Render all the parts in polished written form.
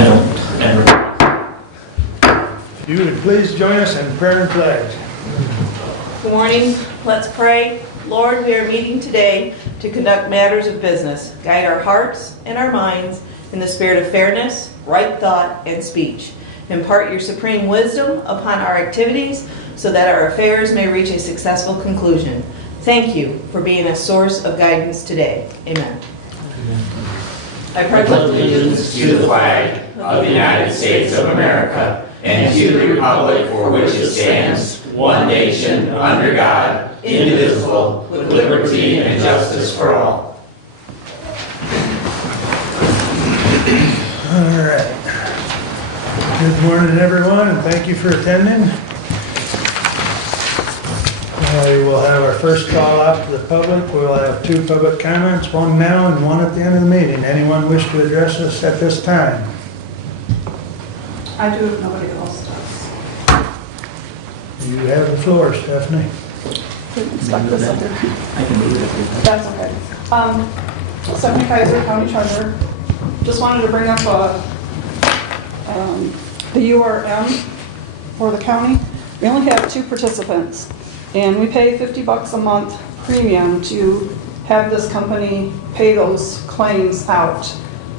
I don't ever. If you would please join us in prayer and pledge. Good morning. Let's pray. Lord, we are meeting today to conduct matters of business. Guide our hearts and our minds in the spirit of fairness, right thought, and speech. Impart your supreme wisdom upon our activities so that our affairs may reach a successful conclusion. Thank you for being a source of guidance today. Amen. I pledge allegiance to the flag of the United States of America and to the republic for which it stands, one nation, under God, indivisible, with liberty and justice for all. All right. Good morning, everyone, and thank you for attending. We will have our first call out to the public. We'll have 2 public comments, one now and one at the end of the meeting. Anyone wish to address us at this time? I do if nobody else does. You have the floor, Stephanie. Stuck this up there. I can move it. That's okay. Stephanie Kaiser, County Treasurer. Just wanted to bring up the URM for the county. We only have 2 participants, and we pay $50 a month premium to have this company pay those claims out.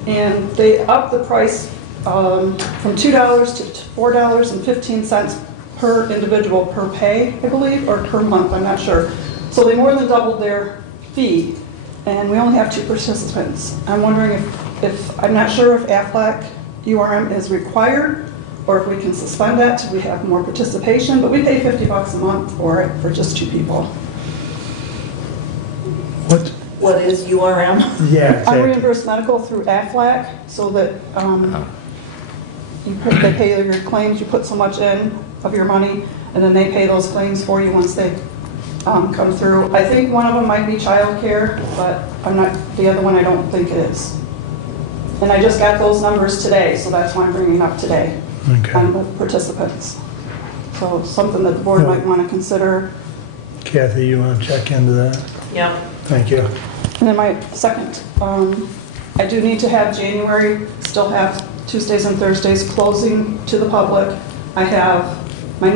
And they up the price from $2 to $4.15 per individual per pay, I believe, or per month, I'm not sure. So they more than doubled their fee, and we only have 2 participants. I'm wondering if I'm not sure if AFLAC URM is required, or if we can suspend that till we have more participation, but we pay $50 a month for it for just 2 people. What is URM? Yeah, exactly. Unreimbursed medical through AFLAC, so that they pay your claims, you put so much in of your money, and then they pay those claims for you once they come through. I think one of them might be childcare, but the other one I don't think it is. And I just got those numbers today, so that's why I'm bringing it up today on the participants. So something that the board might want to consider. Kathy, you want to check into that? Yep. Thank you. And then my second, I do need to have January, still have Tuesdays and Thursdays closing to the public. I have my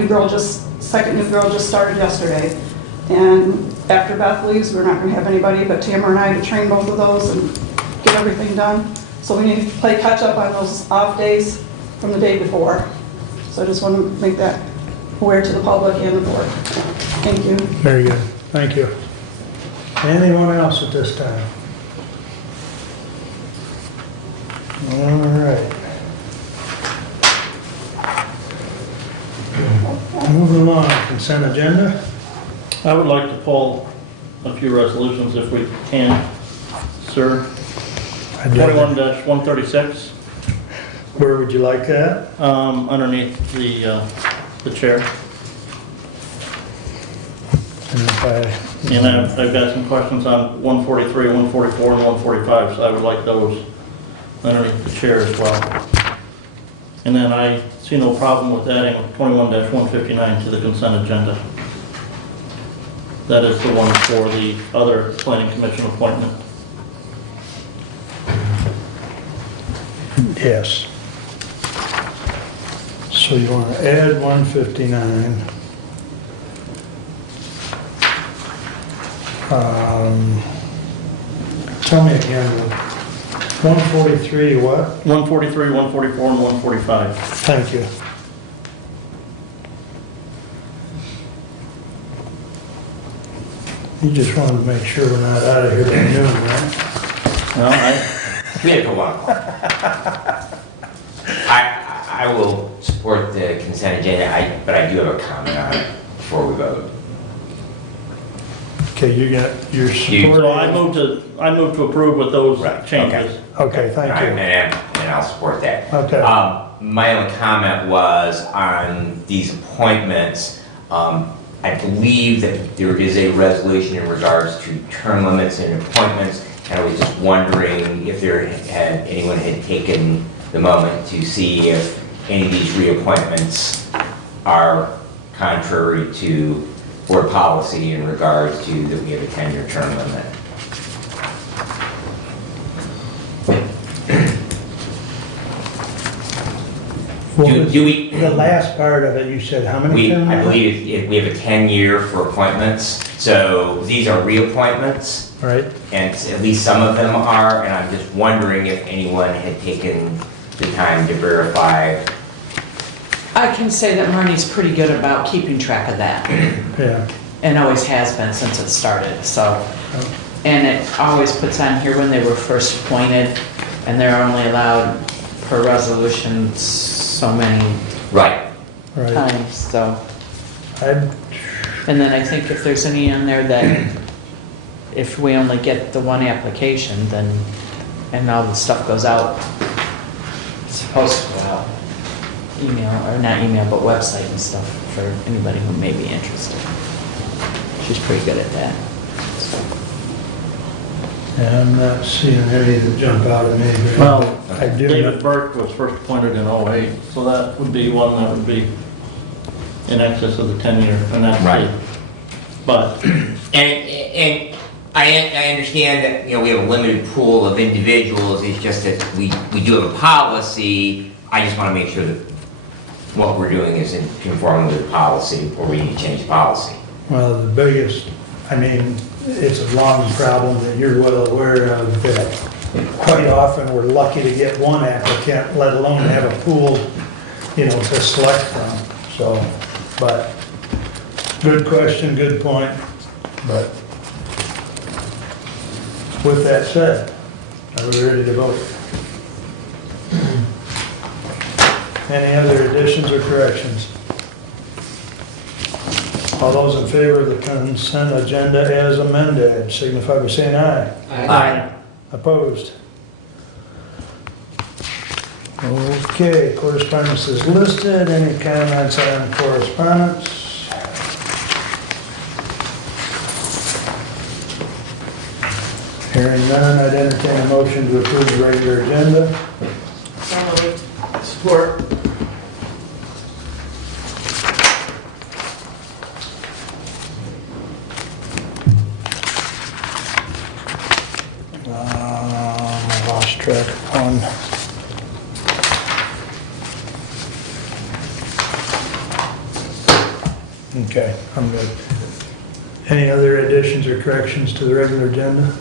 second new girl just started yesterday. And after Beth leaves, we're not going to have anybody but Tamara and I to train both of those and get everything done. So we need to play catch up on those off days from the day before. So I just want to make that aware to the public and the board. Thank you. Very good. Thank you. Anyone else at this time? All right. Moving along, consent agenda. I would like to pull a few resolutions if we can, sir. 21-136. Where would you like that? Underneath the chair. And I've got some questions on 143, 144, and 145, so I would like those underneath the chair as well. And then I see no problem with adding 21-159 to the consent agenda. That is the one for the other planning commission appointment. Yes. So you want to add 159. Tell me again, 143 what? 143, 144, and 145. Thank you. You just wanted to make sure we're not out of here by noon, right? Well, We have to 1 o'clock. I will support the consent agenda, but I do have a comment on it before we vote. Okay, you got your support. so I move to approve with those Right, changes. Okay, thank you. And I'll support that. Okay. My only comment was on these appointments. I believe that there is a resolution in regards to term limits and appointments. And I was just wondering if anyone had taken the moment to see if any of these reappointments are contrary to board policy in regards to that we have a 10-year term limit. What Do was do we? The last part of it, you said how many terms? I believe we have a 10-year for appointments, so these are reappointments, Right, and at least some of them are, and I'm just wondering if anyone had taken the time to verify. I can say that Marnie's pretty good about keeping track of that, yeah. and always has been since it started, so. And it always puts on here when they were first appointed, and they're only allowed per resolution so many Right. Right. times, so. I'd, And then I think if there's any in there that, if we only get the one application, then, and all the stuff goes out, it's supposed to go out, email, or not email, but website and stuff for anybody who may be interested. She's pretty good at that. So. yeah, I'm not seeing any that jump out at me. but Well, I do. David Burke was first appointed in '08, so that would be one that would be in excess of the 10-year, and that's Right. it. But, And I understand that, we have a limited pool of individuals, it's just that we do have a policy. I just want to make sure that what we're doing is in conforming with the policy, or we need to change the policy. Well, the biggest, I mean, it's a long problem that you're well aware of, that quite often we're lucky to get one applicant, let alone have a pool, to select from. So, but, good question, good point, but with that said, are we ready to vote? Any other additions or corrections? All those in favor of the consent agenda as amended, signify by saying aye. Aye. Opposed? Okay, correspondence is listed. Any comments on correspondence? Hearing none, I'd entertain a motion to approve the regular agenda. So moved. support. I lost track of one. Okay, I'm good. Any other additions or corrections to the regular agenda?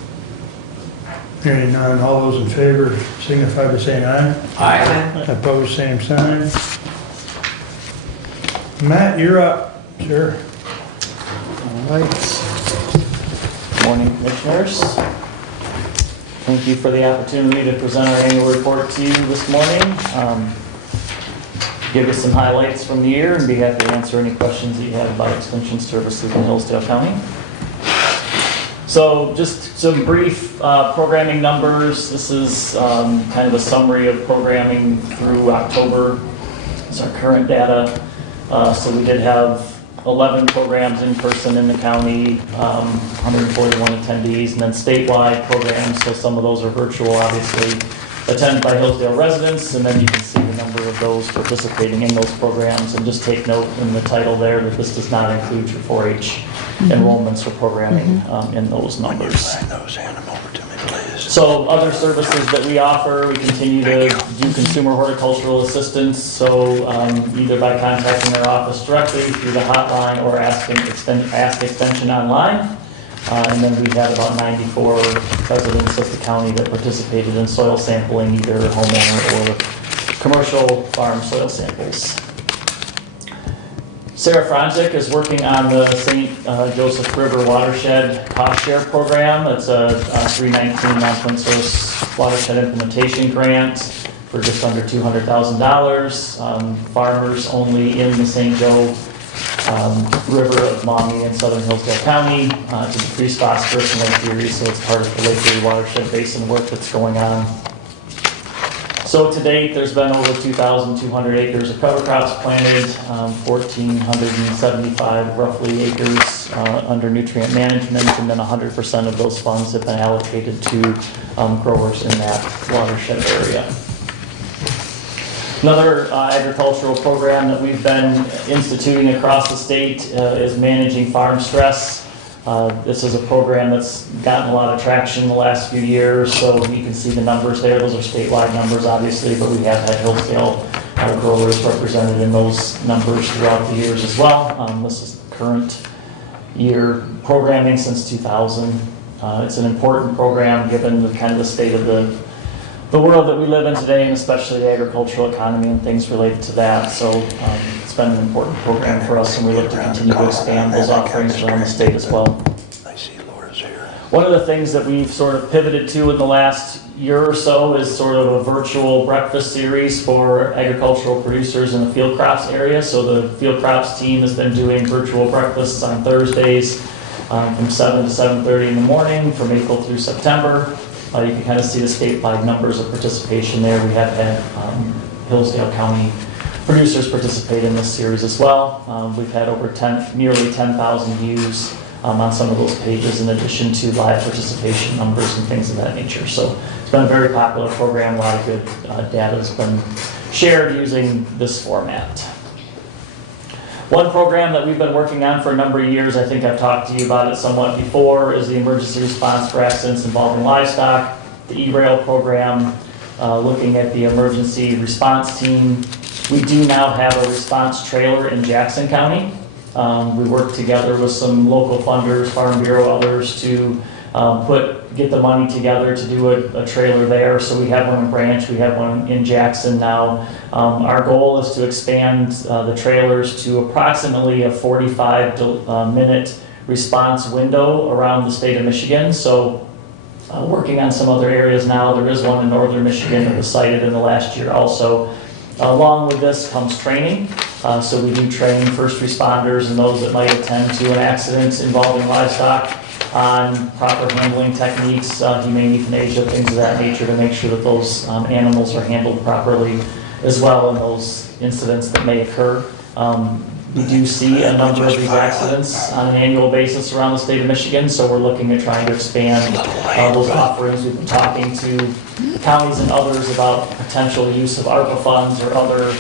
Hearing none, all those in favor signify by saying aye. Aye. Opposed, same sign. Matt, you're up. Sure. All right. Morning, Commissioners. Thank you for the opportunity to present our annual report to you this morning. Give you some highlights from the year and be happy to answer any questions that you have about extension services in Hillsdale County. So just some brief programming numbers. This is kind of a summary of programming through October. It's our current data. So we did have 11 programs in person in the county, 141 attendees, and then statewide programs. So some of those are virtual, obviously, attended by Hillsdale residents, and then you can see the number of those participating in those programs. And just take note in the title there that this does not include your 4-H enrollments for programming in those numbers. Sign those, hand them over to me, please. So other services that we offer, we continue to do consumer horticultural assistance. So either by contacting our office directly through the hotline or ask extension online. And then we had about 94 residents of the county that participated in soil sampling, either homeowner or commercial farm soil samples. Sarah Franzik is working on the St. Joseph River Watershed Cost Share Program. It's a 319 non-point source watershed implementation grant for just under $200,000. Farmers only in the St. Joe River of Maumee and southern Hillsdale County to decrease phosphorus in Lake Erie, so it's part of the Lake Erie Watershed Basin work that's going on. So to date, there's been over 2,200 acres of cover crops planted, 1,475 roughly acres under nutrient management, and then 100% of those funds have been allocated to growers in that watershed area. Another agricultural program that we've been instituting across the state is managing farm stress. This is a program that's gotten a lot of traction in the last few years, so you can see the numbers there. Those are statewide numbers, obviously, but we have had Hillsdale growers represented in those numbers throughout the years as well. This is current year programming since 2000. It's an important program given the kind of the state of the world that we live in today, and especially the agricultural economy and things related to that. So it's been an important program for us, and we look to continue to expand those offerings around the state as well. I see Laura's here. One of the things that we've sort of pivoted to in the last year or so is sort of a virtual breakfast series for agricultural producers in the field crops area. So the field crops team has been doing virtual breakfasts on Thursdays from 7 to 7:30 in the morning from April through September. You can kind of see the statewide numbers of participation there. We have had Hillsdale County producers participate in this series as well. We've had over nearly 10,000 views on some of those pages, in addition to live participation numbers and things of that nature. So it's been a very popular program. A lot of good data has been shared using this format. One program that we've been working on for a number of years, I think I've talked to you about it somewhat before, is the emergency response for accidents involving livestock, the E-Rail program, looking at the emergency response team. We do now have a response trailer in Jackson County. We work together with some local funders, Farm Bureau, others, to get the money together to do a trailer there. So we have one in Branch, we have one in Jackson now. Our goal is to expand the trailers to approximately a 45-minute response window around the state of Michigan. So working on some other areas now. There is one in northern Michigan that was cited in the last year also. Along with this comes training. So we do train first responders and those that might attend to an accident involving livestock on proper handling techniques, humane euthanasia, things of that nature, to make sure that those animals are handled properly as well in those incidents that may occur. We do see a number of these accidents on an annual basis around the state of Michigan, so we're looking at trying to expand those offerings. We've been talking to counties and others about potential use of ARPA funds or other,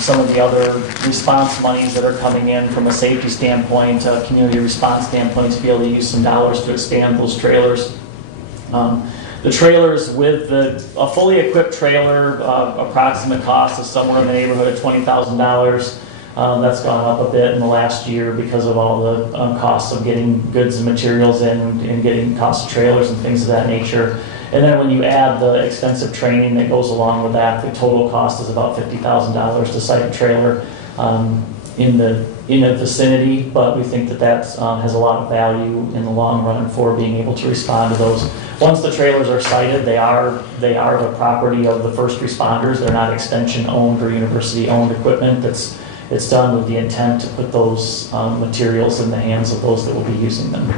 some of the other response monies that are coming in from a safety standpoint, a community response standpoint, to be able to use some dollars to expand those trailers. The trailers with a fully equipped trailer, approximate cost is somewhere in the neighborhood of $20,000. That's gone up a bit in the last year because of all the costs of getting goods and materials in and getting costs of trailers and things of that nature. And then when you add the extensive training that goes along with that, the total cost is about $50,000 to site a trailer in the vicinity. But we think that has a lot of value in the long run for being able to respond to those. Once the trailers are sited, they are the property of the first responders. They're not extension-owned or university-owned equipment. It's done with the intent to put those materials in the hands of those that will be using them.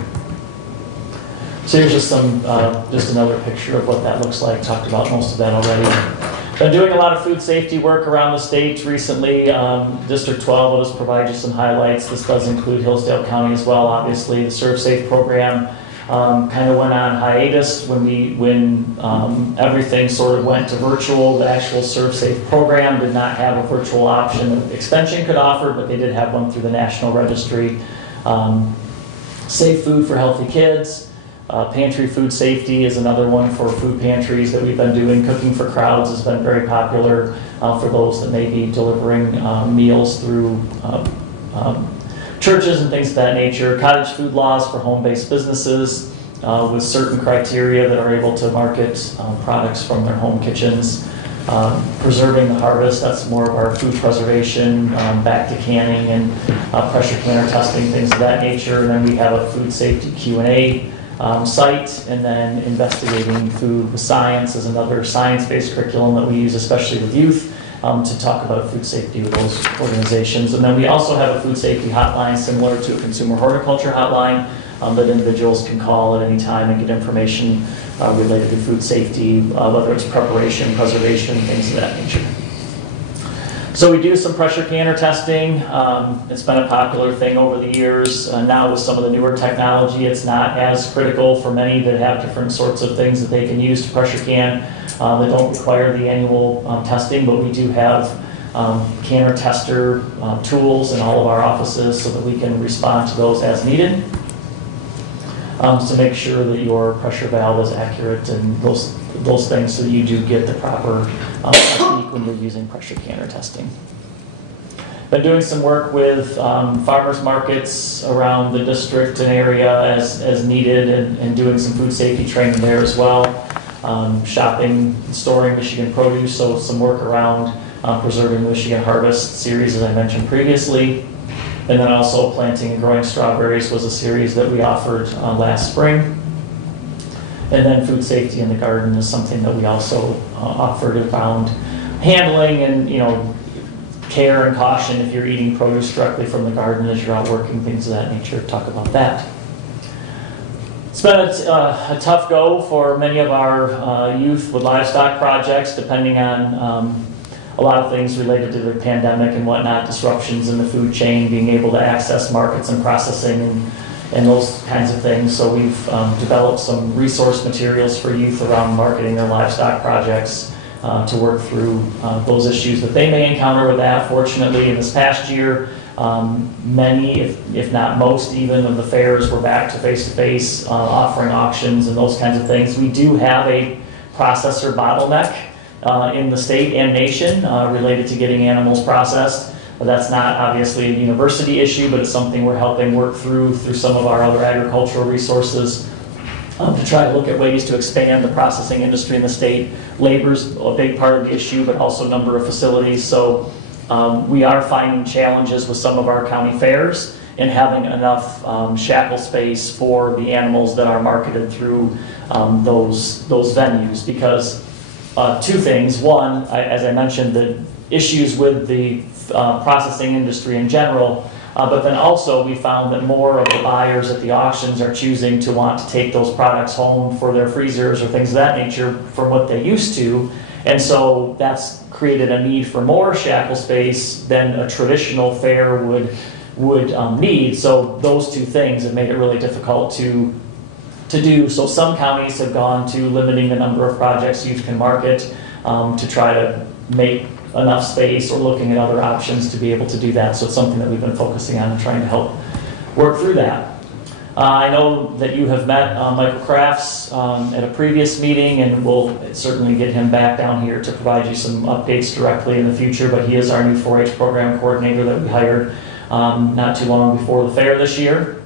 So here's just another picture of what that looks like. Talked about most of that already. Been doing a lot of food safety work around the state recently. District 12 will just provide you some highlights. This does include Hillsdale County as well, obviously. The Serve Safe program kind of went on hiatus when everything sort of went to virtual. The actual Serve Safe program did not have a virtual option that Extension could offer, but they did have one through the National Registry. Safe Food for Healthy Kids. Pantry food safety is another one for food pantries that we've been doing. Cooking for Crowds has been very popular for those that may be delivering meals through churches and things of that nature. Cottage food laws for home-based businesses with certain criteria that are able to market products from their home kitchens. Preserving the harvest, that's more of our food preservation, back to canning and pressure canner testing, things of that nature. And then we have a food safety Q&A site, and then investigating food with science is another science-based curriculum that we use, especially with youth, to talk about food safety with those organizations. And then we also have a food safety hotline similar to a consumer horticulture hotline that individuals can call at any time and get information related to food safety, whether it's preparation, preservation, things of that nature. So we do some pressure canner testing. It's been a popular thing over the years. Now with some of the newer technology, it's not as critical for many that have different sorts of things that they can use to pressure can. They don't require the annual testing, but we do have canner tester tools in all of our offices so that we can respond to those as needed. to make sure that your pressure valve is accurate and those things, so that you do get the proper technique when you're using pressure canner testing. Been doing some work with farmers markets around the district and area as needed, and doing some food safety training there as well. Shopping, storing Michigan produce, so some work around preserving the Michigan Harvest series, as I mentioned previously. And then also planting and growing strawberries was a series that we offered last spring. And then food safety in the garden is something that we also offered around handling and, care and caution if you're eating produce directly from the garden as you're out working, things of that nature. Talk about that. It's been a tough go for many of our youth with livestock projects, depending on a lot of things related to the pandemic and whatnot, disruptions in the food chain, being able to access markets and processing and those kinds of things. So we've developed some resource materials for youth around marketing their livestock projects to work through those issues that they may encounter with that. Fortunately, in this past year, many, if not most even, of the fairs were back to face-to-face, offering auctions and those kinds of things. We do have a processor bottleneck in the state and nation related to getting animals processed. But that's not obviously a university issue, but it's something we're helping work through some of our other agricultural resources to try to look at ways to expand the processing industry in the state. Labor's a big part of the issue, but also number of facilities. So we are finding challenges with some of our county fairs in having enough shackle space for the animals that are marketed through those venues, because two things. One, as I mentioned, the issues with the processing industry in general, but then also we found that more of the buyers at the auctions are choosing to want to take those products home for their freezers or things of that nature from what they used to. And so that's created a need for more shackle space than a traditional fair would need. So those two things have made it really difficult to do. So some counties have gone to limiting the number of projects youth can market to try to make enough space, or looking at other options to be able to do that. So it's something that we've been focusing on and trying to help work through that. I know that you have met Michael Crafts at a previous meeting, and we'll certainly get him back down here to provide you some updates directly in the future, but he is our new 4-H program coordinator that we hired not too long before the fair this year.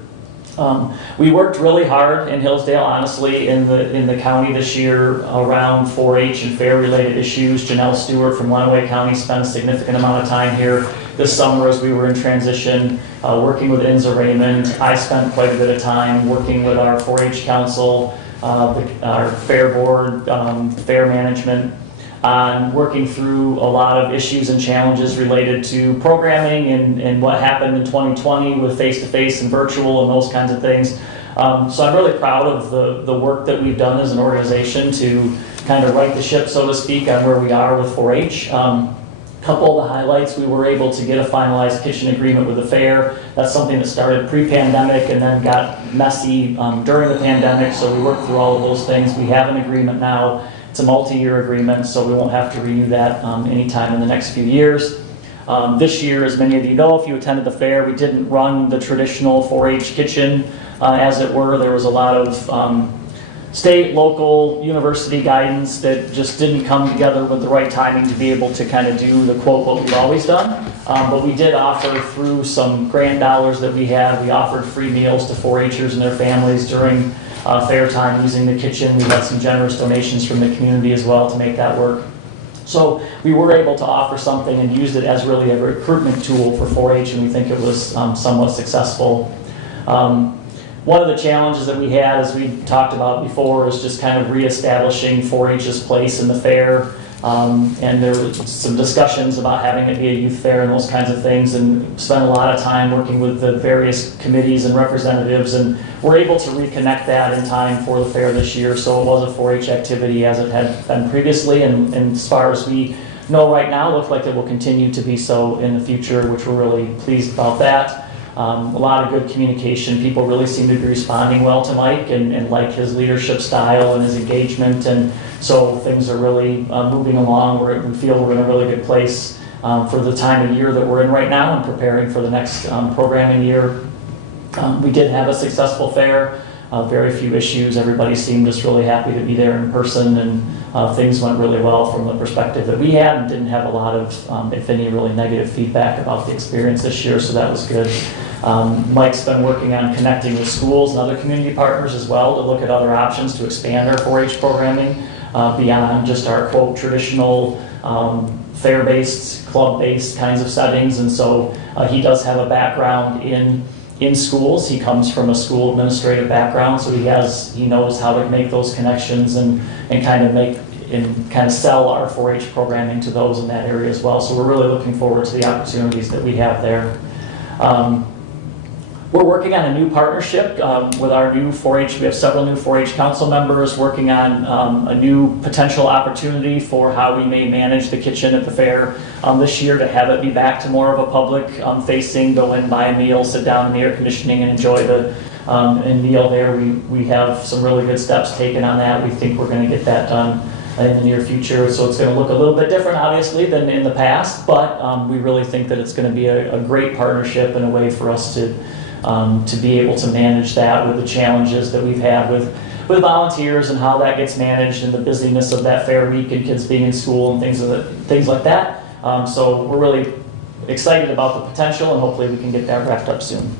We worked really hard in Hillsdale, honestly, in the county this year around 4-H and fair-related issues. Janelle Stewart from Lenawee County spent a significant amount of time here this summer as we were in transition, working with Inza Raymond. I spent quite a bit of time working with our 4-H council, our fair board, fair management, on working through a lot of issues and challenges related to programming and what happened in 2020 with face-to-face and virtual and those kinds of things. So I'm really proud of the work that we've done as an organization to kind of right the ship, so to speak, on where we are with 4-H. Couple of the highlights: we were able to get a finalized kitchen agreement with the fair. That's something that started pre-pandemic and then got messy during the pandemic, so we worked through all of those things. We have an agreement now. It's a multi-year agreement, so we won't have to renew that anytime in the next few years. This year, as many of you know, if you attended the fair, we didn't run the traditional 4-H kitchen, as it were. There was a lot of state, local, university guidance that just didn't come together with the right timing to be able to kind of do the quote what we've always done. But we did offer, through some grant dollars that we had, we offered free meals to 4-Hers and their families during fair time using the kitchen. We had some generous donations from the community as well to make that work. So we were able to offer something and used it as really a recruitment tool for 4-H, and we think it was somewhat successful. One of the challenges that we had, as we talked about before, is just kind of reestablishing 4-H's place in the fair. And there were some discussions about having it be a youth fair and those kinds of things, and spent a lot of time working with the various committees and representatives, and we're able to reconnect that in time for the fair this year. So it was a 4-H activity as it had been previously, and as far as we know right now, it looks like it will continue to be so in the future, which we're really pleased about that. A lot of good communication. People really seem to be responding well to Mike and like his leadership style and his engagement, and so things are really moving along. We feel we're in a really good place for the time of year that we're in right now and preparing for the next programming year. We did have a successful fair. very few issues. Everybody seemed just really happy to be there in person, and things went really well from the perspective that we had, and didn't have a lot of, if any, really negative feedback about the experience this year, so that was good. Mike's been working on connecting with schools and other community partners as well to look at other options to expand our 4-H programming beyond just our, quote, traditional fair-based, club-based kinds of settings. And so he does have a background in schools. He comes from a school administrative background, so he knows how to make those connections and kind of sell our 4-H programming to those in that area as well. So we're really looking forward to the opportunities that we have there. We're working on a new partnership with our new 4-H. We have several new 4-H council members working on a new potential opportunity for how we may manage the kitchen at the fair this year, to have it be back to more of a public facing, go in, buy a meal, sit down in the air conditioning and enjoy and meal there. We have some really good steps taken on that. We think we're going to get that done in the near future. So it's going to look a little bit different, obviously, than in the past, but we really think that it's going to be a great partnership and a way for us to be able to manage that with the challenges that we've had with volunteers and how that gets managed and the busyness of that fair week and kids being in school and things like that. So we're really excited about the potential, and hopefully we can get that wrapped up soon.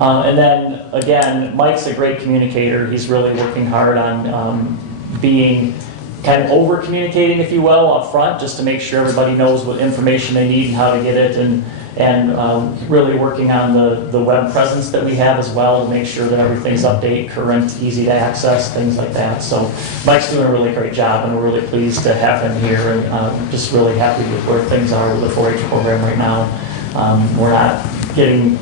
And then again, Mike's a great communicator. He's really working hard on being kind of over communicating, if you will, up front, just to make sure everybody knows what information they need and how to get it, and really working on the web presence that we have as well, to make sure that everything's update, current, easy to access, things like that. So Mike's doing a really great job, and we're really pleased to have him here, and just really happy with where things are with the 4-H program right now. We're not getting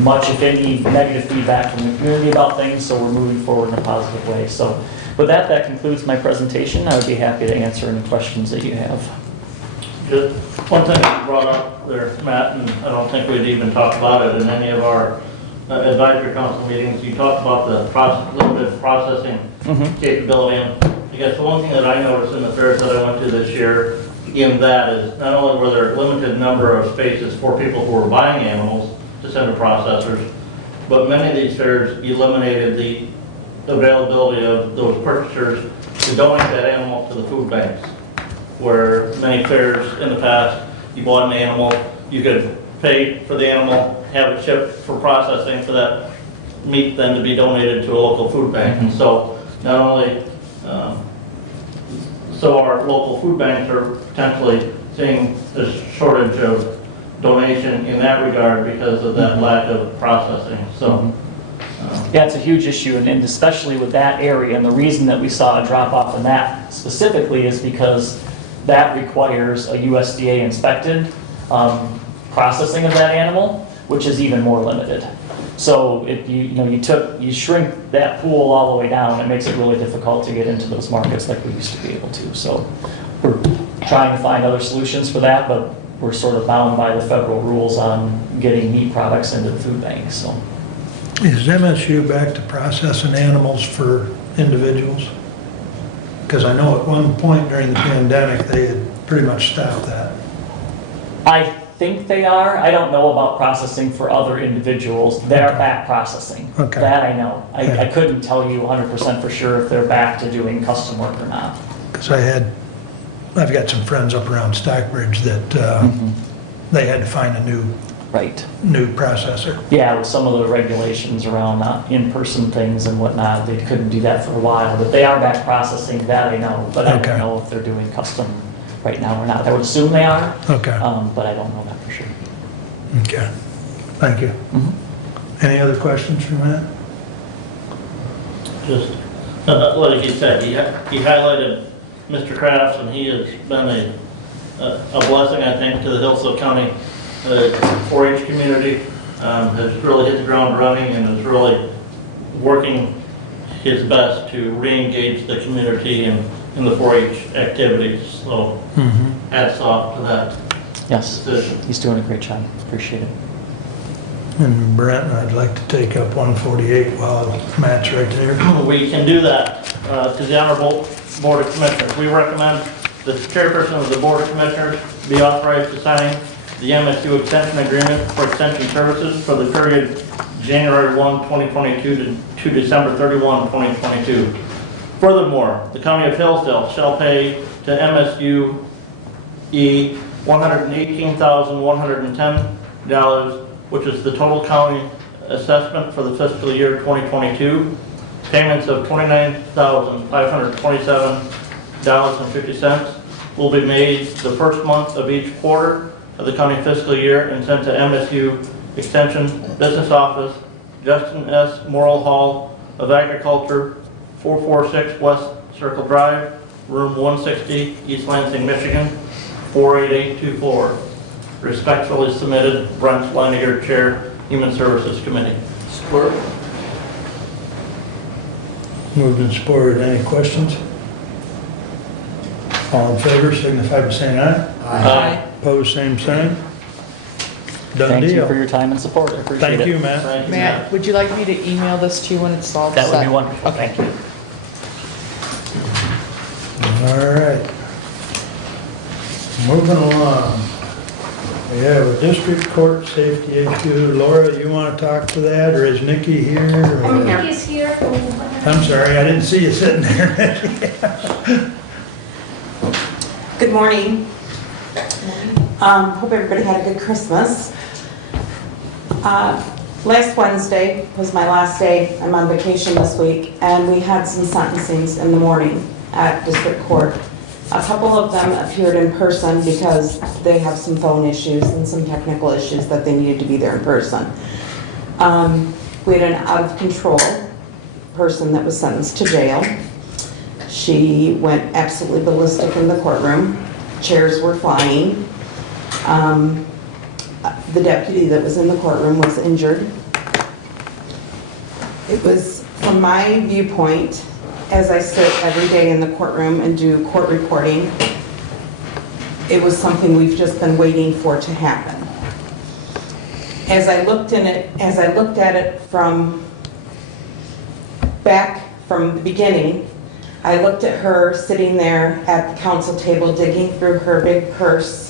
much, if any, negative feedback from the community about things, so we're moving forward in a positive way. So with that concludes my presentation. I would be happy to answer any questions that you have. Just one thing you brought up there, Matt, and I don't think we'd even talked about it in any of our advisory council meetings. You talked about the limited processing capability. And I guess the one thing that I noticed in the fairs that I went to this year, in that is not only were there a limited number of spaces for people who were buying animals to send to processors, but many of these fairs eliminated the availability of those purchasers to donate that animal to the food banks. Where many fairs in the past, you bought an animal, you could pay for the animal, have it shipped for processing, for that meat then to be donated to a local food bank. And so not only, so our local food banks are potentially seeing a shortage of donation in that regard because of that lack of processing. So. Yeah, it's a huge issue, and especially with that area, and the reason that we saw a drop off in that specifically is because that requires a USDA inspected processing of that animal, which is even more limited. So if you shrink that pool all the way down, it makes it really difficult to get into those markets like we used to be able to. So we're trying to find other solutions for that, but we're sort of bound by the federal rules on getting meat products into the food banks. So. Is MSU back to processing animals for individuals? Because I know at one point during the pandemic, they had pretty much stopped that. I think they are. I don't know about processing for other individuals. They're back processing. Okay. That I know. Yeah. I couldn't tell you 100% for sure if they're back to doing custom work or not. Because I've got some friends up around Stockbridge that they had to find a new processor. Yeah, with some of the regulations around in-person things and whatnot, they couldn't do that for a while. But they are back processing, that I know. But I don't know if they're doing custom right now or not. I would assume they are. Okay. But I don't know that for sure. Okay. Thank you. Any other questions from that? Just, like he said, he highlighted Mr. Crafts, and he has been a blessing, I think, to the Hillsdale County 4-H community. Has really hit the ground running and is really working his best to re-engage the community in the 4-H activities. So hats off to that. Yes, decision. He's doing a great job. Appreciate it. And Brent, I'd like to take up 148 while Matt's right there. We can do that to the Honorable Board of Commissioners. We recommend the chairperson of the Board of Commissioners be authorized to sign the MSU extension agreement for extension services for the period January 1, 2022 to December 31, 2022. Furthermore, the County of Hillsdale shall pay to MSUE $118,110, which is the total county assessment for the fiscal year 2022. Payments of $29,527.50 will be made the first month of each quarter of the county fiscal year and sent to MSU Extension Business Office, Justin S. Morrill Hall of Agriculture, 446 West Circle Drive, room 160, East Lansing, Michigan, 48824. Respectfully submitted, Brent Leininger, Chair, Human Services Committee. Support. Moved and supported. Any questions? All in favor signify by saying aye. Aye. Opposed, same sign. Done Thank you for deal. your time and support. I appreciate it. Thank you, Matt. Thank you, Matt, would you like me to email this to you when it's all set? That would be wonderful. Okay. Thank you. All right. Moving along. We have a district court safety issue. Laura, you want to talk to that, or is Nikki here? or- Nikki's here. I'm sorry, I didn't see you sitting there. Good morning. Hope everybody had a good Christmas. Last Wednesday was my last day. I'm on vacation this week, and we had some sentencings in the morning at district court. A couple of them appeared in person because they have some phone issues and some technical issues that they needed to be there in person. We had an out-of-control person that was sentenced to jail. She went absolutely ballistic in the courtroom. Chairs were flying. The deputy that was in the courtroom was injured. It was, from my viewpoint, as I sit every day in the courtroom and do court reporting, it was something we've just been waiting for to happen. As I looked at it from back from the beginning, I looked at her sitting there at the council table digging through her big purse,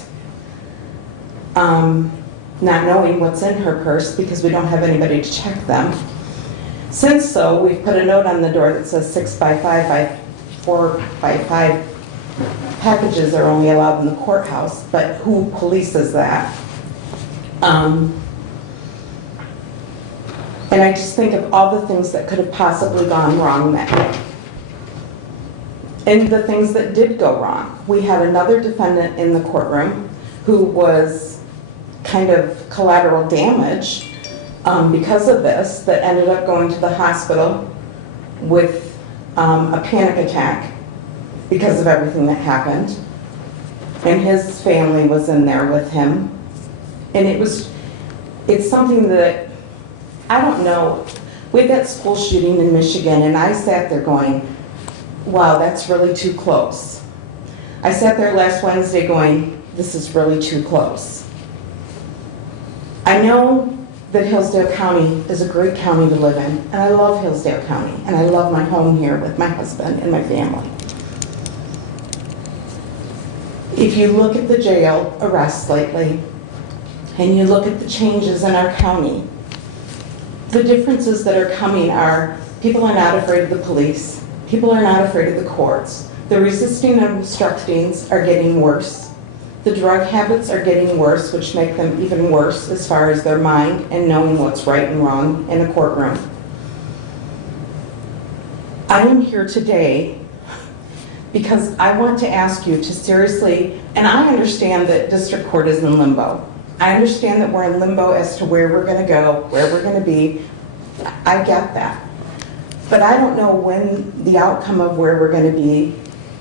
not knowing what's in her purse because we don't have anybody to check them. Since so, we've put a note on the door that says 6x5 by 4x5 packages are only allowed in the courthouse, but who polices that? And I just think of all the things that could have possibly gone wrong that day. And the things that did go wrong. We had another defendant in the courtroom who was kind of collateral damage because of this, that ended up going to the hospital with a panic attack because of everything that happened. And his family was in there with him. And it's something that, I don't know, we had that school shooting in Michigan, and I sat there going, wow, that's really too close. I sat there last Wednesday going, this is really too close. I know that Hillsdale County is a great county to live in, and I love Hillsdale County, and I love my home here with my husband and my family. If you look at the jail arrests lately, and you look at the changes in our county, the differences that are coming are, people are not afraid of the police, people are not afraid of the courts, the resisting and obstructings are getting worse. The drug habits are getting worse, which make them even worse as far as their mind and knowing what's right and wrong in a courtroom. I am here today because I want to ask you to seriously, and I understand that district court is in limbo. I understand that we're in limbo as to where we're going to go, where we're going to be. I get that. But I don't know when the outcome of where we're going to be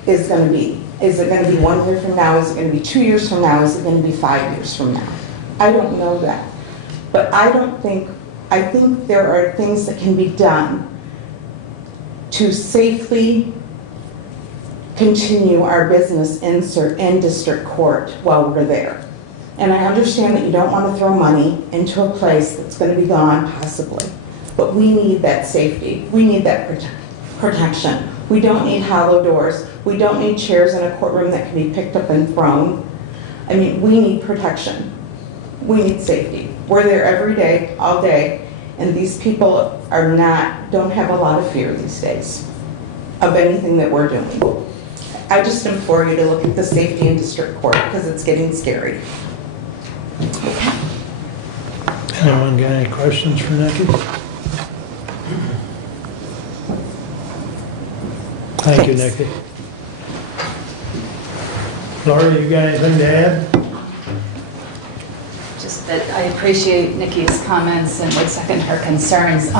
is going to be. Is it going to be 1 year from now? Is it going to be 2 years from now? Is it going to be 5 years from now? I don't know that. But I think there are things that can be done to safely continue our business in district court while we're there. And I understand that you don't want to throw money into a place that's going to be gone possibly. But we need that safety. We need that protection. We don't need hollow doors. We don't need chairs in a courtroom that can be picked up and thrown. I mean, we need protection. We need safety. We're there every day, all day, And these people don't have a lot of fear these days of anything that we're doing. I just implore you to look at the safety in district court because it's getting scary. Anyone got any questions for Nikki? Thank you, Nikki. Laura, you got anything to add? Just that I appreciate Nikki's comments and would second her concerns.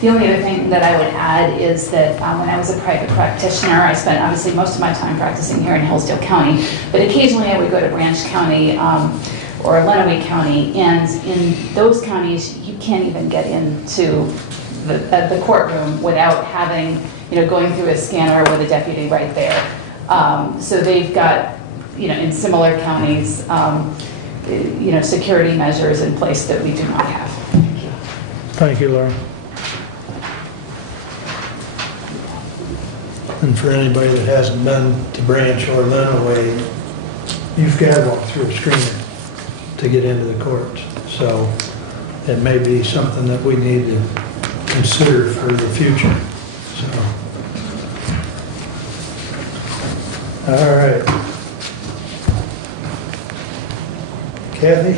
The only other thing that I would add is that when I was a private practitioner, I spent obviously most of my time practicing here in Hillsdale County, but occasionally I would go to Branch County or Lenawee County, and in those counties, you can't even get into the courtroom without having, going through a scanner with a deputy right there. So they've got, in similar counties, security measures in place that we do not have. Thank you, Laura. And for anybody that hasn't been to Branch or Lenawee, you've got to walk through a screener to get into the courts. So it may be something that we need to consider for the future. So, all right. Kathy?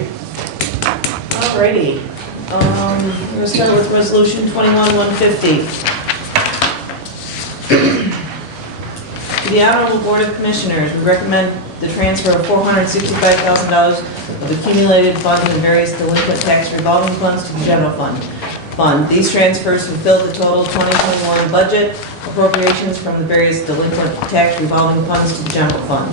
Alrighty. We're going to start with Resolution 21-150. To the Honorable Board of Commissioners, we recommend the transfer of $465,000 of accumulated funds in various delinquent tax revolving funds to the general fund. These transfers fulfill the total 2021 budget appropriations from the various delinquent tax revolving funds to the general fund.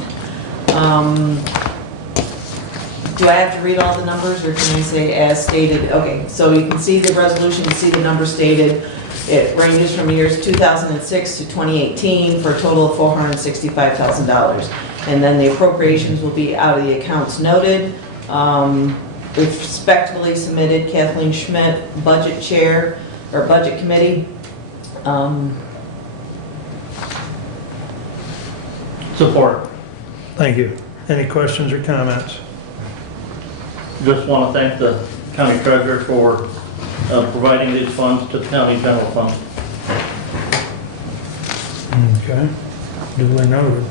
Do I have to read all the numbers, or can I say as stated? Okay, so you can see the resolution, you see the number stated. It ranges from years 2006 to 2018 for a total of $465,000. And then the appropriations will be out of the accounts noted. We've respectfully submitted Kathleen Schmidt, Budget Chair, or Budget Committee. Support. Thank you. Any questions or comments? Just want to thank the county treasurer for providing these funds to the county general fund. Okay. Duly noted.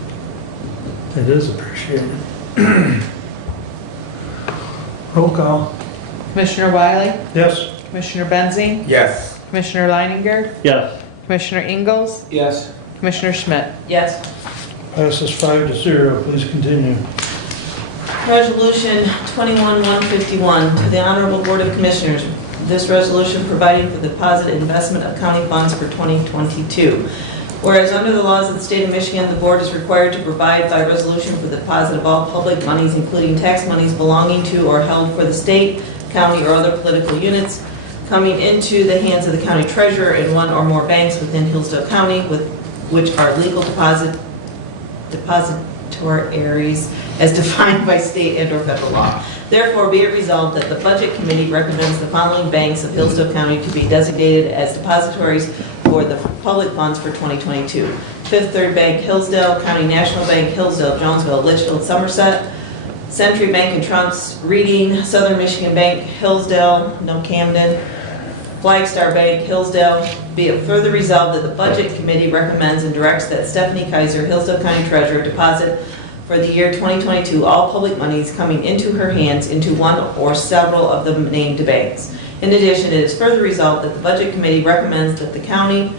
It is appreciated. Roll call. Commissioner Wiley? Yes. Commissioner Benzine? Yes. Commissioner Leininger? Yes. Commissioner Ingalls? Yes. Commissioner Schmidt? Yes. Passes 5-0. Please continue. Resolution 21-151, to the Honorable Board of Commissioners. This resolution providing for the deposit investment of county funds for 2022. Whereas under the laws of the state of Michigan, the board is required to provide by resolution for the deposit of all public monies, including tax monies belonging to or held for the state, county, or other political units, coming into the hands of the county treasurer in one or more banks within Hillsdale County, which are legal depositories as defined by state and or federal law. Therefore, be it resolved that the Budget Committee recommends the following banks of Hillsdale County to be designated as depositories for the public funds for 2022. Fifth Third Bank, Hillsdale, County National Bank, Hillsdale, Jonesville, Litchfield, Somerset, Century Bank and Trumps, Reading, Southern Michigan Bank, Hillsdale, no Camden, Flagstar Bank, Hillsdale. Be it further resolved that the Budget Committee recommends and directs that Stephanie Kaiser, Hillsdale County Treasurer, deposit for the year 2022 all public monies coming into her hands into one or several of the named banks. In addition, it is further resolved that the Budget Committee recommends that the county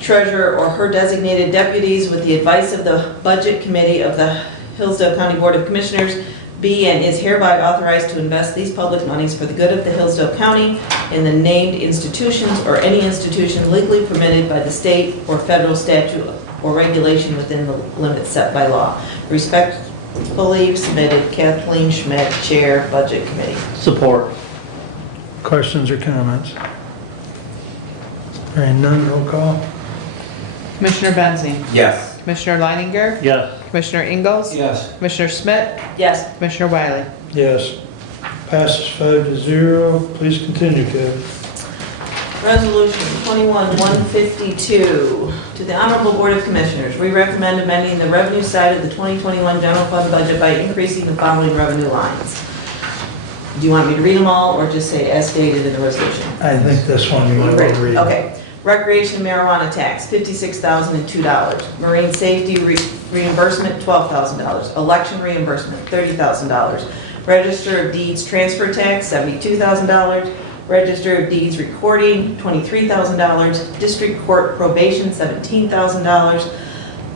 treasurer or her designated deputies, with the advice of the Budget Committee of the Hillsdale County Board of Commissioners, be and is hereby authorized to invest these public monies for the good of the Hillsdale County in the named institutions or any institution legally permitted by the state or federal statute or regulation within the limits set by law. Respectfully submitted, Kathleen Schmidt, Chair, Budget Committee. Support. Questions or comments? Hearing none, roll call. Commissioner Benzine? Yes. Commissioner Leininger? Yes. Commissioner Ingalls? Yes. Commissioner Schmidt? Yes. Commissioner Wiley? Yes. Passes 5-0. Please continue, Kevin. Resolution 21-152, to the Honorable Board of Commissioners, we recommend amending the revenue side of the 2021 general fund budget by increasing the following revenue lines. Do you want me to read them all, or just say as stated in the resolution? I think this one you want to read. Okay. Recreation marijuana tax, $56,002. Marine safety reimbursement, $12,000. Election reimbursement, $30,000. Register of Deeds transfer tax, $72,000. Register of Deeds recording, $23,000. District court probation, $17,000.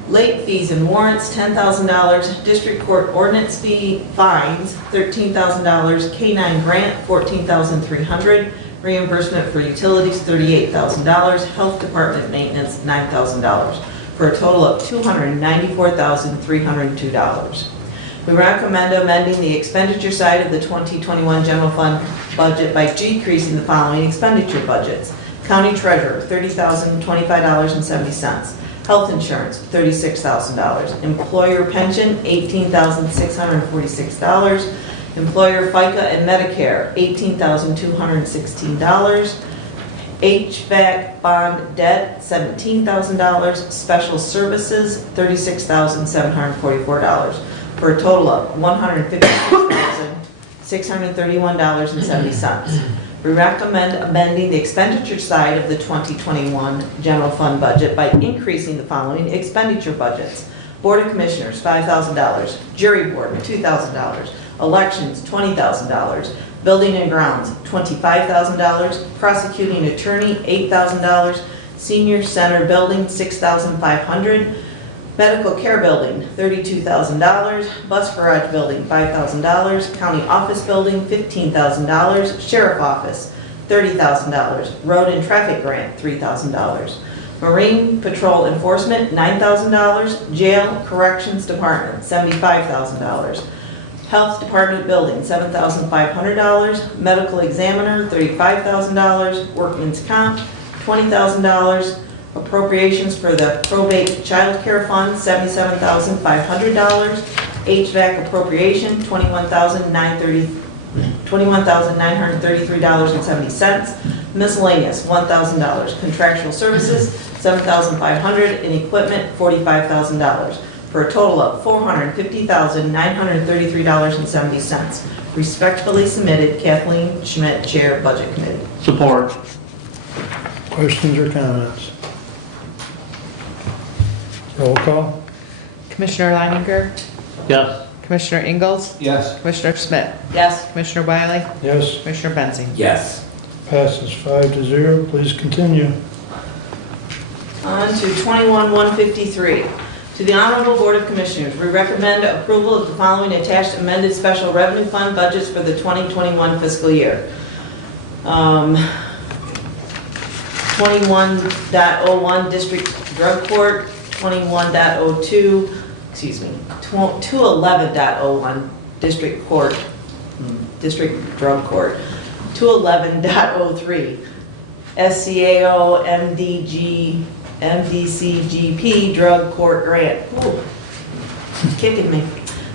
Late fees and warrants, $10,000. District court ordinance fee fines, $13,000. K-9 grant, $14,300. Reimbursement for utilities, $38,000. Health department maintenance, $9,000. For a total of $294,302. We recommend amending the expenditure side of the 2021 general fund budget by decreasing the following expenditure budgets. County treasurer, $30,025.70. Health insurance, $36,000. Employer pension, $18,646. Employer FICA and Medicare, $18,216. HVAC bond debt, $17,000. Special services, $36,744. For a total of $156,631.70. We recommend amending the expenditure side of the 2021 general fund budget by increasing the following expenditure budgets. Board of Commissioners, $5,000. Jury Board, $2,000. Elections, $20,000. Building and Grounds, $25,000. Prosecuting Attorney, $8,000. Senior Center Building, $6,500. Medical Care Building, $32,000. Bus Garage Building, $5,000. County Office Building, $15,000. Sheriff Office, $30,000. Road and Traffic Grant, $3,000. Marine Patrol Enforcement, $9,000. Jail Corrections Department, $75,000. Health Department Building, $7,500. Medical Examiner, $35,000. Workman's Comp, $20,000. Appropriations for the Probate Child Care Fund, $77,500. HVAC appropriation, $21,933.70. Miscellaneous, $1,000. Contractual services, $7,500. And equipment, $45,000. For a total of $450,933.70. Respectfully submitted, Kathleen Schmidt, Chair, Budget Committee. Support. Questions or comments? Roll call? Commissioner Leininger? Yes. Commissioner Ingalls? Yes. Commissioner Schmidt? Yes. Commissioner Wiley? Yes. Commissioner Benzing? Yes. Passes 5-0. Please continue. On to 21-153. To the Honorable Board of Commissioners, we recommend approval of the following attached amended special revenue fund budgets for the 2021 fiscal year. 21.01 District Drug Court, 21.02, 211.01 District Court, District Drug Court, 211.03 SCAO MDCGP Drug Court Grant. Ooh, kicking me.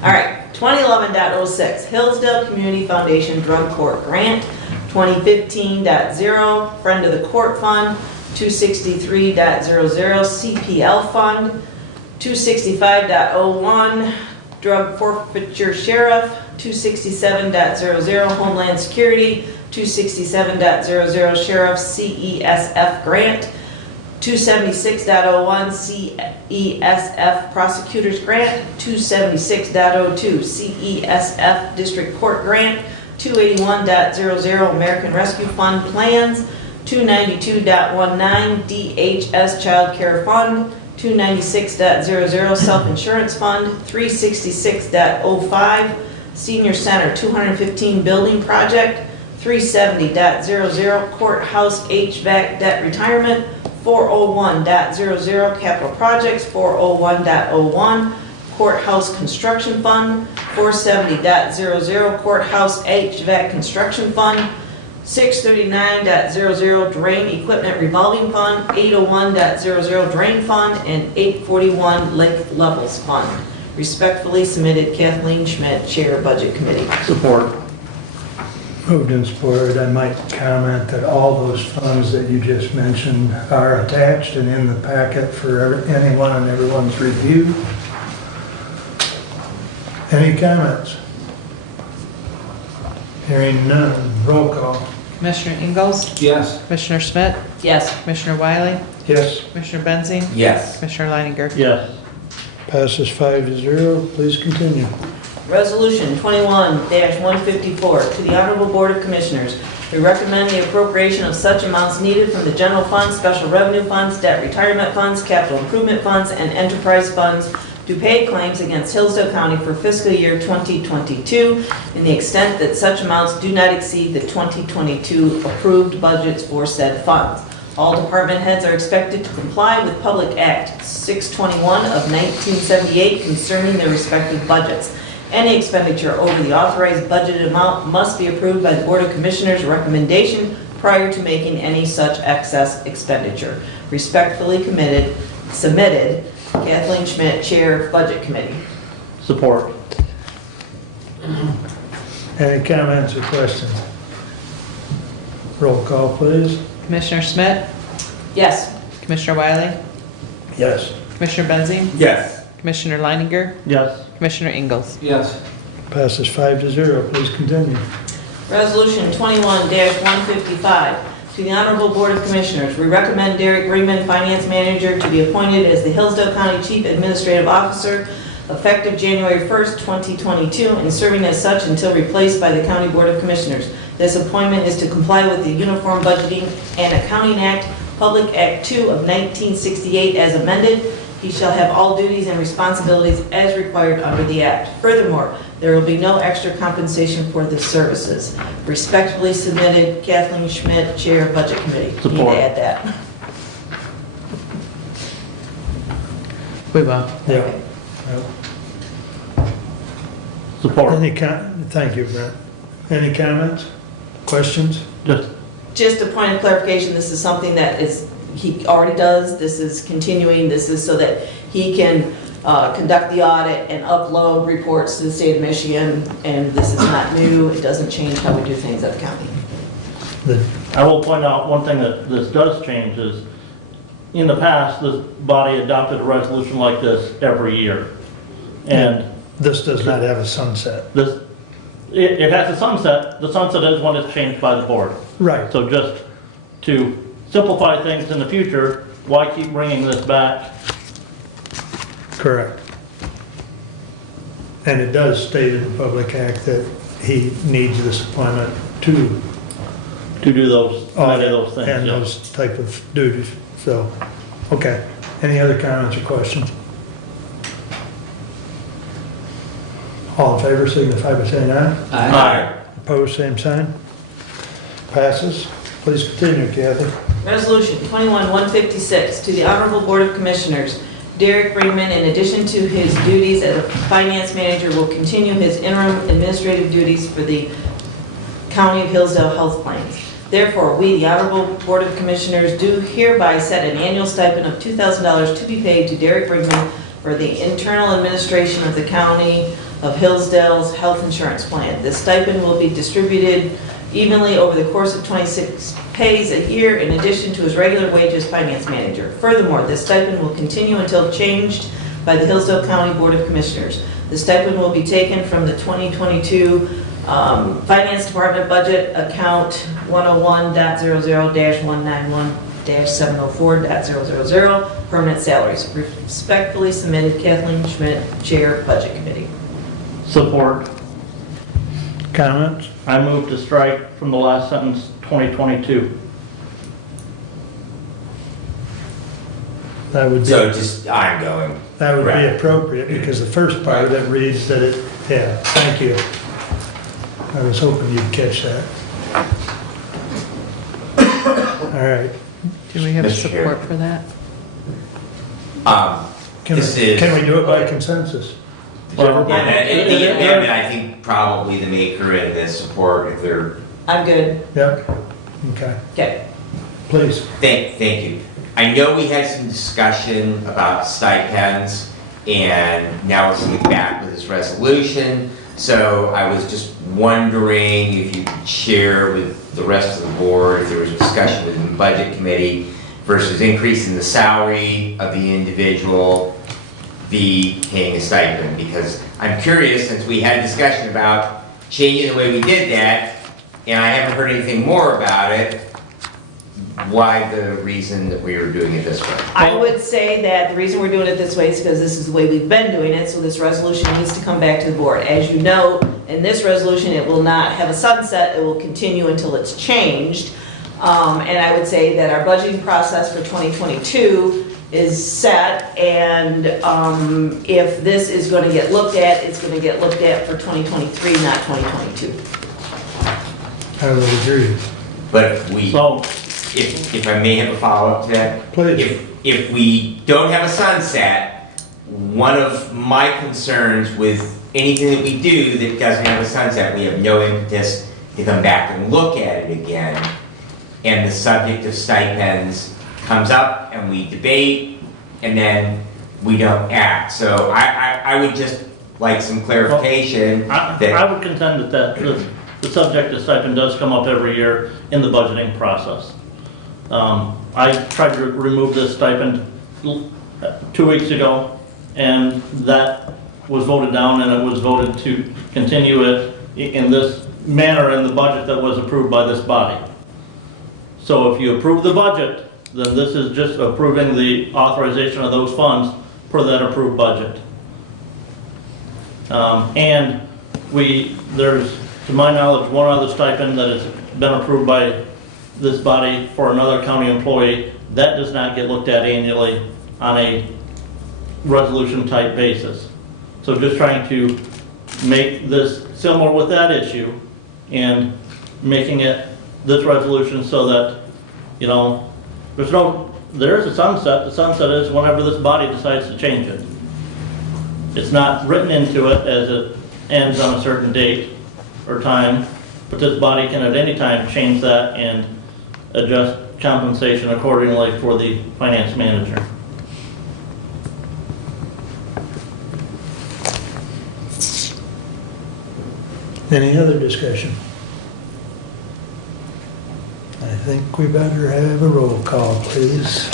All right, 2011.06 Hillsdale Community Foundation Drug Court Grant, 2015.0 Friend of the Court Fund, 263.00 CPL Fund, 265.01 Drug Forfeiture Sheriff, 267.00 Homeland Security, 267.00 Sheriff CESF Grant, 276.01 CESF Prosecutors Grant, 276.02 CESF District Court Grant, 281.00 American Rescue Fund Plans, 292.19 DHS Child Care Fund, 296.00 Self-Insurance Fund, 366.05 Senior Center 215 Building Project, 370.00 Courthouse HVAC Debt Retirement, 401.00 Capital Projects, 401.01 Courthouse Construction Fund, 470.00 Courthouse HVAC Construction Fund, 639.00 Drain Equipment Revolving Fund, 801.00 Drain Fund, and 841 Lake Levels Fund. Respectfully submitted, Kathleen Schmidt, Chair, Budget Committee. Support. Moved and supported. I might comment that all those funds that you just mentioned are attached and in the packet for anyone and everyone's review. Any comments? Hearing none, roll call. Commissioner Ingalls? Yes. Commissioner Schmidt? Yes. Commissioner Wiley? Yes. Commissioner Benzine? Yes. Commissioner Leininger? Yes. Passes 5-0. Please continue. Resolution 21-154, to the Honorable Board of Commissioners. We recommend the appropriation of such amounts needed from the general fund, special revenue funds, debt retirement funds, capital improvement funds, and enterprise funds to pay claims against Hillsdale County for fiscal year 2022 in the extent that such amounts do not exceed the 2022 approved budgets for said funds. All department heads are expected to comply with Public Act 621 of 1978 concerning their respective budgets. Any expenditure over the authorized budgeted amount must be approved by the Board of Commissioners' recommendation prior to making any such excess expenditure. Respectfully submitted, Kathleen Schmidt, Chair, Budget Committee. Support. Any comments or questions? Roll call, please. Commissioner Schmidt? Yes. Commissioner Wiley? Yes. Commissioner Benzine? Yes. Commissioner Leininger? Yes. Commissioner Ingalls? Yes. Passes 5-0. Please continue. Resolution 21-155, to the Honorable Board of Commissioners. We recommend Derek Ringman, Finance Manager, to be appointed as the Hillsdale County Chief Administrative Officer effective January 1st, 2022, and serving as such until replaced by the County Board of Commissioners. This appointment is to comply with the Uniform Budgeting and Accounting Act, Public Act 2 of 1968 as amended. He shall have all duties and responsibilities as required under the Act. Furthermore, there will be no extra compensation for the services. Respectfully submitted, Kathleen Schmidt, Chair, Budget Committee. Need Support. to add that. We will. Yeah. Support. Thank you, Brent. Any comments? Questions? Just a point of clarification, this is something that he already does, this is continuing, this is so that he can conduct the audit and upload reports to the state of Michigan, and this is not new, it doesn't change how we do things at the county. I will point out one thing that this does change is, in the past, this body adopted a resolution like this every year. And This does not have a sunset. it has a sunset. The sunset is when it's changed by the board. Right. So just to simplify things in the future, why keep bringing this back? Correct. And it does state in the Public Act that he needs this appointment to To do those, many of those things. and yeah. those type of duties. So, okay. Any other comments or questions? All in favor signify by saying aye. Aye. Opposed, same sign. Passes. Please continue, Kathy. Resolution 21-156, to the Honorable Board of Commissioners. Derek Ringman, in addition to his duties as a finance manager, will continue his interim administrative duties for the County of Hillsdale Health Plans. Therefore, we, the Honorable Board of Commissioners, do hereby set an annual stipend of $2,000 to be paid to Derek Ringman for the internal administration of the County of Hillsdale's health insurance plan. This stipend will be distributed evenly over the course of 26 pays a year in addition to his regular wage as finance manager. Furthermore, this stipend will continue until changed by the Hillsdale County Board of Commissioners. The stipend will be taken from the 2022 Finance Department budget account 101.00-191-704.000, permanent salaries. Respectfully submitted, Kathleen Schmidt, Chair, Budget Committee. Support. Comments? I move to strike from the last sentence, 2022. That would be. So just ongoing. That would be Correct. appropriate, because the first part of it reads that it, yeah, thank you. I was hoping you'd catch that. All right. Do we have Mr. Chair. support for that? Can This is- we do it by consensus? Well, And in the amendment, I think probably the maker and the support, if they're, I'm good. Yep. Okay, Okay. please. thank you. I know we had some discussion about stipends, and now we're coming back with this resolution. So I was just wondering if you could share with the rest of the board if there was a discussion within the budget committee versus increasing the salary of the individual, be paying a stipend, because I'm curious, since we had a discussion about changing the way we did that, and I haven't heard anything more about it, why the reason that we are doing it this way? I would say that the reason we're doing it this way is because this is the way we've been doing it, so this resolution needs to come back to the board. As you know, in this resolution, it will not have a sunset, it will continue until it's changed. And I would say that our budgeting process for 2022 is set, and if this is going to get looked at, it's going to get looked at for 2023, not 2022. I would agree. But if we, So, if I may have a follow-up to that? Please. If we don't have a sunset, one of my concerns with anything that we do that doesn't have a sunset, we have no impetus to come back and look at it again. And the subject of stipends comes up and we debate and then we don't act. So I would just like some clarification I that, would contend that the subject of stipend does come up every year in the budgeting process. I tried to remove this stipend 2 weeks ago, and that was voted down, and it was voted to continue it in this manner in the budget that was approved by this body. So if you approve the budget, then this is just approving the authorization of those funds per that approved budget. And there's, to my knowledge, one other stipend that has been approved by this body for another county employee. That does not get looked at annually on a resolution type basis. So just trying to make this similar with that issue and making it this resolution so that, you know, there is a sunset. The sunset is whenever this body decides to change it. It's not written into it as it ends on a certain date or time, but this body can at any time change that and adjust compensation accordingly for the finance manager. Any other discussion? I think we better have a roll call, please.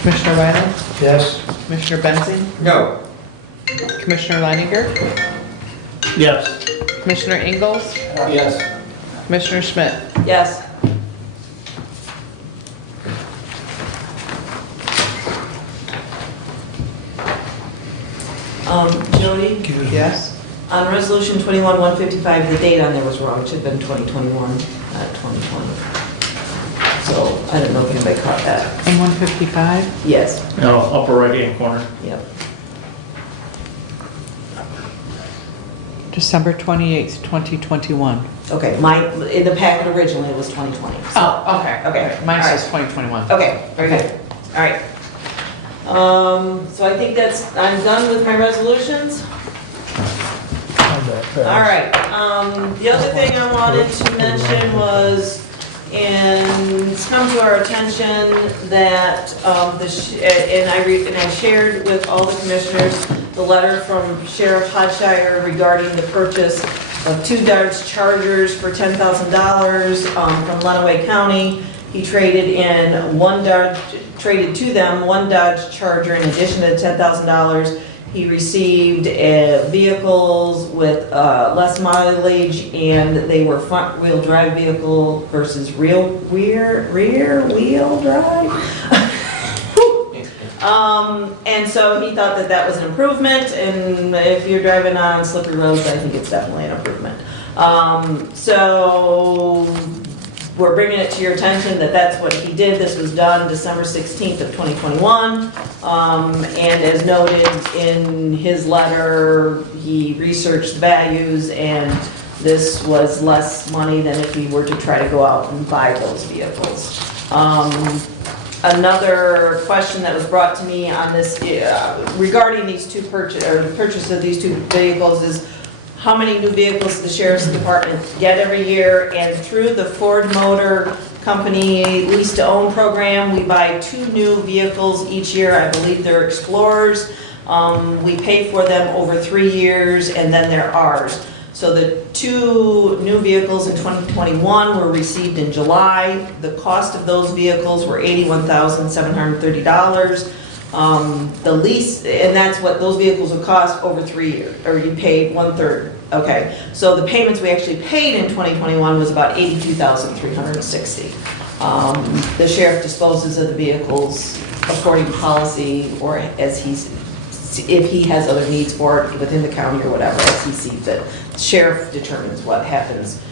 Commissioner Riley? Yes? Commissioner Benzing? no, Commissioner Leininger? Yes. Commissioner Ingalls? Yes. Commissioner Schmidt? Yes. Jody, Yes. on resolution 21-155, the date on there was wrong. It should have been 2021, not 2020. So I don't know if anybody caught that. And 155? Yes, No, upper right-hand corner. yep. December 28th, 2021. Okay, in the packet originally it was 2020. So- Oh, okay. Okay. Mine All right. says 2021. Okay, very good. All right. So I think I'm done with my resolutions. All right, the other thing I wanted to mention was, and it's come to our attention that, and I shared with all the commissioners the letter from Sheriff Hodshire regarding the purchase of 2 Dodge Chargers for $10,000 from Lenawee County. He traded to them one Dodge Charger in addition to the $10,000. He received vehicles with less mileage, and they were front-wheel drive vehicle versus rear wheel drive. And so he thought that was an improvement, and if you're driving on slippery roads, I think it's definitely an improvement. So we're bringing it to your attention that that's what he did. This was done December 16th of 2021. And as noted in his letter, he researched the values, and this was less money than if he were to try to go out and buy those vehicles. Another question that was brought to me on this, regarding these two purchase of these 2 vehicles is, how many new vehicles the Sheriff's Department get every year? And through the Ford Motor Company lease-to-own program, we buy 2 new vehicles each year. I believe they're Explorers. We pay for them over 3 years, and then they're ours. So the 2 new vehicles in 2021 were received in July. The cost of those vehicles were $81,730. The lease, and that's what those vehicles would cost over 3 years, or you paid 1/3 Okay, so the payments we actually paid in 2021 was about $82,360. The sheriff disposes of the vehicles according to policy, or as if he has other needs for it within the county or whatever, as he sees it. Sheriff determines what happens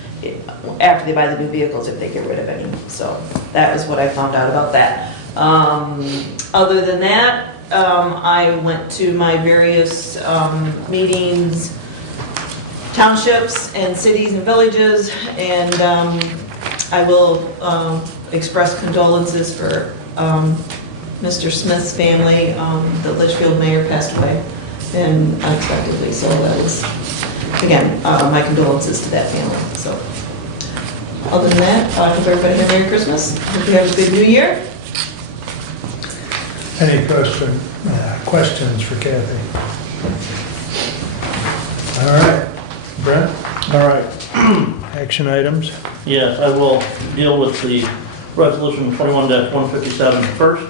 after they buy the new vehicles, if they get rid of any. So that was what I found out about that. Other than that, I went to my various meetings, townships and cities and villages, and I will express condolences for Mr. Smith's family. The Litchfield mayor passed away and unexpectedly, so that was, again, my condolences to that family. So, other than that, I hope everybody had a Merry Christmas. Hope you have a good New Year. Any questions for Kathy? All right, Brent, All right. action items? Yes, I will deal with the resolution 21-157 first.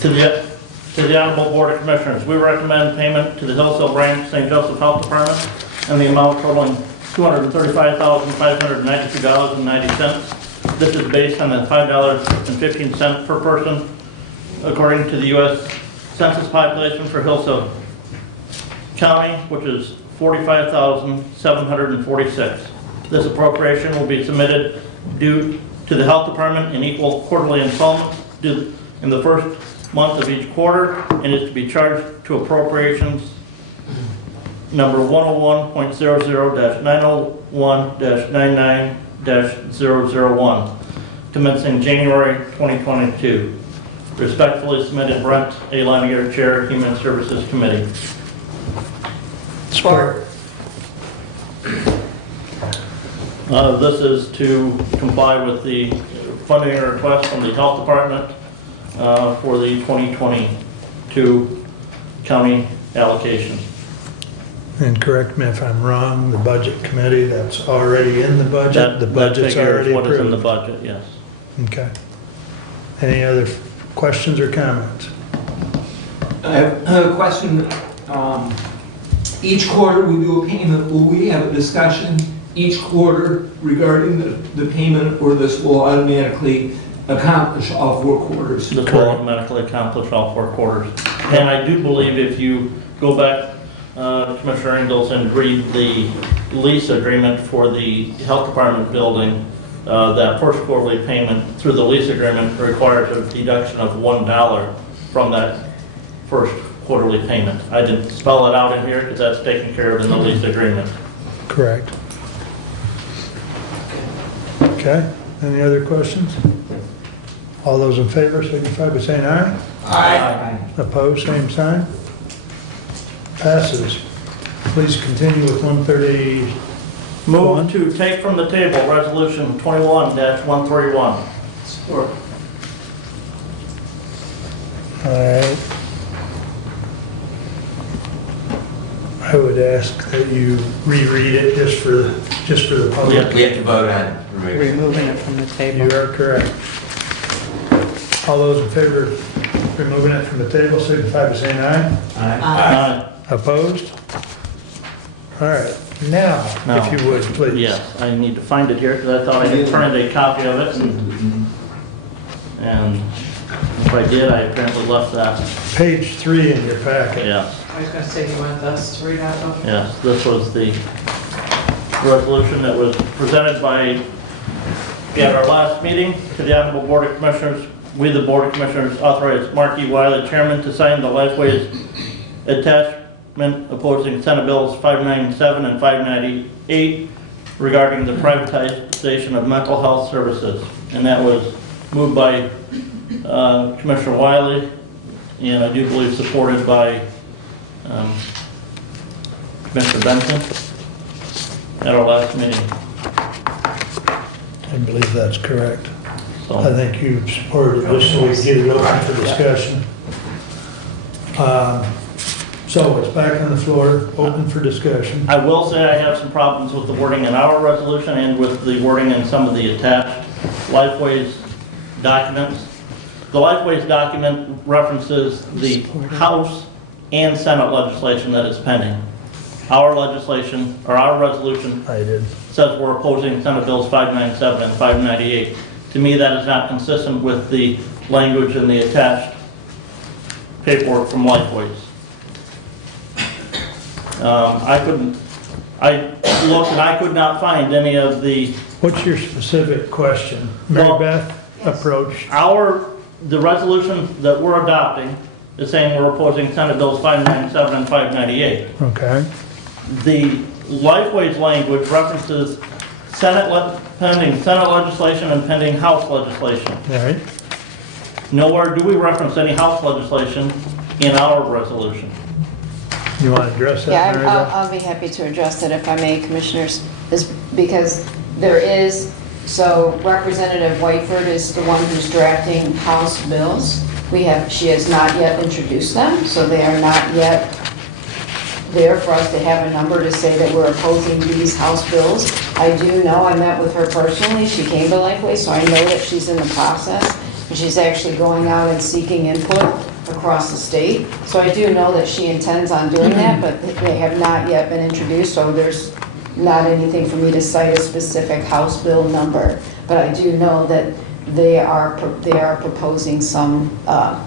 To the Honorable Board of Commissioners, we recommend payment to the Hillsdale Branch St. Joseph Health Department and the amount totaling $235,592.90. This is based on the $5.15 per person, according to the U.S. Census population for Hillsdale County, which is 45,746. This appropriation will be submitted due to the Health Department in equal quarterly installments due in the first month of each quarter, and is to be charged to appropriations number 101.00-901-99-001, commencing January 2022. Respectfully submitted, Brent A. Leiniger, Chair, Human Services Committee. Support. This is to comply with the funding request from the Health Department for the 2022 county allocation. And correct me if I'm wrong, the budget committee, that's already in the budget? The budget's already What is in the approved? budget, yes. Okay. Any other questions or comments? I have a question. Each quarter we do a payment, will we have a discussion each quarter regarding the payment, or this will automatically accomplish all 4 quarters? This will automatically accomplish all 4 quarters. And I do believe if you go back, Commissioner Ingalls, and read the lease agreement for the Health Department building, that first quarterly payment through the lease agreement requires a deduction of $1 from that first quarterly payment. I didn't spell it out in here because that's taken care of in the lease agreement. Correct. Okay, any other questions? All those in favor signify by saying aye. Aye. Opposed, same sign. Passes. Please continue with 130. Move to take from the table Resolution 21-131. Support. All right. I would ask that you reread it just for the public. We have to vote on removing. Removing it from the You table. are correct. All those in favor of removing it from the table signify by saying aye. Aye. Opposed? All right, now, if you would, please. Yes, I need to find it here because I thought I had printed a copy of it. And if I did, I apparently left that. Page 3 in your packet. Yes, I was gonna say, you want us to read out of? yes, this was the resolution that was presented by, at our last meeting to the Honorable Board of Commissioners. We, the Board of Commissioners, authorized Mark E. Wiley, Chairman, to sign the Lifeways attachment opposing Senate Bills 597 and 598 regarding the privatization of mental health services. And that was moved by Commissioner Wiley, and I do believe supported by Commissioner Benson at our last meeting. I believe that's correct. I So, think you supported it just so we can get it open for discussion. So it's back on the floor, open for discussion. I will say I have some problems with the wording in our resolution and with the wording in some of the attached Lifeways documents. The Lifeways document references the House and Senate legislation that is pending. our legislation, or our resolution I did. says we're opposing Senate Bills 597 and 598. To me, that is not consistent with the language in the attached paperwork from Lifeways. I looked and I could not find any of the, What's your specific question? Mary Well- Beth approached, the resolution that we're adopting is saying we're opposing Senate Bills 597 and 598. okay, The Lifeways language references pending Senate legislation and pending House legislation. all right. Nowhere do we reference any House legislation in our resolution. You want to address that, Yeah, Mary Beth? I'll be happy to address it if I may, Commissioners, is because there is, so Representative Whiteford is the one who's drafting House bills. She has not yet introduced them, so they are not yet there for us to have a number to say that we're opposing these House bills. I do know, I met with her personally, she came to Lifeway, so I know that she's in the process. And she's actually going out and seeking input across the state. So I do know that she intends on doing that, but they have not yet been introduced, so there's not anything for me to cite a specific House bill number. But I do know that they are proposing some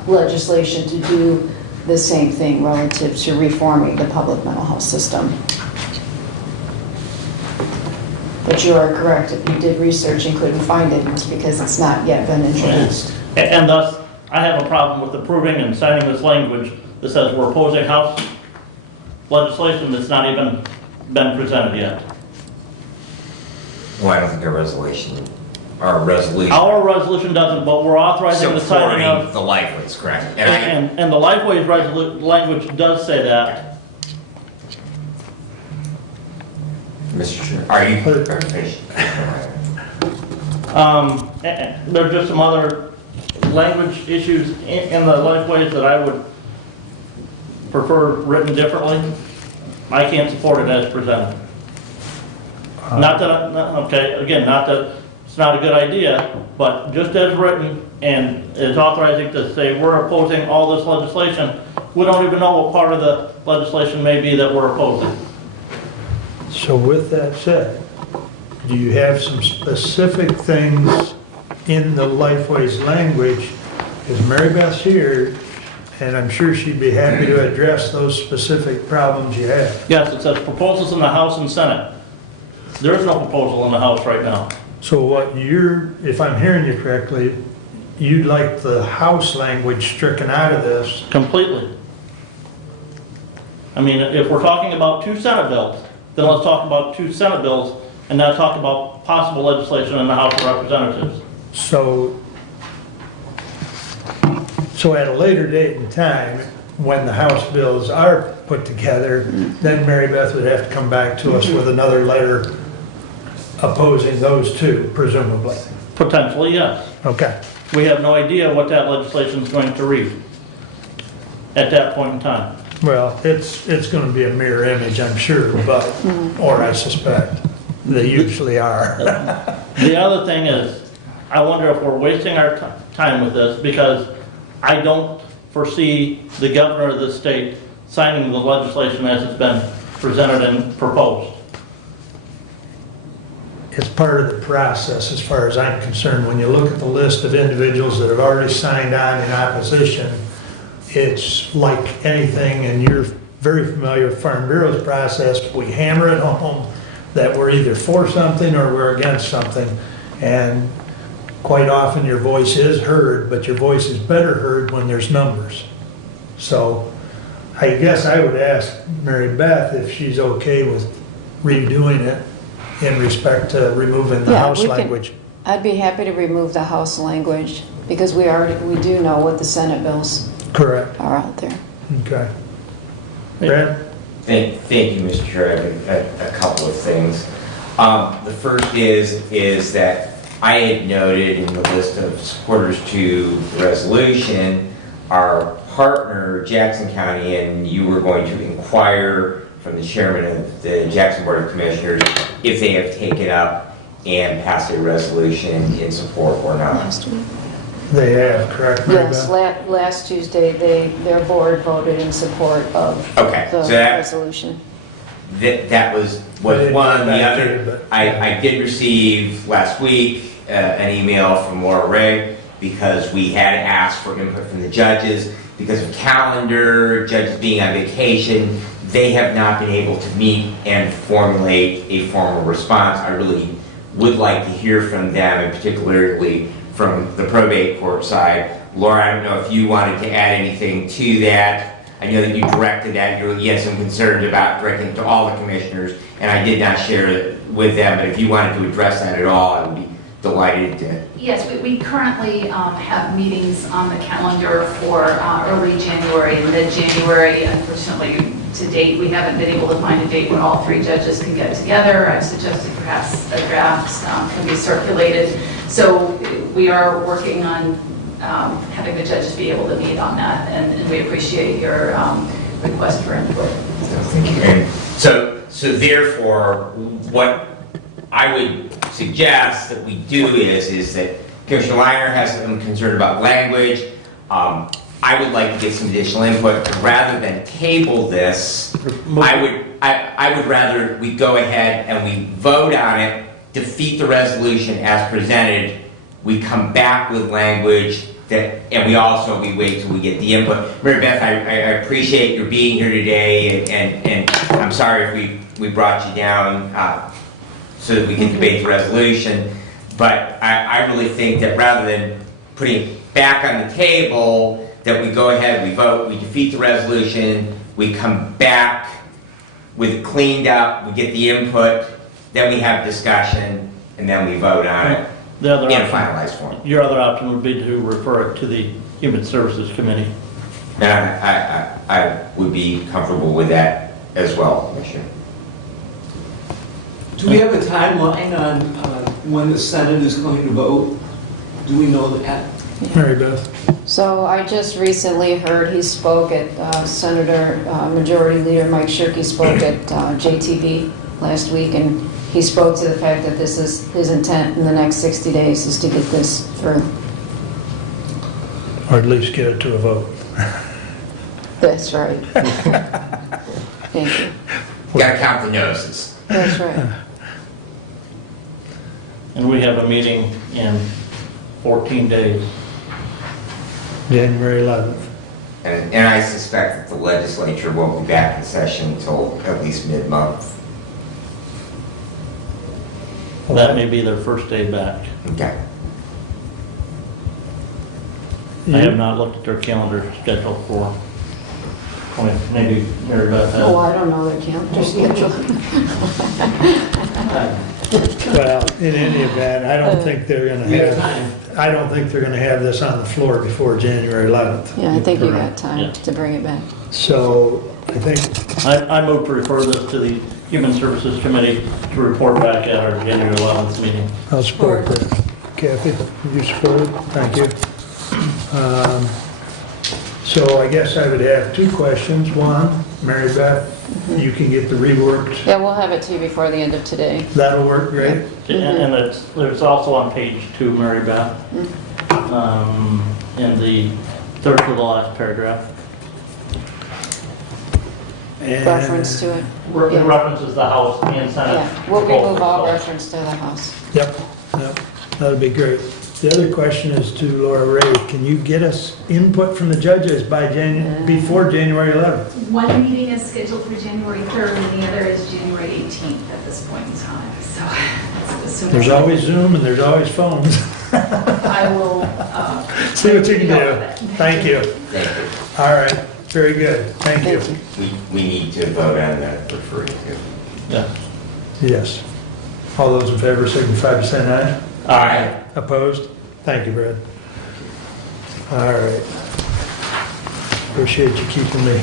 legislation to do the same thing relative to reforming the public mental health system. But you are correct, if you did research and couldn't find it, it's because it's not yet been introduced. And thus, I have a problem with approving and signing this language that says we're opposing House legislation that's not even been presented yet. Well, I don't think our resolution Our resolution doesn't, but we're authorizing the signing supporting of, the Lifeways, correct? And and the Lifeways language does say that. Mr. Chair, are you finished? There's just some other language issues in the Lifeways that I would prefer written differently. I can't support it as presented. Not that, okay, again, not that it's not a good idea, but just as written and is authorizing to say we're opposing all this legislation, we don't even know what part of the legislation may be that we're opposing. So with that said, do you have some specific things in the Lifeways language? Because Mary Beth's here, and I'm sure she'd be happy to address those specific problems you have. Yes, it says proposals in the House and Senate. There is no proposal in the House right now. So what if I'm hearing you correctly, you'd like the House language stricken out of this? Completely. I mean, if we're talking about two Senate bills, then let's talk about two Senate bills and not talk about possible legislation in the House of Representatives. So at a later date and time, when the House bills are put together, then Mary Beth would have to come back to us with another letter opposing those two, presumably. Potentially, yes. Okay. We have no idea what that legislation is going to read at that point in time. Well, it's going to be a mirror image, I'm sure, but, or I suspect, they usually are. The other thing is, I wonder if we're wasting our time with this because I don't foresee the governor of the state signing the legislation as it's been presented and proposed. It's part of the process, as far as I'm concerned. When you look at the list of individuals that have already signed on in opposition, it's like anything, and you're very familiar with Farm Bureau's process. We hammer it home that we're either for something or we're against something. And quite often your voice is heard, but your voice is better heard when there's numbers. So I guess I would ask Mary Beth if she's okay with redoing it in respect to removing the Yeah, House we can- language. I'd be happy to remove the House language because we do know what the Senate bills Correct. are out there. Okay. Brad? Thank you, Mr. Chair. I have a couple of things. The first is that I had noted in the list of supporters to the resolution, our partner, Jackson County, and you were going to inquire from the chairman of the Jackson Board of Commissioners if they have taken up and passed a resolution in support or not. Last week. They have, correct, Mary Yes, Beth? last Tuesday, their board voted in support of Okay, the so that, resolution. that was one. The other, I did receive last week an email from Laura Ray, because we had asked for input from the judges. Because of calendar, judges being on vacation, they have not been able to meet and formulate a formal response. I really would like to hear from them, and particularly from the probate court side. Laura, I don't know if you wanted to add anything to that. I know that you directed that. You had some concerns about directing it to all the commissioners, and I did not share it with them, but if you wanted to address that at all, I would be delighted to. Yes, we currently have meetings on the calendar for early January and mid-January. Unfortunately, to date, we haven't been able to find a date when all three judges can get together. I've suggested perhaps a draft can be circulated. So we are working on having the judges be able to meet on that, and we appreciate your request for input. Thank you. And so therefore, what I would suggest that we do is that Commissioner Liner has some concern about language. I would like to get some additional input. Rather than table this, I would rather we go ahead and we vote on it, defeat the resolution as presented. We come back with language and we wait till we get the input. Mary Beth, I appreciate your being here today, and I'm sorry if we brought you down so that we can debate the resolution. But I really think that rather than putting it back on the table, that we go ahead, we vote, we defeat the resolution, we come back with cleaned up, we get the input, then we have discussion, and then we vote on it in a finalized form. Your other option would be to refer it to the Human Services Committee. And I would be comfortable with that as well, Commissioner. Do we have a timeline on when the Senate is going to vote? Do we know that? Mary Beth? So I just recently heard he spoke at Senator Majority Leader Mike Shirkey spoke at JTV last week, and he spoke to the fact that this is his intent in the next 60 days is to get this through. Or at least get it to a vote. That's right. Thank you. Gotta count the noses. That's right. And we have a meeting in 14 days. January 11th. And I suspect that the legislature won't be back in session until at least mid-month. That may be their first day back. Okay. I have not looked at their calendar schedule for, maybe Mary Beth has. Oh, I don't know their calendar schedule. Well, in any event, I don't think they're gonna have this on the floor before January 11th. Yeah, I think you got Correct. time Yeah. to bring it back. So I think, I move to refer this to the Human Services Committee to report back at our January 11th meeting. I'll support that. Kathy, you support it? Thank you. So I guess I would have two questions. One, Mary Beth, you can get the reworked, Yeah, we'll have it to you before the end of today. that'll work great? And there's also on page 2, Mary Beth, in the third to the last paragraph. And- Reference to it. It references the House and Senate. Yeah, we'll remove all proposals. reference to the House. Yep, that'd be great. The other question is to Laura Ray. Can you get us input from the judges by before January 11th? One meeting is scheduled for January 3rd, and the other is January 18th at this point in time. So that's as soon as There's always Zoom and there's always phones. I will. See what you can do. Thank you. Thank you. All right, very good. Thank you. We need to vote on that referring to. Yeah. Yes. All those in favor signify by saying aye. Aye. Opposed? Thank you, Brad. All right. Appreciate you keeping me.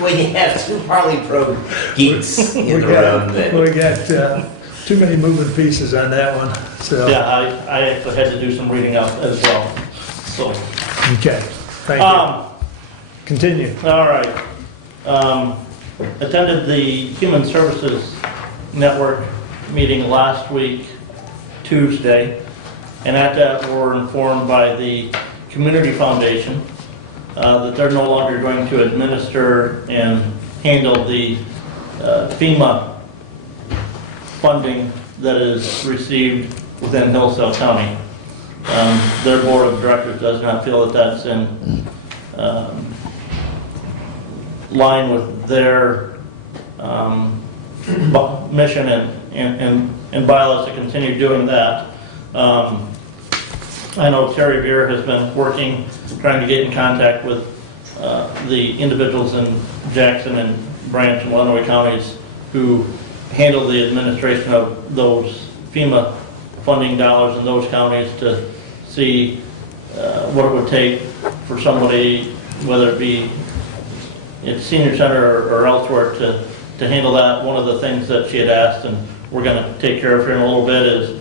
When you have two Harley Pro geeks in the room that. We got too many moving pieces on that one, so. Yeah, I actually had to do some reading up as well, so. Okay, thank you. Continue. All right. Attended the Human Services Network meeting last week, Tuesday, and at that we were informed by the Community Foundation that they're no longer going to administer and handle the FEMA funding that is received within Hillsdale County. Their board of directors does not feel that that's in line with their mission and bylaws to continue doing that. I know Terry Beer has been working, trying to get in contact with the individuals in Jackson and Branch and Lenawee counties who handle the administration of those FEMA funding dollars in those counties to see what it would take for somebody, whether it be at Senior Center or elsewhere, to handle that. One of the things that she had asked, and we're going to take care of here in a little bit, is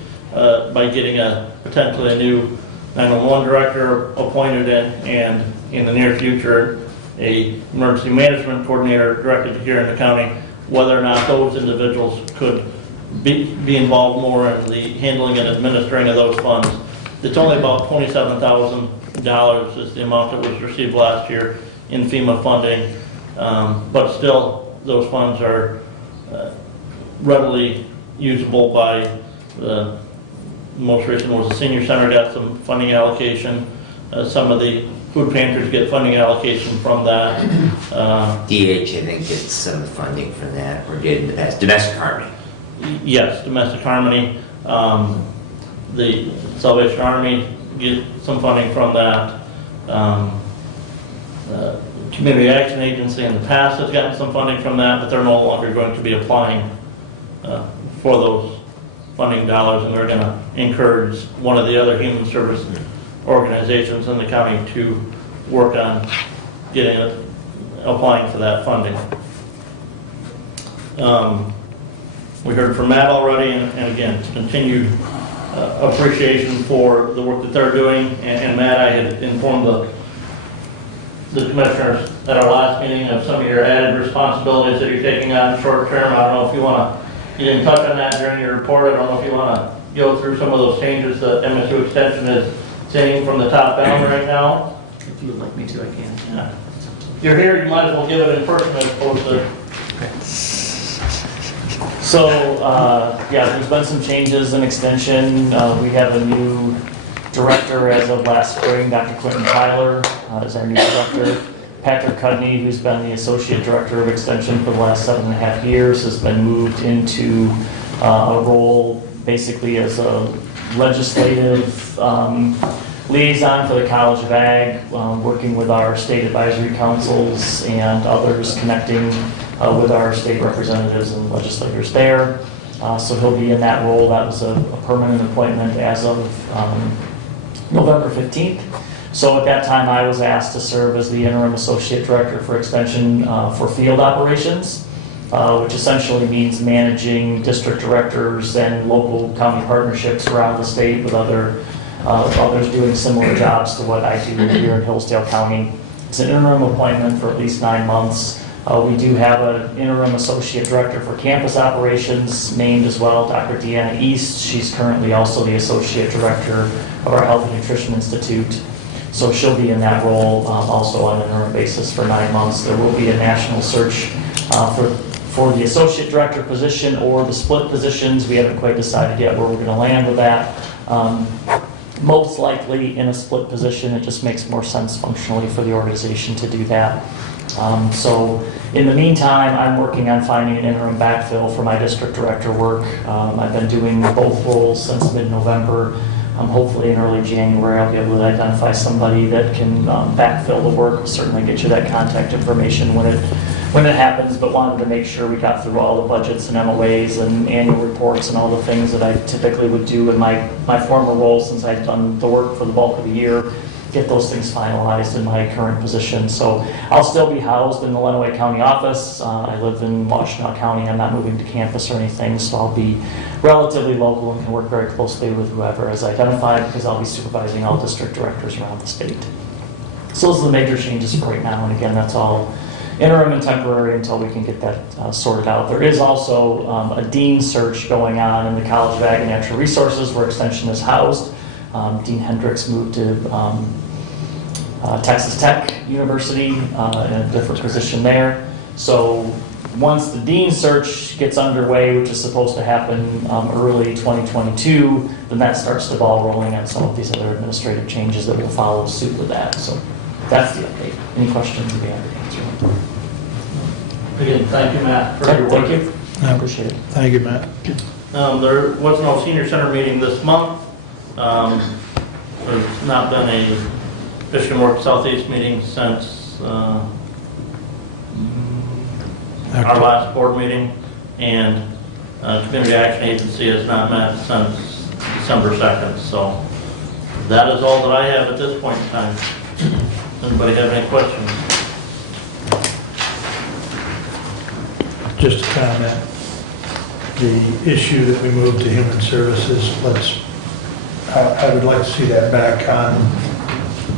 by getting potentially a new 911 director appointed and in the near future, a emergency management coordinator directed here in the county, whether or not those individuals could be involved more in the handling and administering of those funds. It's only about $27,000 is the amount that was received last year in FEMA funding, but still those funds are readily usable by the most recent was the Senior Center got some funding allocation. Some of the food pantries get funding allocation from that. DH, I think, gets some funding from that, or did in the past. Domestic Harmony. Yes, Domestic Harmony. The Salvation Army get some funding from that. Community Action Agency in the past has gotten some funding from that, but they're no longer going to be applying for those funding dollars, and they're going to encourage one of the other human service organizations in the county to work on applying for that funding. We heard from Matt already, and again, continued appreciation for the work that they're doing. And Matt, I had informed the commissioners at our last meeting of some of your added responsibilities that you're taking on short term. I don't know if you didn't touch on that during your report. I don't know if you want to go through some of those changes that MSU Extension is seeing from the top down right now. If you would like me to, I can. Yeah. If you're here, you might as well give it in person as opposed to. So, yeah, there's been some changes in Extension. We have a new director as of last spring. Dr. Quentin Tyler is our new director. Patrick Cudney, who's been the associate director of Extension for the last 7.5 years, has been moved into a role basically as a legislative liaison for the College of Ag, working with our state advisory councils and others, connecting with our state representatives and legislators there. So he'll be in that role. That was a permanent appointment as of November 15th. So at that time, I was asked to serve as the interim associate director for Extension for field operations, which essentially means managing district directors and local county partnerships around the state with others doing similar jobs to what I do here in Hillsdale County. It's an interim appointment for at least 9 months. We do have an interim associate director for campus operations named as well, Dr. Deanna East. She's currently also the associate director of our Health and Nutrition Institute. So she'll be in that role also on an interim basis for 9 months. There will be a national search for the associate director position or the split positions. We haven't quite decided yet where we're going to land with that. Most likely in a split position. It just makes more sense functionally for the organization to do that. So in the meantime, I'm working on finding an interim backfill for my district director work. I've been doing both roles since mid-November. Hopefully in early January, I'll be able to identify somebody that can backfill the work. We'll certainly get you that contact information when it happens, but wanted to make sure we got through all the budgets and MOAs and annual reports and all the things that I typically would do in my former role since I've done the work for the bulk of the year, get those things finalized in my current position. So I'll still be housed in the Lenawee County office. I live in Washtenaw County. I'm not moving to campus or anything, so I'll be relatively local and can work very closely with whoever is identified because I'll be supervising all district directors around the state. So those are the major changes for right now, and again, that's all interim and temporary until we can get that sorted out. There is also a dean search going on in the College of Ag and Natural Resources where Extension is housed. Dean Hendricks moved to Texas Tech University in a different position there. So once the dean search gets underway, which is supposed to happen early 2022, then that starts the ball rolling on some of these other administrative changes that will follow suit with that. So that's the update. Any questions you'd be happy to answer? Again, thank you, Matt, for your work. Thank you. I appreciate it. Thank you, Matt. There was no senior center meeting this month. There's not been a Michigan Work Southeast meeting since our last board meeting, and Community Action Agency has not met since December 2nd. So that is all that I have at this point in time. Anybody have any questions? Just a comment. The issue that we moved to Human Services, I would like to see that back on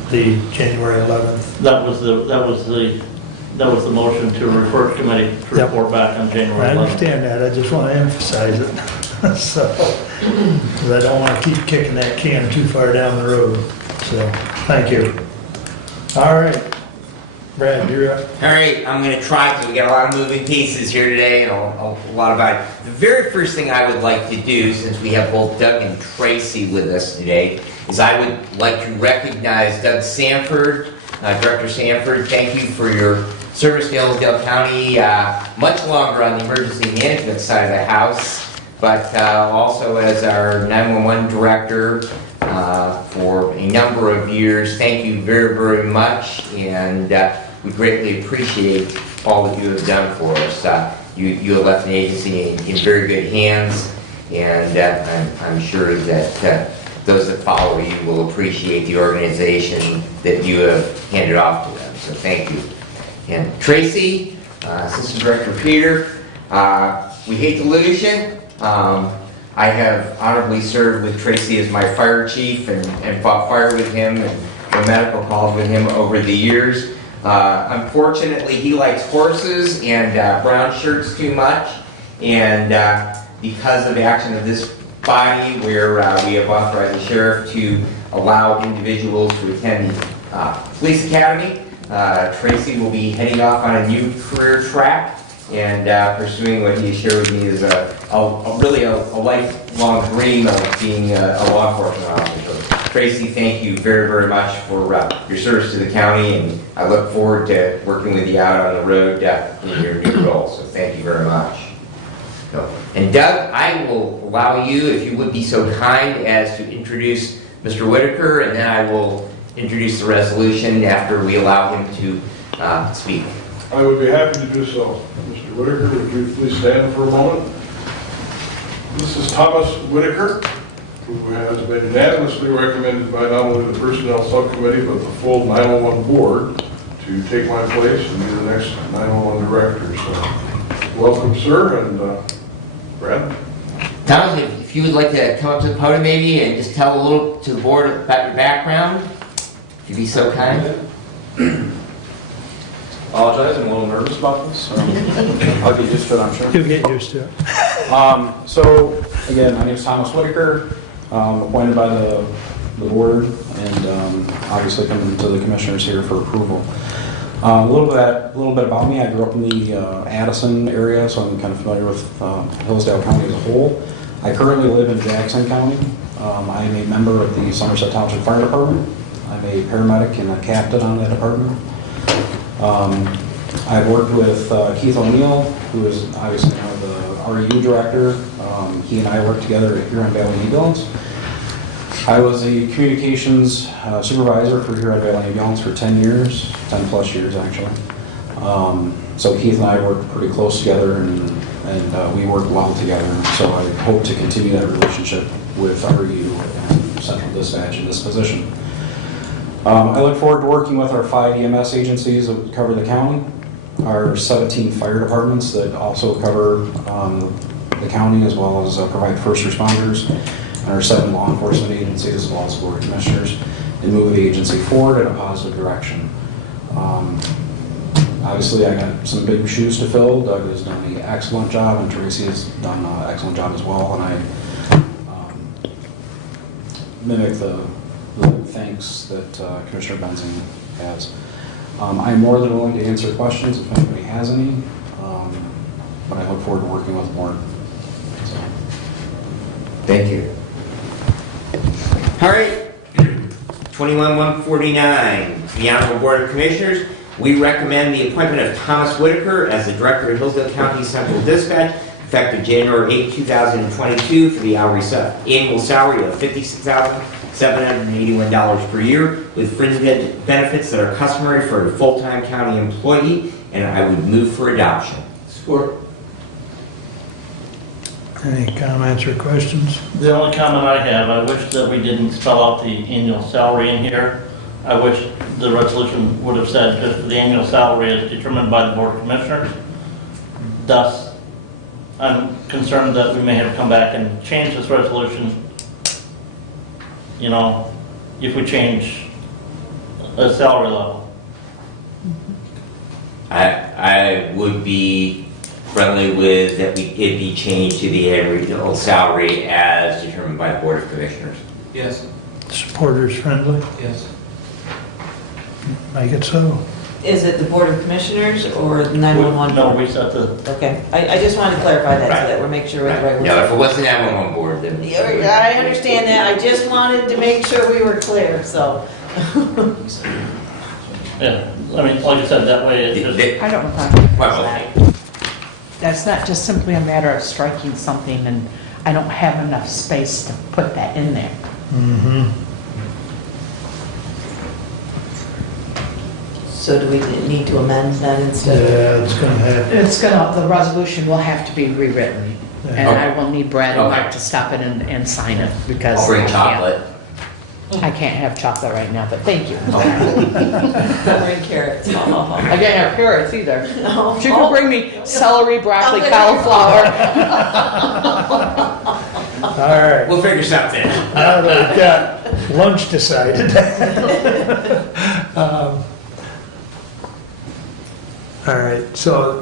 the January 11th. That was the motion to refer to committee to Yep. report back on January I 11th. understand that, I just want to emphasize it. So, 'cause I don't want to keep kicking that can too far down the road. So, thank you. All right, Brad, you're up. All right, I'm going to try to. We got a lot of moving pieces here today and a lot about it. The very first thing I would like to do, since we have both Doug and Tracy with us today, is I would like to recognize Doug Sanford, Director Sanford. Thank you for your service to Hillsdale County, much longer on the emergency management side of the house, but also as our 911 director for a number of years. Thank you very, very much, and we greatly appreciate all that you have done for us. You have left an agency in very good hands, and I'm sure that those that follow you will appreciate the organization that you have handed off to them. So thank you. And Tracy, Assistant Director Peter, we hate to lose you. I have honorably served with Tracy as my fire chief and fought fire with him and done medical calls with him over the years. Unfortunately, he likes horses and brown shirts too much, and because of the action of this body where we have authorized the sheriff to allow individuals to attend the police academy, Tracy will be heading off on a new career track and pursuing what he has shared with me is really a lifelong dream of being a law enforcement officer. Tracy, thank you very, very much for your service to the county, and I look forward to working with you out on the road in your new role, so thank you very much. And Doug, I will allow you, if you would be so kind as to introduce Mr. Whitaker, and then I will introduce the resolution after we allow him to speak. I would be happy to do so. Mr. Whitaker, would you please stand for a moment? This is Thomas Whitaker, who has been unanimously recommended by not only the Personnel Subcommittee, but the full 911 Board to take my place and be the next 911 Director. So, welcome, sir, and Brad. Thomas, if you would like to come up to the podium maybe and just tell a little to the board about your background, if you'd be so kind. Apologize, I'm a little nervous about this. I'll get used to it, I'm sure. You'll get used to it. So, again, my name is Thomas Whitaker, appointed by the board, and obviously coming to the commissioners here for approval. A little bit about me. I grew up in the Addison area, so I'm kind of familiar with Hillsdale County as a whole. I currently live in Jackson County. I am a member of the Somerset Township Fire Department. I'm a paramedic and a captain on that department. I've worked with Keith O'Neill, who is obviously now the RU director. He and I worked together at Huron Valley Ambulance. I was a communications supervisor for Huron Valley Ambulance for 10 years, 10 plus years actually. So Keith and I worked pretty close together, and we worked well together. So I hope to continue that relationship with RU and Central Dispatch in this position. I look forward to working with our 5 EMS agencies that cover the county, our 17 fire departments that also cover the county, as well as provide first responders, and our 7 law enforcement agencies, as well as board of commissioners, and move the agency forward in a positive direction. Obviously, I got some big shoes to fill. Doug has done an excellent job, and Tracy has done an excellent job as well, and I mimic the thanks that Commissioner Benzing has. I'm more than willing to answer questions if anybody has any, but I look forward to working with Warren. So. Thank you. All right, 21-149, the Honorable Board of Commissioners, we recommend the appointment of Thomas Whitaker as the Director of Hillsdale County Central Dispatch, effective January 8, 2022, for the annual salary of $56,781 per year, with fringe benefits that are customary for a full-time county employee, and I would move for adoption. Support. Any comments or questions? The only comment I have, I wish that we didn't spell out the annual salary in here. I wish the resolution would have said that the annual salary is determined by the Board of Commissioners. Thus, I'm concerned that we may have to come back and change this resolution, you know, if we change a salary level. I would be friendly with that it be changed to the annual salary as determined by the Board of Commissioners. Yes. Supporters friendly? Yes. Make it so. Is it the Board of Commissioners or the 911? No, we set the, Okay, I just wanted to clarify that so Right. that we're making sure we're the right. No, if it was the 911 board, then. Yeah, I understand that, I just wanted to make sure we were clear, so. yeah, I mean, like I said, that way it's just, I don't know. Well, okay. That's not just simply a matter of striking something, and I don't have enough space to put that in there. Mm-hmm. So do we need to amend that instead of? Yeah, it's gonna happen. The resolution will have to be rewritten, and I will need Brad and Mark to stop it and sign it, because I'll bring chocolate. I can't have chocolate right now, but thank you. Bring carrots. I can't have carrots either. No. She could bring me celery, broccoli, I'll cauliflower. All right, We'll figure something. now that we've got lunch decided. All right, so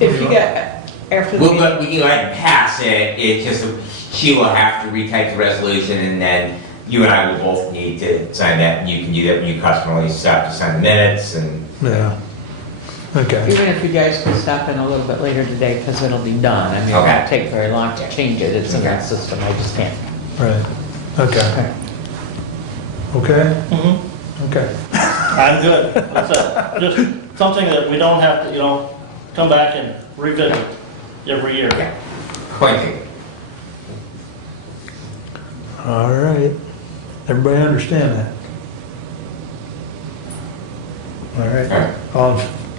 If you get, after the Well, meeting. but we can go ahead and pass it, it's just, she will have to retype the resolution, and then you and I will both need to sign that, and you can do that when you customarily stop to sign the minutes, and yeah, okay. Even if you guys can stop in a little bit later today, because it'll be done. I mean, it Okay. won't take very long to change it. It's in that system. I just can't. Right, okay. Okay, mhm. okay. I'm good. That's it. Just something that we don't have to, you know, come back and revisit every year. yeah. Point taken. All right. Everybody understand that? All right.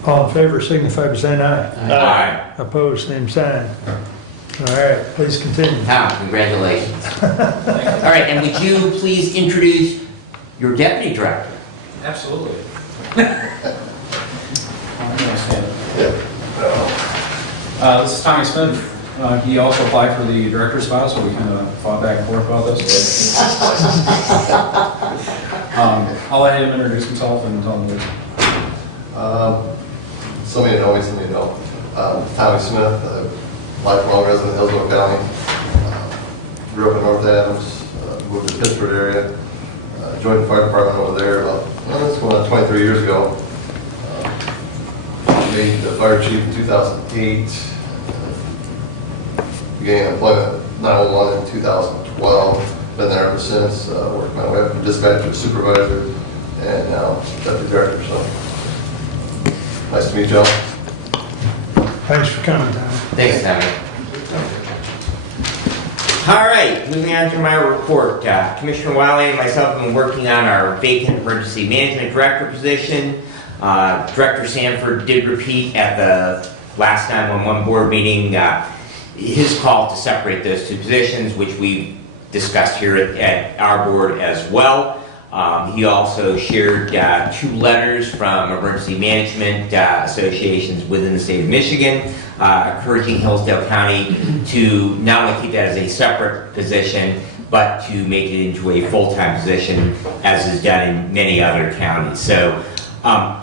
All in favor signify by saying aye. Aye. Opposed, same sign. All right, please continue. Tom, congratulations. All right, and would you please introduce your deputy director? Absolutely. This is Tommy Smith. He also applied for the director's spot, so we kind of fought back and forth about this. I'll let him introduce himself and tell him. Some of you know me, some of you don't. Tommy Smith, lifelong resident of Hillsdale County. Grew up in North Adams, moved to the Pittsburgh area. Joined the fire department over there about, it's going on 23 years ago. Made the fire chief in 2008. Began employment at 911 in 2012. Been there ever since. Worked my way up from dispatcher to supervisor, and now deputy director. So nice to meet y'all. Thanks for coming, Tom. Thanks, Tommy. All right, moving on to my report. Commissioner Wiley and myself have been working on our vacant emergency management director position. Director Sanford did repeat at the last 911 board meeting his call to separate those two positions, which we discussed here at our board as well. He also shared two letters from emergency management associations within the state of Michigan, encouraging Hillsdale County to not only keep that as a separate position, but to make it into a full-time position, as is done in many other counties. So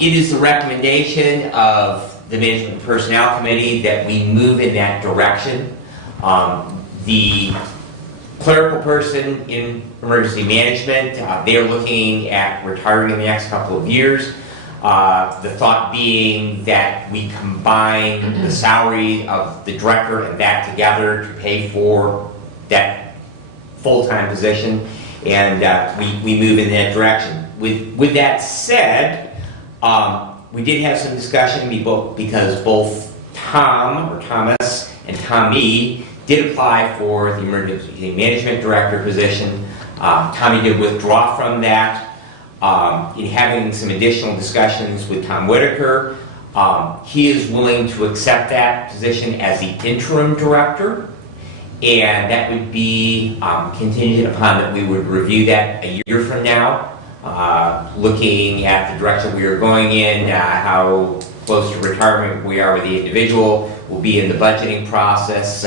it is the recommendation of the Management and Personnel Committee that we move in that direction. The clerical person in emergency management. They are looking at retiring in the next couple of years. The thought being that we combine the salary of the director and that together to pay for that full-time position, and we move in that direction. With that said, we did have some discussion because both Thomas and Tommy did apply for the emergency management director position. Tommy did withdraw from that. In having some additional discussions with Tom Whitaker, he is willing to accept that position as the interim director, and that would be contingent upon that we would review that a year from now, looking at the direction we are going in, how close to retirement we are with the individual. We'll be in the budgeting process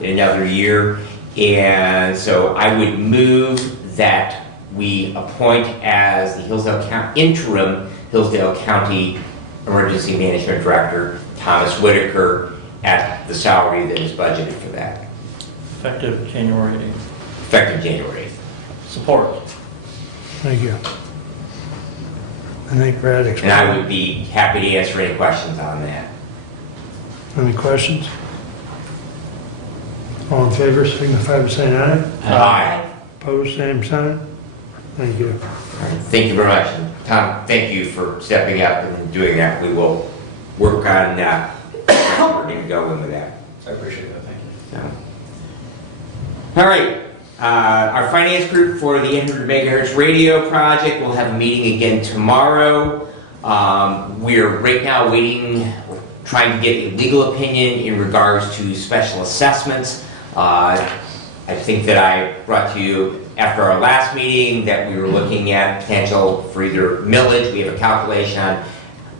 in another year, and so I would move that we appoint as the interim Hillsdale County Emergency Management Director Thomas Whitaker at the salary that is budgeted for that. Effective January 8th. Effective January 8th. Support. Thank you. I think Brad And explained. I would be happy to answer any questions on that. Any questions? All in favor, signify by saying aye. Aye. Opposed, same sign. Thank you. Thank you very much. And Tom, thank you for stepping up and doing that. We will work on where we're going to go in with that. I appreciate that, thank you. All right. Our finance group for the 800 megahertz radio project will have a meeting again tomorrow. We're right now trying to get a legal opinion in regards to special assessments. I think that I brought to you after our last meeting that we were looking at potential for either millage. We have a calculation on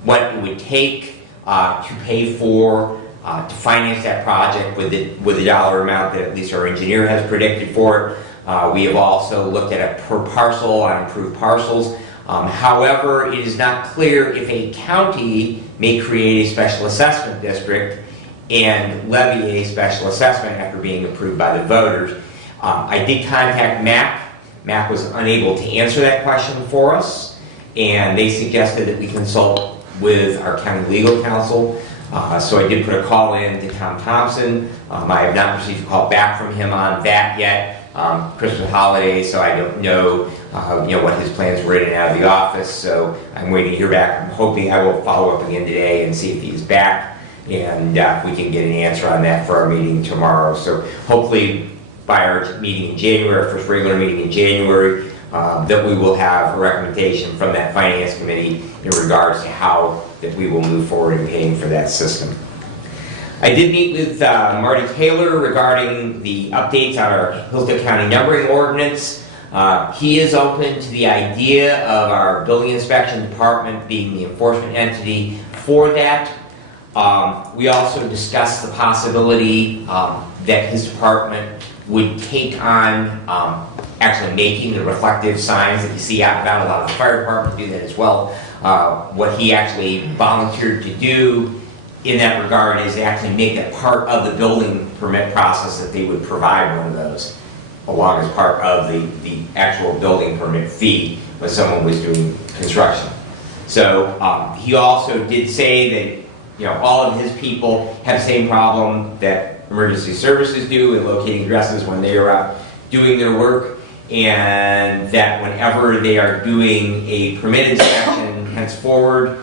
what it would take to pay for to finance that project with the dollar amount that at least our engineer has predicted for it. We have also looked at a per parcel on improved parcels. However, it is not clear if a county may create a special assessment district and levy a special assessment after being approved by the voters. I did contact MAC. MAC was unable to answer that question for us, and they suggested that we consult with our county legal counsel. So I did put a call in to Tom Thompson. I have not received a call back from him on that yet. Christmas holiday, so I don't know, what his plans were in and out of the office. So I'm waiting to hear back. I'm hoping I will follow up again today and see if he's back, and we can get an answer on that for our meeting tomorrow. So hopefully by our meeting in January, our first regular meeting in January, that we will have a recommendation from that finance committee in regards to how that we will move forward in paying for that system. I did meet with Marty Taylor regarding the updates on our Hillsdale County numbering ordinance. He is open to the idea of our building inspection department being the enforcement entity for that. We also discussed the possibility that his department would take on actually making the reflective signs that you see out and about. A lot of the fire departments do that as well. What he actually volunteered to do in that regard is actually make that part of the building permit process, that they would provide one of those along as part of the actual building permit fee when someone was doing construction. So he also did say that all of his people have the same problem that emergency services do in locating addresses when they are out doing their work, and that whenever they are doing a permit inspection henceforward,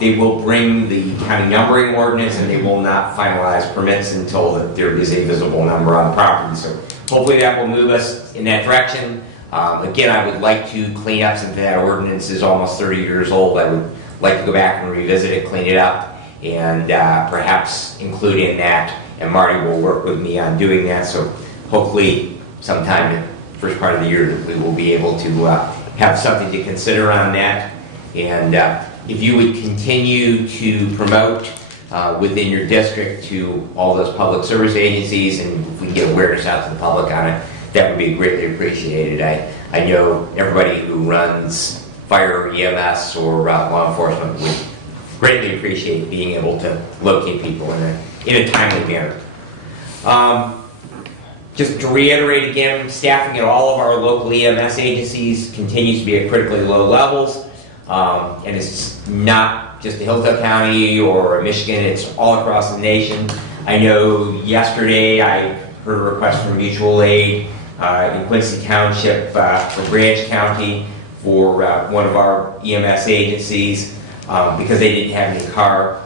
they will bring the county numbering ordinance, and they will not finalize permits until there is a visible number on the property. So hopefully that will move us in that direction. Again, I would like to clean up, since that ordinance is almost 30 years old. I would like to go back and revisit it, clean it up, and perhaps include in that, and Marty will work with me on doing that. So hopefully sometime in the first part of the year that we will be able to have something to consider on that. And if you would continue to promote within your district to all those public service agencies, and if we can get awareness out to the public on it, that would be greatly appreciated. I know everybody who runs fire, EMS, or law enforcement would greatly appreciate being able to locate people in a timely manner. Just to reiterate again, staffing at all of our local EMS agencies continues to be at critically low levels. And it's not just a Hillsdale County or Michigan, it's all across the nation. I know yesterday I heard a request from mutual aid in Quincy Township for Branch County for one of our EMS agencies because they didn't have any car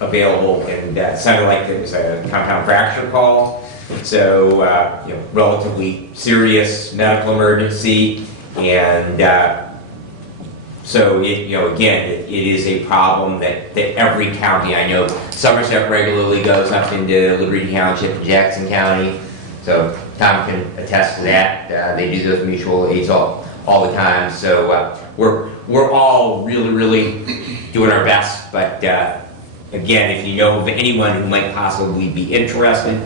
available, and that sounded like it was a compound fracture call. So, relatively serious medical emergency, and so again, it is a problem that every county, I know Somerset regularly goes up into Liberty Township and Jackson County, so Tom can attest to that. They do those mutual aids all the time, so we're all really doing our best, but again, if you know of anyone who might possibly be interested,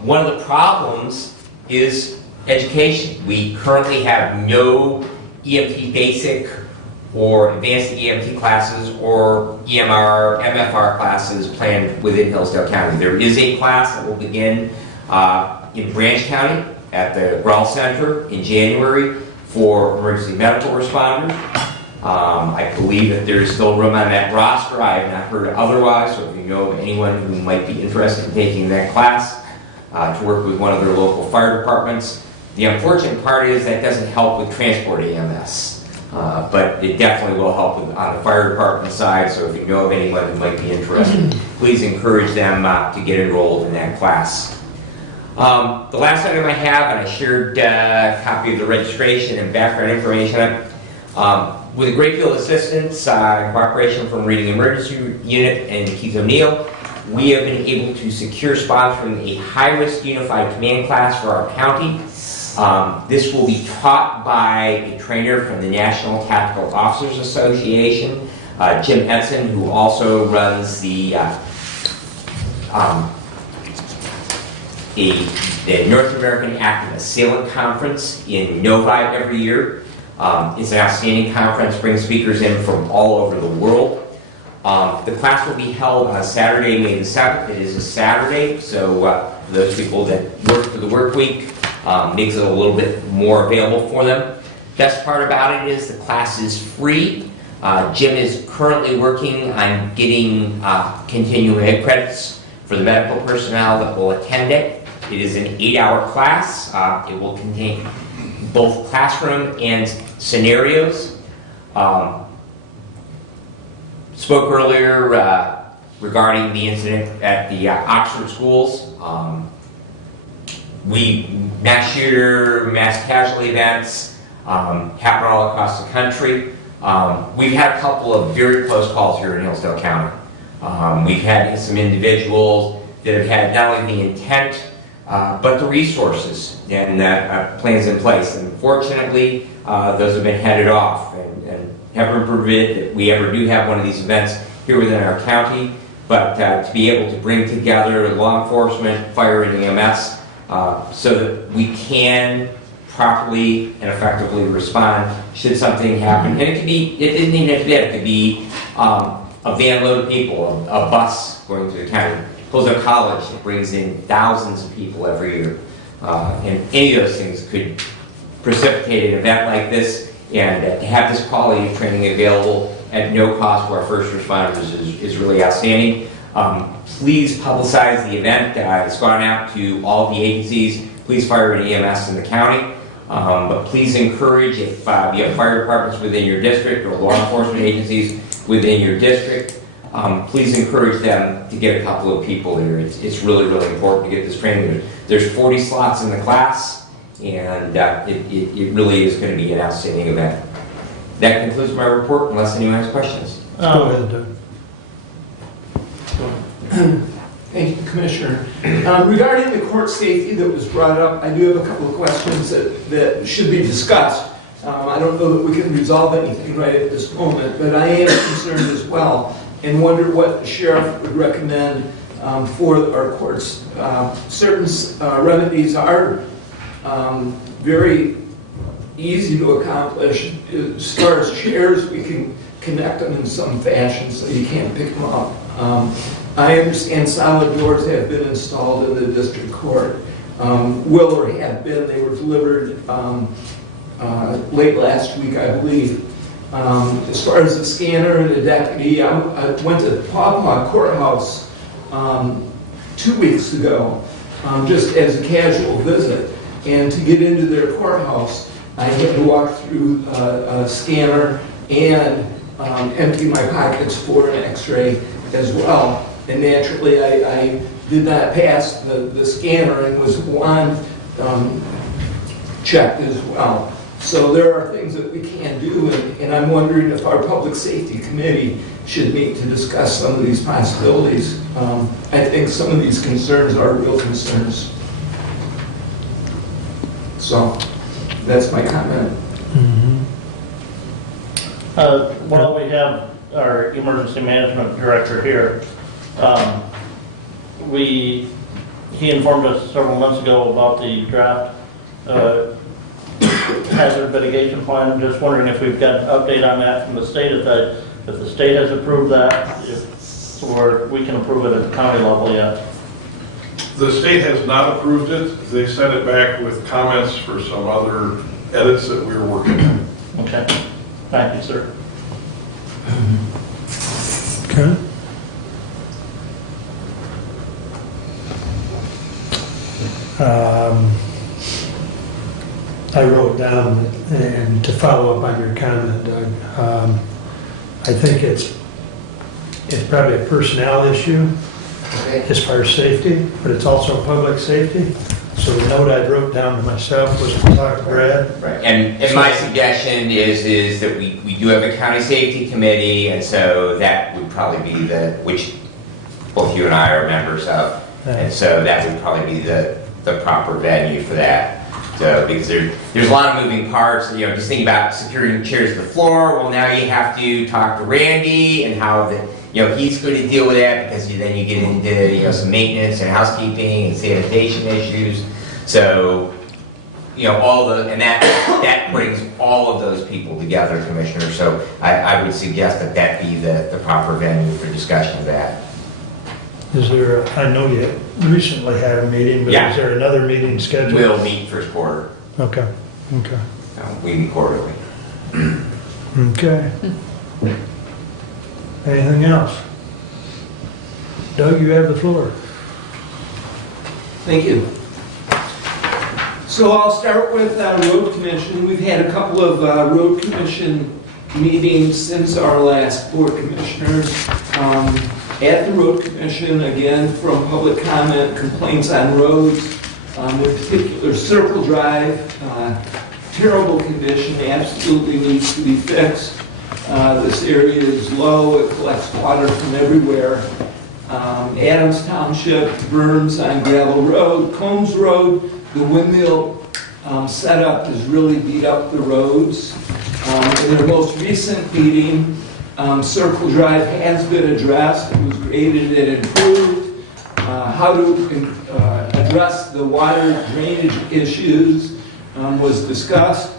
one of the problems is education. We currently have no EMT basic or advanced EMT classes or EMR, MFR classes planned within Hillsdale County. There is a class that will begin in Branch County at the Rawl Center in January for emergency medical responders. I believe that there is still room on that roster. I have not heard otherwise, so if you know of anyone who might be interested in taking that class, to work with one of their local fire departments. The unfortunate part is that doesn't help with transport EMS, but it definitely will help on the fire department side, so if you know of anyone who might be interested, please encourage them to get enrolled in that class. The last item I have, and I shared a copy of the registration and background information, with a great deal of assistance and cooperation from Reading Emergency Unit and Keith O'Neill, we have been able to secure sponsoring a high-risk unified command class for our county. This will be taught by a trainer from the National Tactical Officers Association, Jim Edson, who also runs the North American Active Assailant Conference in Novi every year. It's an outstanding conference, brings speakers in from all over the world. The class will be held on Saturday, May the 7th. It is a Saturday, so for those people that work for the work week, makes it a little bit more available for them. Best part about it is the class is free. Jim is currently working on getting continuing ed credits for the medical personnel that will attend it. It is an 8-hour class. It will contain both classroom and scenarios. Spoke earlier regarding the incident at the Oxford schools. Mass shooter, mass casualty events happen all across the country. We've had a couple of very close calls here in Hillsdale County. We've had some individuals that have had not only the intent, but the resources and plans in place. Unfortunately, those have been headed off, and heaven forbid that we ever do have one of these events here within our county, but to be able to bring together law enforcement, fire, and EMS so that we can properly and effectively respond should something happen. And it doesn't even have to be that. It could be a van load of people, a bus going to the county. Hillsdale College that brings in thousands of people every year. And any of those things could precipitate an event like this, and to have this quality of training available at no cost to our first responders is really outstanding. Please publicize the event. It's gone out to all the agencies, police, fire, and EMS in the county. But please encourage, if you have fire departments within your district or law enforcement agencies within your district, please encourage them to get a couple of people here. It's really important to get this training. There's 40 slots in the class, and it really is going to be an outstanding event. That concludes my report, unless anyone has questions. Go ahead, Doug. Thank you, Commissioner. Regarding the court safety that was brought up, I do have a couple of questions that should be discussed. I don't know that we can resolve anything right at this moment, but I am concerned as well and wonder what the sheriff would recommend for our courts. Certain remedies are very easy to accomplish. As far as chairs, we can connect them in some fashion so you can't pick them up. I understand solid doors have been installed in the district court. will or have been. They were delivered late last week, I believe. As far as the scanner and the deputy, I went to Paw Courthouse 2 weeks ago, just as a casual visit. And to get into their courthouse, I had to walk through a scanner and empty my pockets for an x-ray as well. And naturally, I did not pass the scanner and was wand checked as well. So there are things that we can do, and I'm wondering if our Public Safety Committee should meet to discuss some of these possibilities. I think some of these concerns are real concerns. So that's my comment. While we have our emergency management director here, he informed us several months ago about the draft hazard mitigation plan. I'm just wondering if we've got an update on that from the state, if the state has approved that, or we can approve it at the county level yet. The state has not approved it. They sent it back with comments for some other edits that we were working on. Okay, thank you, sir. Okay. I wrote down, and to follow up on your comment, Doug, I think it's probably a personnel issue as far as safety, but it's also public safety. So the note I wrote down to myself was to talk to Brad. Right. And my suggestion is that we do have a county safety committee, and so that would probably be which both you and I are members of. And so that would probably be the proper venue for that. So, because there's a lot of moving parts, just think about securing chairs to the floor. Well, now you have to talk to Randy and how he's going to deal with that, because then you get into, some maintenance and housekeeping and sanitation issues. So, that brings all of those people together, Commissioner. So I would suggest that be the proper venue for discussion of that. Is there, I know you recently had a meeting, but Yeah. is there another meeting scheduled? We'll meet first quarter. Okay, We meet quarterly. okay. Anything else? Doug, you have the floor. Thank you. So I'll start with Road Commission. We've had a couple of Road Commission meetings since our last board commissioners. At the Road Commission, again, from public comment, complaints on roads, in particular Circle Drive, terrible condition, absolutely needs to be fixed. This area is low, it collects water from everywhere. Adams Township, berms on Gravel Road, Combs Road, the windmill setup has really beat up the roads. In their most recent meeting, Circle Drive has been addressed, it was graded and improved. How to address the water drainage issues was discussed.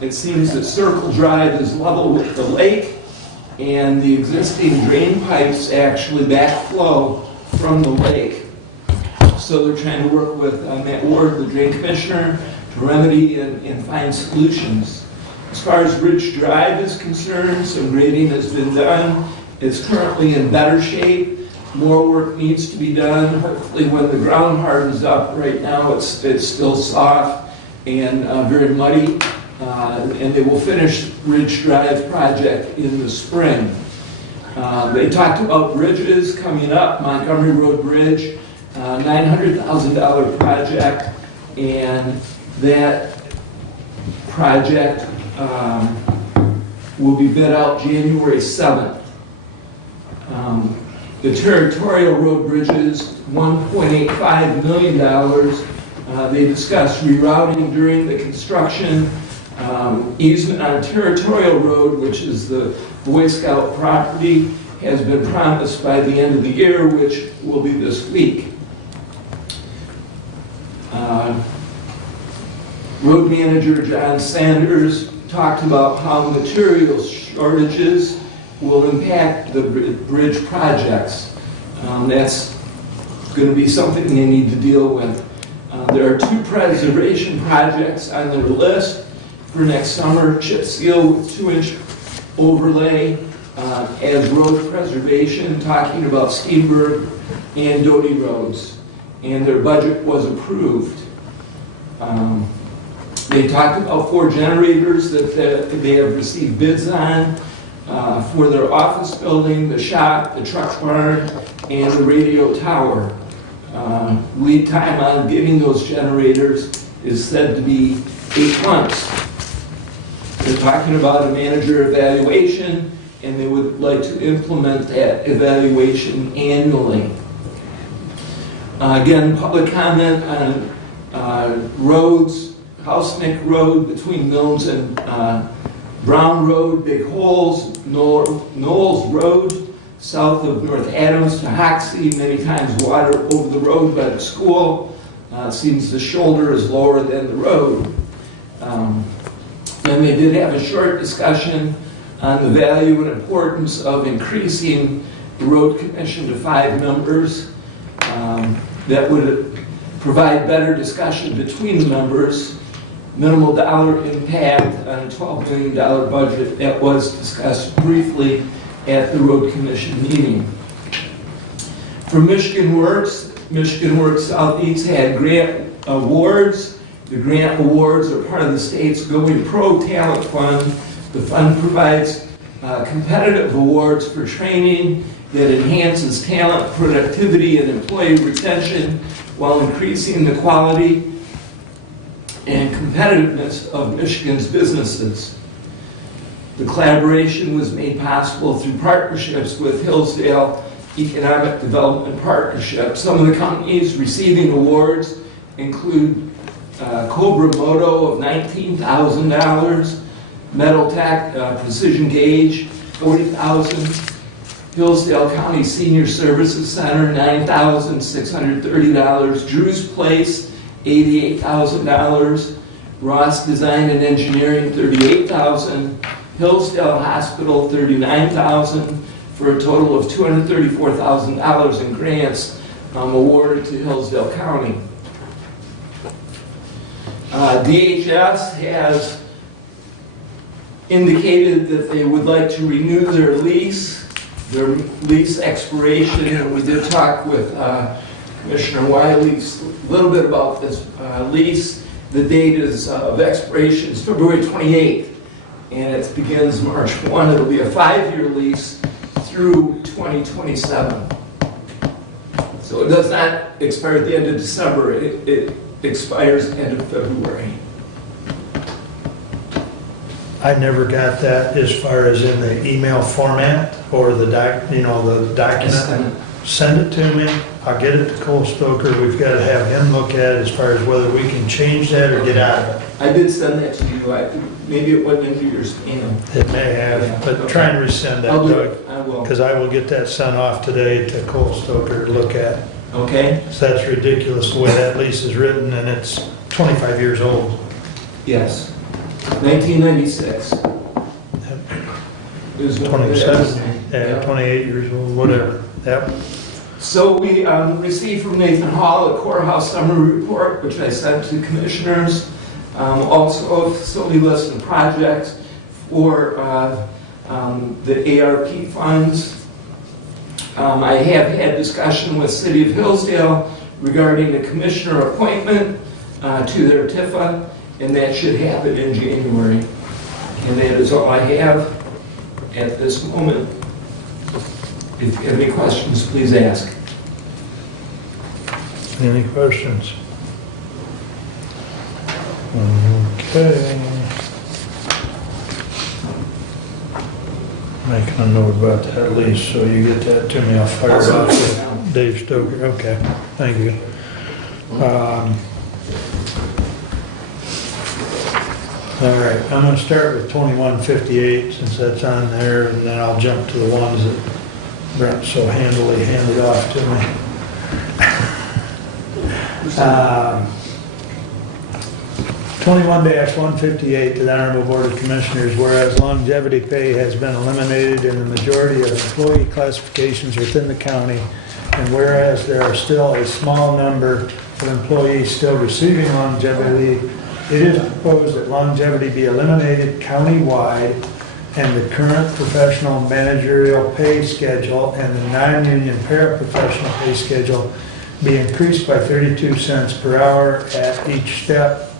It seems that Circle Drive is level with the lake, and the existing drain pipes actually backflow from the lake. So they're trying to work with Matt Ward, the drain commissioner, to remedy and find solutions. As far as Ridge Drive is concerned, some grading has been done. It's currently in better shape. More work needs to be done. Hopefully when the ground hardens up, right now it's still soft and very muddy. And they will finish Ridge Drive project in the spring. They talked about bridges coming up, Montgomery Road Bridge, $900,000 project, and that project will be bid out January 7th. The territorial road bridges, $1.85 million. They discussed rerouting during the construction. Easement on Territorial Road, which is the Boy Scout property, has been promised by the end of the year, which will be this week. Road manager John Sanders talked about how material shortages will impact the bridge projects. That's going to be something they need to deal with. There are 2 preservation projects on their list for next summer: chip seal with 2-inch overlay as road preservation, talking about Steenberg and Doty roads, and their budget was approved. They talked about 4 generators that they have received bids on for their office building, the shop, the truck barn, and the radio tower. Lead time on getting those generators is said to be 8 months. They're talking about a manager evaluation, and they would like to implement that evaluation annually. Again, public comment on roads, House Neck Road between Mills and Brown Road, big holes, Knowles Road, south of North Adams to Hoxie, many times water over the road by the school. Seems the shoulder is lower than the road. And they did have a short discussion on the value and importance of increasing the road commission to 5 members. That would provide better discussion between the members. Minimal dollar impact on a $12 million budget that was discussed briefly at the road commission meeting. For Michigan Works Southeast had grant awards. The grant awards are part of the state's Going Pro Talent Fund. The fund provides competitive awards for training that enhances talent, productivity, and employee retention while increasing the quality and competitiveness of Michigan's businesses. The collaboration was made possible through partnerships with Hillsdale Economic Development Partnership. Some of the companies receiving awards include Cobra Moto of $19,000, Metal Tech Precision Gauge, $40,000, Hillsdale County Senior Services Center, $9,630, Drew's Place, $88,000, Ross Design and Engineering, $38,000, Hillsdale Hospital, $39,000, for a total of $234,000 in grants awarded to Hillsdale County. DHS has indicated that they would like to renew their lease expiration, and we did talk with Commissioner Wiley a little bit about this lease. The date is of expiration is February 28th, and it begins March 1. It'll be a 5-year lease through 2027. So it does not expire at the end of December. It expires at the end of February. I never got that as far as in the email format or the document. Send it to me. I'll get it to Cole Stoker. We've got to have him look at it as far as whether we can change that or get out of it. I did send that to you. Maybe it went into your spam. It may have, but try and resend that, I'll do Doug. it. I will. Because I will get that sent off today to Cole Stoker to look at. Okay? So that's ridiculous the way that lease is written, and it's 25 years old. Yes. 1996. It was 27, yeah, 28 years old, whatever. Yep. So we received from Nathan Hall a courthouse summary report, which I sent to commissioners. Also a facility list of projects for the ARP funds. I have had discussion with City of Hillsdale regarding the commissioner appointment to their TIFA, and that should happen in January. And that is all I have at this moment. If you have any questions, please ask. Any questions? Okay. Making a note about that lease, so you get that to me, I'll fire it off to Dave Stoker. Okay, thank you. All right, I'm gonna start with 2158 since that's on there, and then I'll jump to the ones that Brent so handily handed off to me. 21-158 to the Honorable Board of Commissioners, whereas longevity pay has been eliminated in the majority of employee classifications within the county, and whereas there are still a small number of employees still receiving longevity, it is proposed that longevity be eliminated countywide and the current professional managerial pay schedule and the non-union paraprofessional pay schedule be increased by 32 cents per hour at each step.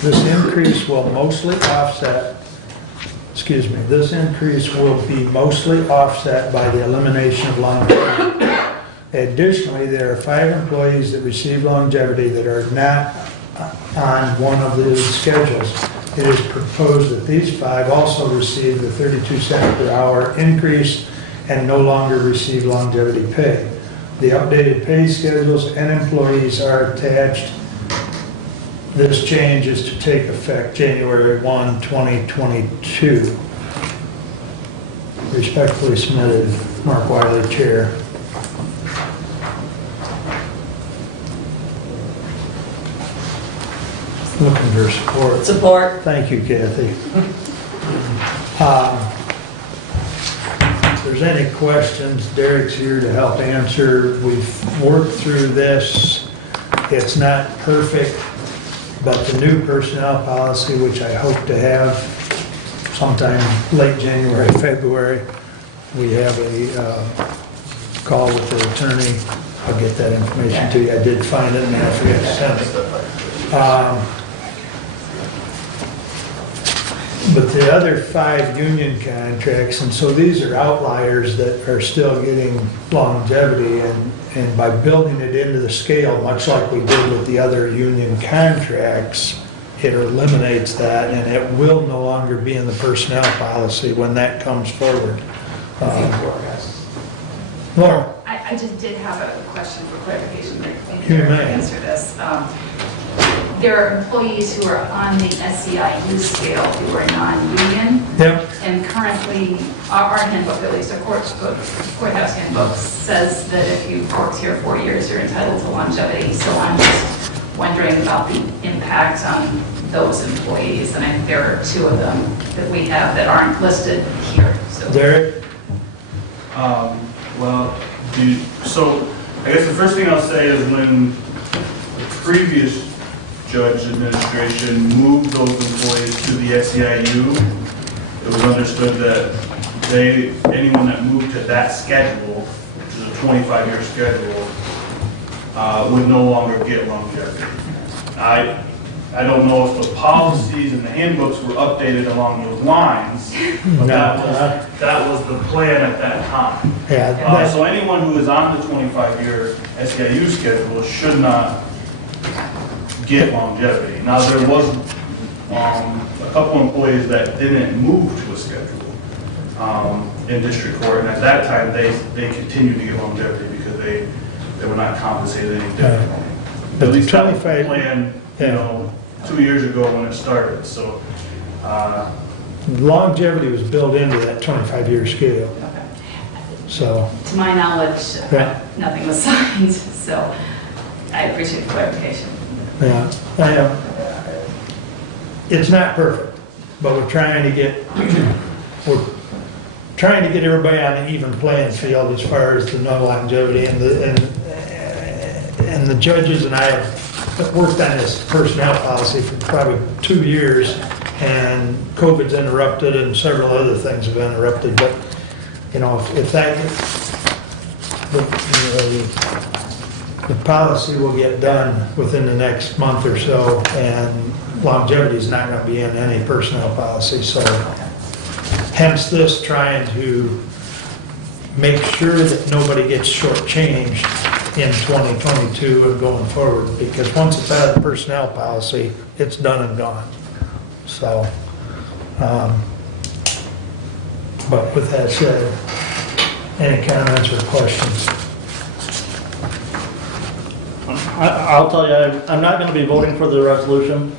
This increase will mostly offset, this increase will be mostly offset by the elimination of longevity. Additionally, there are 5 employees that receive longevity that are not on one of the schedules. It is proposed that these 5 also receive the 32 cent per hour increase and no longer receive longevity pay. The updated pay schedules and employees are attached. This change is to take effect January 1, 2022. Respectfully submitted, Mark Wiley, Chair. Looking for support. Support. Thank you, Kathy. If there's any questions, Derek's here to help answer. We've worked through this. It's not perfect, but the new personnel policy, which I hope to have sometime late January, February, we have a call with the attorney. I'll get that information to you. I did find it and I forgot to send it. But the other 5 union contracts, and so these are outliers that are still getting longevity, and by building it into the scale, much like we did with the other union contracts, it eliminates that, and it will no longer be in the personnel policy when that comes forward. Laura? I just did have a question for clarification. You may. Answer this. There are employees who are on the SEIU scale who are non-union. Yep. And currently, our handbook, at least our courthouse handbook, says that if you've worked here 4 years, you're entitled to longevity. So I'm just wondering about the impact on those employees. And I think there are 2 of them that we have that aren't listed here. So. Derek? So I guess the first thing I'll say is when the previous judge administration moved those employees to the SEIU, it was understood that anyone that moved to that schedule, which is a 25-year schedule, would no longer get longevity. I don't know if the policies and the handbooks were updated along those lines, but that was the plan at that time. Yeah. So anyone who is on the 25-year SEIU schedule should not get longevity. Now, there was a couple employees that didn't move to a schedule in district court, and at that time, they continued to get longevity because they were not compensated any differently. But At least that was the 25 plan, 2 years ago when it started, so. Longevity was built into that 25-year scale. Okay. So. To my knowledge, Yeah. nothing was signed, so I appreciate the clarification. Yeah, it's not perfect, but we're trying to get everybody on an even playing field as far as the no longevity, and the judges and I have worked on this personnel policy for probably 2 years, and COVID's interrupted and several other things have interrupted, but if that the policy will get done within the next month or so, and longevity is not going to be in any personnel policy, so hence this trying to make sure that nobody gets shortchanged in 2022 and going forward, because once it's out of the personnel policy, it's done and gone. So, but with that said, any comments or questions? I'll tell you, I'm not going to be voting for the resolution.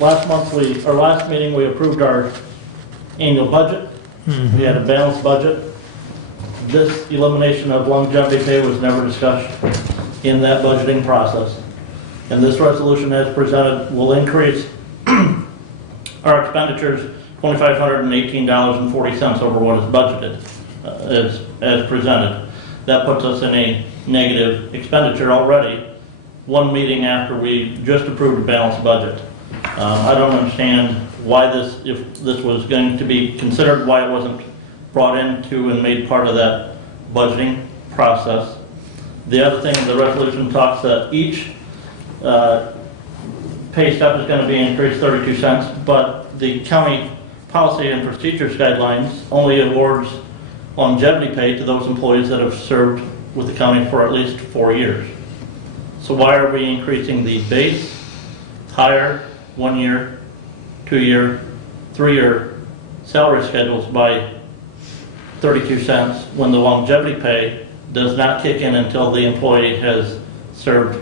Last meeting, we approved our annual budget. We had a balanced budget. This elimination of longevity pay was never discussed in that budgeting process. And this resolution as presented will increase our expenditures $2,518.40 over what is budgeted as presented. That puts us in a negative expenditure already one meeting after we just approved a balanced budget. I don't understand why this, if this was going to be considered, why it wasn't brought into and made part of that budgeting process. The other thing, the resolution talks that each pay step is going to be increased 32 cents, but the county policy and procedures guidelines only awards longevity pay to those employees that have served with the county for at least 4 years. So why are we increasing the base, higher, 1 year, 2 year, 3 year salary schedules by 32 cents when the longevity pay does not kick in until the employee has served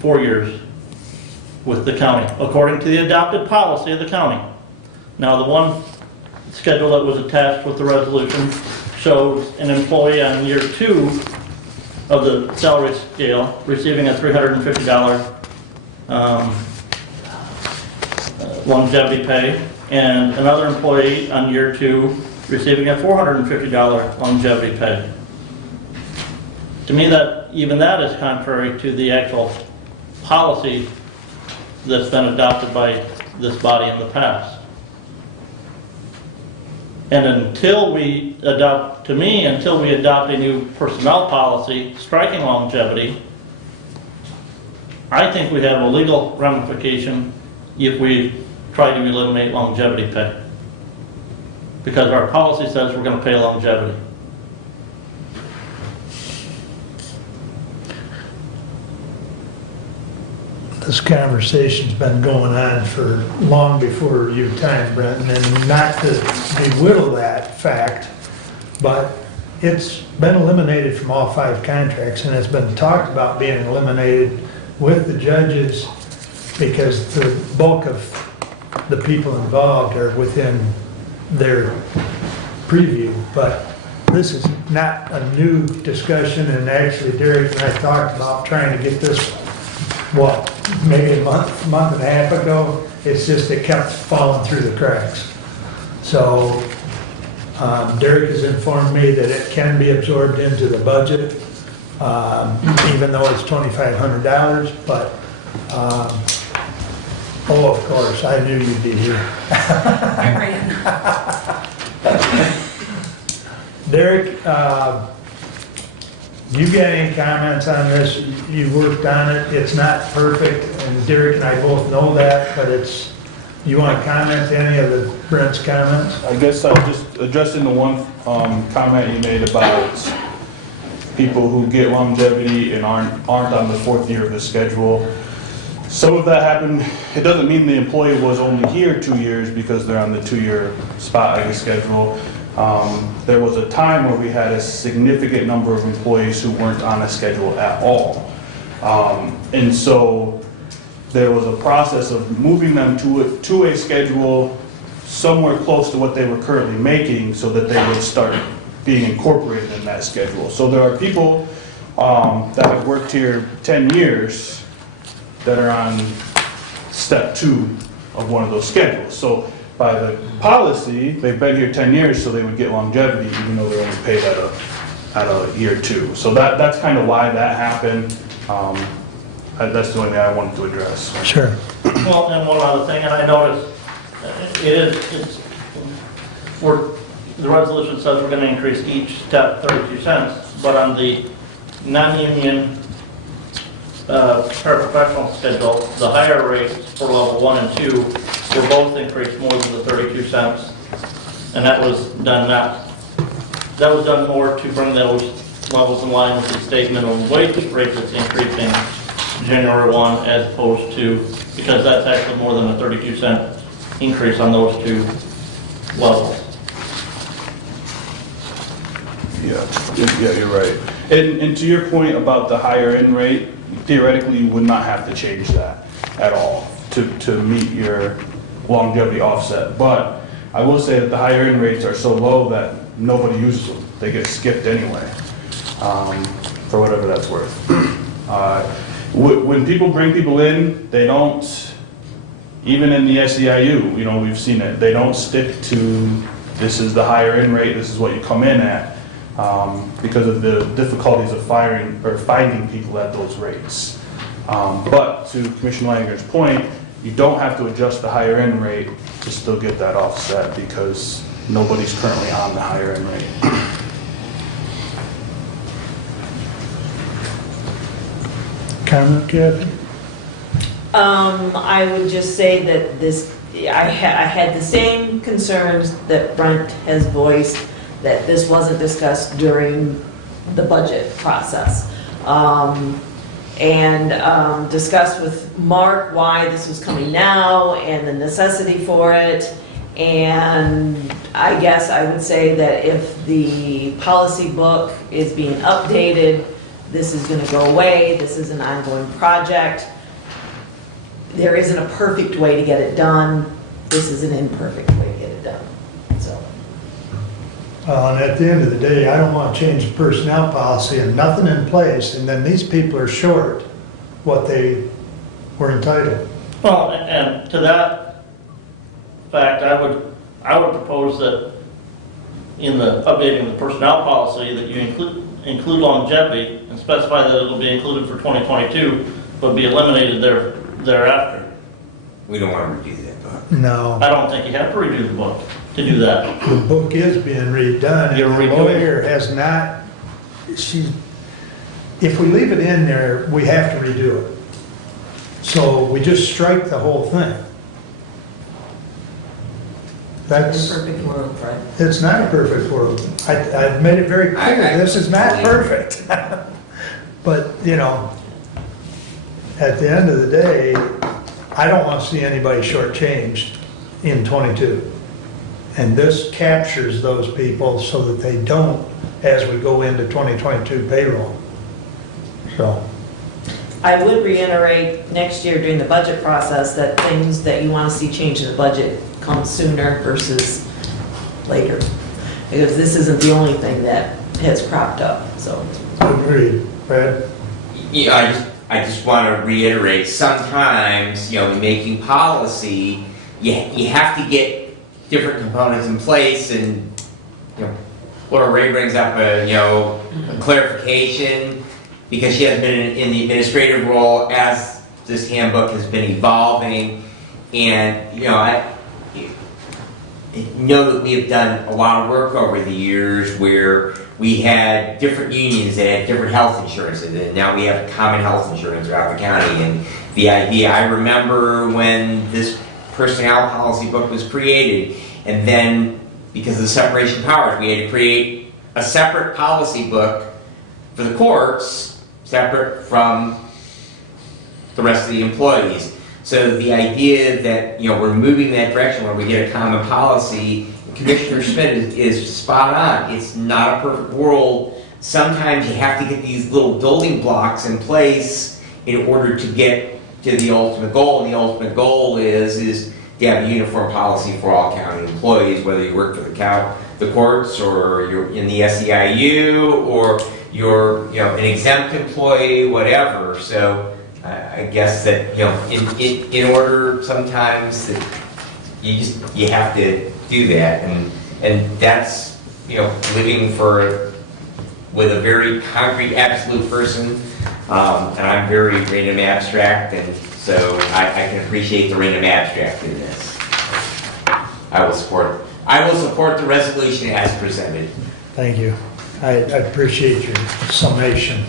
4 years with the county, according to the adopted policy of the county? Now, the one schedule that was attached with the resolution shows an employee on year 2 of the salary scale receiving a $350 longevity pay, and another employee on year 2 receiving a $450 longevity pay. To me, that even that is contrary to the actual policy that's been adopted by this body in the past. And until we adopt, to me, until we adopt a new personnel policy striking longevity, I think we have a legal ramification if we try to eliminate longevity pay. Because our policy says we're going to pay longevity. This conversation's been going on for long before your time, Brenton, and not to belittle that fact, but it's been eliminated from all 5 contracts, and it's been talked about being eliminated with the judges because the bulk of the people involved are within their preview. But this is not a new discussion, and actually Derek and I talked about trying to get this, maybe a month and a half ago. It's just it kept falling through the cracks. So Derek has informed me that it can be absorbed into the budget, even though it's $2,500, but oh, of course, I knew you'd be here. Derek, you got any comments on this? You worked on it. It's not perfect, and Derek and I both know that, but it's, you want to comment to any of the Brent's comments? I guess I'll just addressing the one comment you made about people who get longevity and aren't on the 4th year of the schedule. Some of that happened. It doesn't mean the employee was only here 2 years because they're on the 2-year spotlight schedule. There was a time where we had a significant number of employees who weren't on a schedule at all. And so there was a process of moving them to a schedule somewhere close to what they were currently making so that they would start being incorporated in that schedule. So there are people that have worked here 10 years that are on step 2 of one of those schedules. So by the policy, they've been here 10 years, so they would get longevity even though they're only paid at a year 2. So that's kind of why that happened. That's the only thing I wanted to address. Sure. Well, and one other thing, and I noticed, the resolution says we're going to increase each step 32 cents, but on the non-union paraprofessional schedule, the higher rates for level 1 and 2 were both increased more than the 32 cents. And that was done more to bring those levels in line with the state minimum wage rate that's increasing January 1 as opposed to, because that's actually more than a 32 cent increase on those 2 levels. Yeah, you're right. And to your point about the higher end rate, theoretically you would not have to change that at all to meet your longevity offset. But I will say that the higher end rates are so low that nobody uses them. They get skipped anyway, for whatever that's worth. When people bring people in, they don't, even in the SEIU, we've seen it, they don't stick to this is the higher end rate, this is what you come in at, because of the difficulties of finding people at those rates. But to Commissioner Langer's point, you don't have to adjust the higher end rate to still get that offset because nobody's currently on the higher end rate. Comment, Kathy? I would just say that this, I had the same concerns that Brent has voiced, that this wasn't discussed during the budget process. And discussed with Mark why this was coming now and the necessity for it. And I guess I would say that if the policy book is being updated, this is gonna go away, this is an ongoing project. There isn't a perfect way to get it done, this is an imperfect way to get it done, so. And at the end of the day, I don't want to change the personnel policy and nothing in place, and then these people are short what they were entitled. Well, and to that fact, I would propose that in the updating of the personnel policy, that you include longevity and specify that it'll be included for 2022, but be eliminated thereafter. We don't want to redo that book. No, I don't think you have to redo the book to do that. the book is being redone, and You're the redoing it. lawyer has not, if we leave it in there, we have to redo it. So we just strike the whole thing. That's, Imperfect world, Fred. it's not a perfect world. I've made it very clear, this is not perfect. But, you know, at the end of the day, I don't want to see anybody shortchanged in '22. And this captures those people so that they don't as we go into 2022 payroll. So, I would reiterate next year during the budget process that things that you want to see change in the budget come sooner versus later. Because this isn't the only thing that has cropped up, so. agreed. Brad? Yeah, I just want to reiterate, sometimes, in making policy, you have to get different components in place and, what Ray brings up, a clarification, because she has been in the administrative role as this handbook has been evolving, and, I know that we have done a lot of work over the years where we had different unions that had different health insurances, and now we have common health insurance throughout the county. And the idea, I remember when this personnel policy book was created, and then because of the separation of powers, we had to create a separate policy book for the courts, separate from the rest of the employees. So the idea that, we're moving that direction where we get a common policy, Commissioner Schmidt is spot on. It's not a perfect world. Sometimes you have to get these little building blocks in place in order to get to the ultimate goal. And the ultimate goal is to have a uniform policy for all county employees, whether you work for the courts, or you're in the SEIU, or you're an exempt employee, whatever. So I guess that in order sometimes that you have to do that, and that's living with a very concrete absolute person, and I'm very random abstract, and so I can appreciate the random abstract in this. I will support the resolution as presented. Thank you. I appreciate your summation,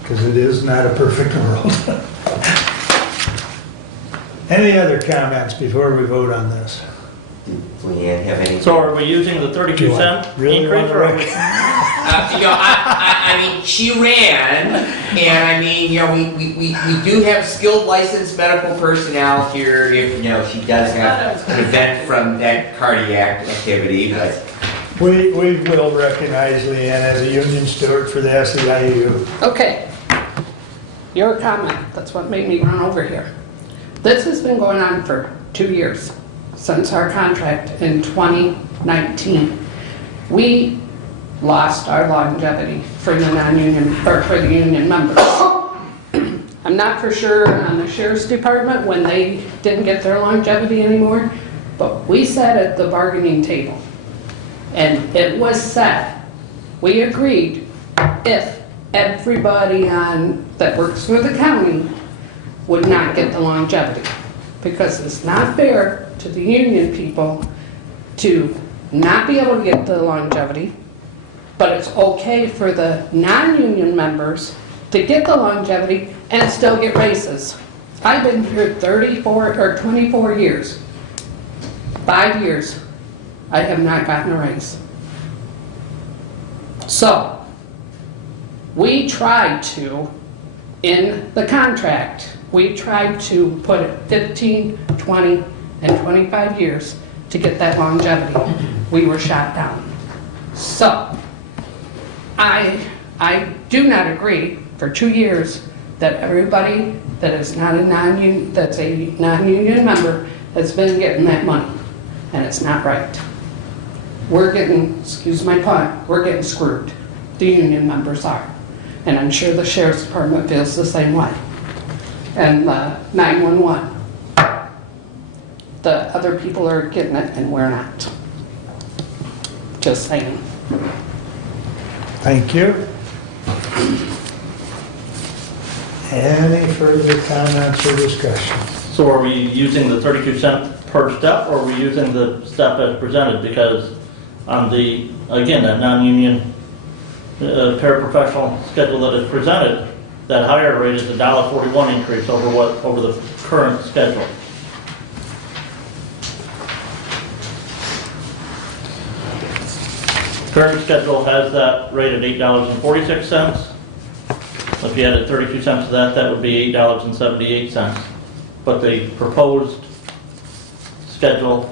because it is not a perfect world. Any other comments before we vote on this? Leanne, have any? So are we using the 32 cent Really increase? wanna Or are we- I mean, she ran, and I mean, we do have skilled licensed medical personnel here if, she does have an event from that cardiac activity, but. We will recognize Leanne as a union steward for the SEIU. Okay. Your comment, that's what made me run over here. This has been going on for 2 years, since our contract in 2019. We lost our longevity for the non-union, or for the union members. I'm not for sure on the sheriff's department when they didn't get their longevity anymore, but we sat at the bargaining table. And it was set, we agreed, if everybody on that works for the county would not get the longevity. Because it's not fair to the union people to not be able to get the longevity, but it's okay for the non-union members to get the longevity and still get raises. I've been here 34 or 24 years. 5 years, I have not gotten a raise. So, we tried to, in the contract, we tried to put it 15, 20, and 25 years to get that longevity. We were shot down. So, I do not agree for 2 years that everybody that is not a non-union, that's a non-union member has been getting that money. And it's not right. We're getting, excuse my pun, we're getting screwed. The union members are. And I'm sure the sheriff's department feels the same way. And 911. The other people are getting it and we're not. Just saying. Thank you. Any further comments or discussion? So are we using the 32 cent per step, or are we using the step as presented? Because on the, again, that non-union paraprofessional schedule that is presented, that higher rate is a $1.41 increase over the current schedule. Current schedule has that rate at $8.46. If you added 32 cents to that, that would be $8.78. But the proposed schedule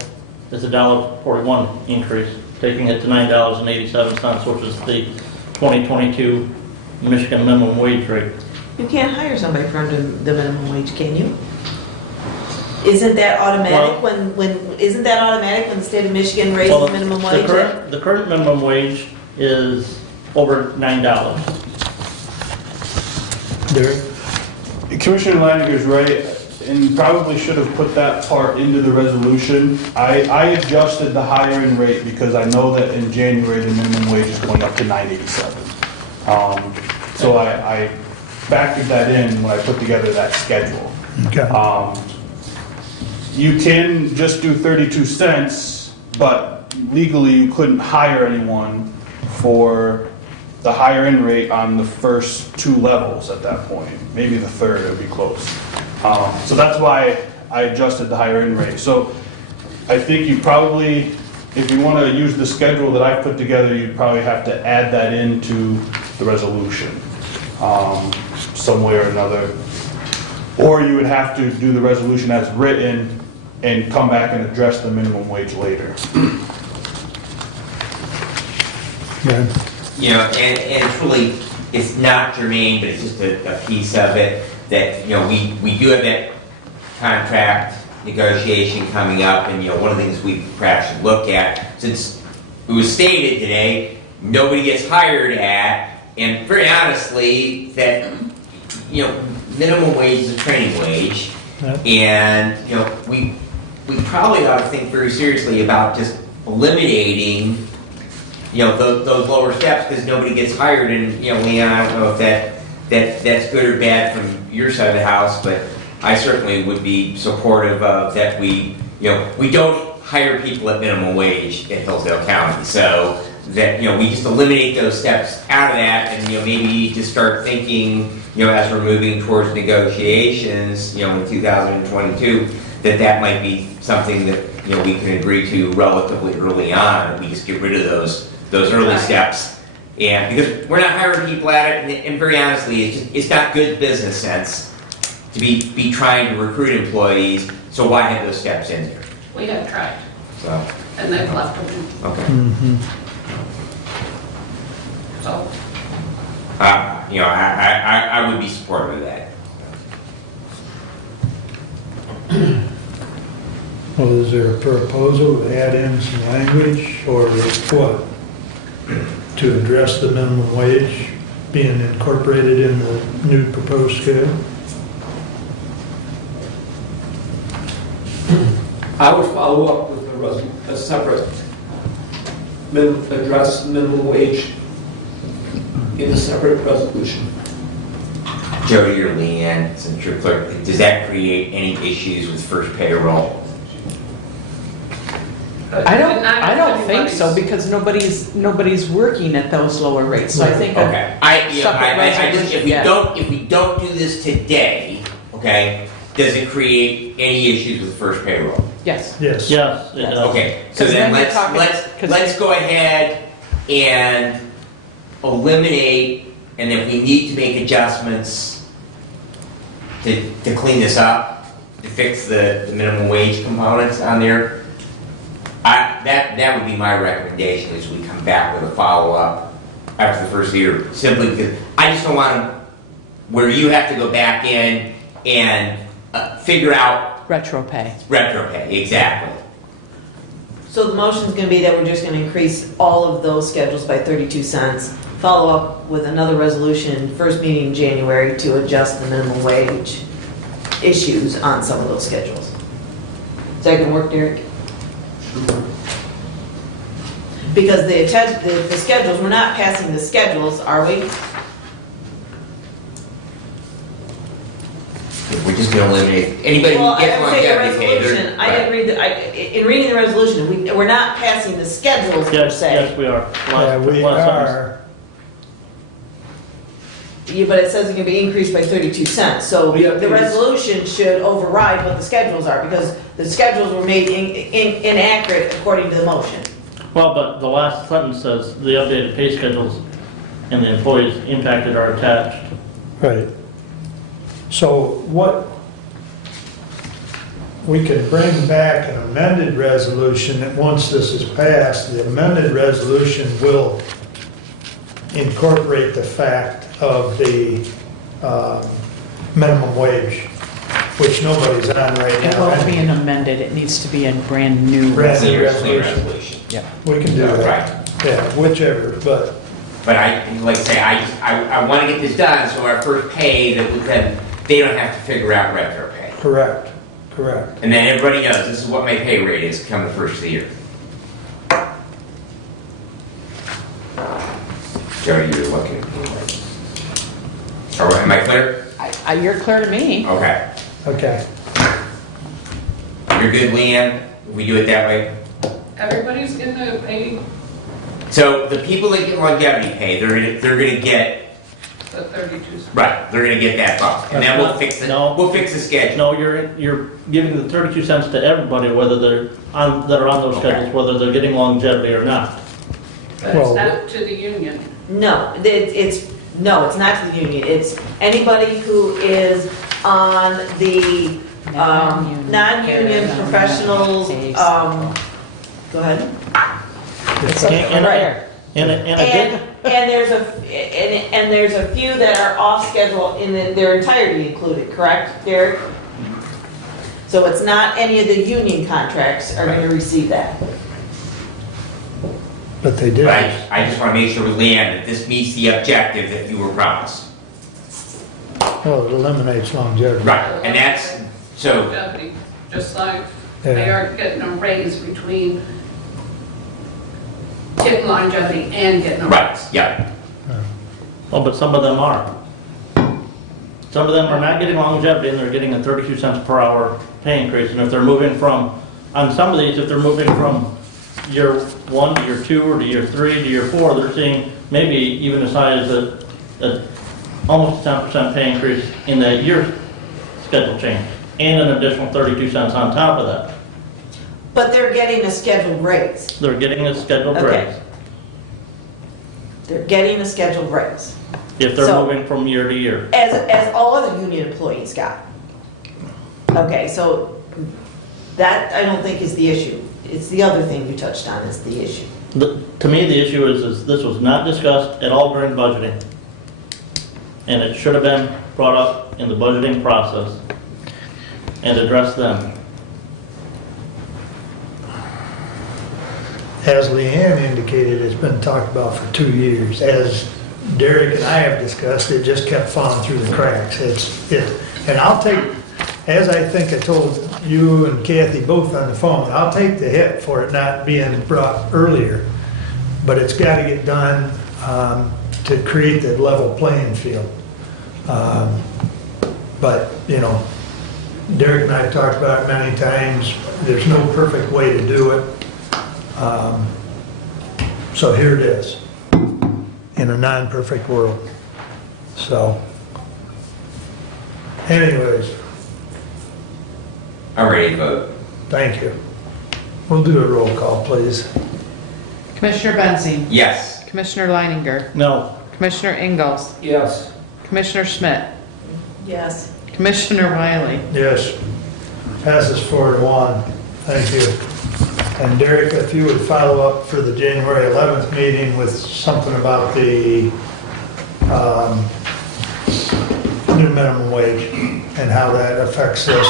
is a $1.41 increase, taking it to $9.87, which is the 2022 Michigan minimum wage rate. You can't hire somebody for under the minimum wage, can you? Isn't that automatic isn't that automatic when the state of Michigan raises the minimum wage? The current minimum wage is over $9. Derek? Commissioner Leininger's right, and probably should have put that part into the resolution. I adjusted the hiring rate because I know that in January, the minimum wage is going up to $9.87. So I factored that in when I put together that schedule. Okay. You can just do 32 cents, but legally you couldn't hire anyone for the higher end rate on the first 2 levels at that point. Maybe the third, it would be close. So that's why I adjusted the higher end rate. So I think you probably, if you want to use the schedule that I put together, you'd probably have to add that into the resolution some way or another. Or you would have to do the resolution as written and come back and address the minimum wage later. Yeah. You know, and it's really, it's not germane, but it's just a piece of it that, you know, we do have that contract negotiation coming up, and, you know, one of the things we perhaps should look at, since it was stated today, nobody gets hired at, and very honestly, that, you know, minimum wage is a training wage, and, you know, we probably ought to think very seriously about just eliminating, you know, those lower steps, because nobody gets hired. And, you know, Leon, I don't know if that's good or bad from your side of the house, but I certainly would be supportive of that. We don't hire people at minimum wage in Hillsdale County, so that, you know, we just eliminate those steps out of that, and, you know, maybe just start thinking, you know, as we're moving towards negotiations, you know, in 2022, that might be something that, you know, we can agree to relatively early on. We just get rid of those early steps, and because we're not hiring people at it, and very honestly, it's not good business sense to be trying to recruit employees. So why have those steps in there? We have tried, So and they've left them. okay. Mm-hmm. So, You know, I would be supportive of that. Well, is there a proposal to add in some language or what? To address the minimum wage being incorporated in the new proposed scale? I would follow up with a separate address minimum wage in a separate resolution. Jody or Leanne, since you're clerk, does that create any issues with first payroll? I don't think so, because nobody's working at those lower rates, so I think a Okay, separate resolution, yeah. if we don't do this today, okay, does it create any issues with first payroll? Yes. Yes. Yes, it does. Okay, so 'Cause then then you're talking- let's go ahead and eliminate, and if we need to make adjustments to clean this up, to fix the minimum wage components on there, that would be my recommendation, is we come back with a follow-up after the first year, simply because I just don't want where you have to go back in and figure out Retro pay. retro pay, exactly. So the motion's gonna be that we're just gonna increase all of those schedules by 32 cents, follow up with another resolution, first meeting in January, to adjust the minimum wage issues on some of those schedules. Is that gonna work, Derek? Because the schedules, we're not passing the schedules, are we? We're just gonna eliminate, anybody Well, who I gets would say the longevity pay, resolution, I right. agree that, in reading the resolution, we're not passing the schedules per Yes, se. yes, we are. Yeah, we Last sentence. are. Yeah, but it says it can be increased by 32 cents, so Yeah, the it is. resolution should override what the schedules are, because the schedules were made inaccurate according to the motion. Well, but the last sentence says, the updated pay schedules and the employees impacted are attached. Right. So what, we can bring back an amended resolution that once this is passed, the amended resolution will incorporate the fact of the minimum wage, which nobody's on right It now. won't be an amended, it needs to be a brand new Brand new resolution. resolution. Yeah. We can do that. Right. Yeah, whichever, but But like I say, I wanna get this done, so our first pay, then they don't have to figure out retro pay. correct, correct. And then everybody knows, this is what my pay rate is come the first of the year. Jody, you're looking at me like. All right, am I clear? You're clear to me. Okay. Okay. You're good, Leanne? If we do it that way? Everybody's gonna pay So the people that get longevity pay, they're gonna get, the 32 cents. right, they're gonna get that bump. And then we'll fix No. we'll fix the schedule. No, you're giving the 32 cents to everybody, whether they're on, that are on those Okay. schedules, whether they're getting longevity or not. But Well- it's not to the union. No, no, it's not to the union, it's anybody who is on the non-union professionals, go ahead. And again, And there's a few that are off schedule in their entirety included, correct, Derek? So it's not any of the union contracts are gonna receive that. But they did. But I just wanna make sure with Leanne that this meets the objective that you were promised. Well, it eliminates longevity. Right, and that's, so, Deputy, just like they Yeah. aren't getting a raise between getting longevity and getting a right, raise. yeah. oh, but some of them are. Some of them are not getting longevity and they're getting a 32 cents per hour pay increase. And if they're moving from, on some of these, if they're moving from year 1 to year 2 or to year 3 to year 4, they're seeing maybe even as high as almost a 10% pay increase in that year schedule change. And an additional 32 cents on top of that. But they're getting a scheduled raise. They're getting a scheduled Okay. raise. They're getting a scheduled raise. If they're So- moving from year to year. As all other union employees got. Okay, so that I don't think is the issue. It's the other thing you touched on is the issue. To me, the issue is this was not discussed at all during budgeting. And it should have been brought up in the budgeting process and addressed then. As Leanne indicated, it's been talked about for 2 years. As Derek and I have discussed, it just kept falling through the cracks. And I'll take, as I think I told you and Kathy both on the phone, I'll take the hit for it not being brought earlier. But it's got to get done to create that level playing field. But, you know, Derek and I have talked about it many times, there's no perfect way to do it. So here it is, in a non-perfect world. So, anyways, I'm ready to vote. thank you. We'll do a roll call, please. Commissioner Benzine, Yes. Commissioner Leininger, No, Commissioner Ingalls, Yes. Commissioner Schmidt, Yes. Commissioner Wiley. Yes, passes 4-1. Thank you. And Derek, if you would follow up for the January 11th meeting with something about the new minimum wage and how that affects this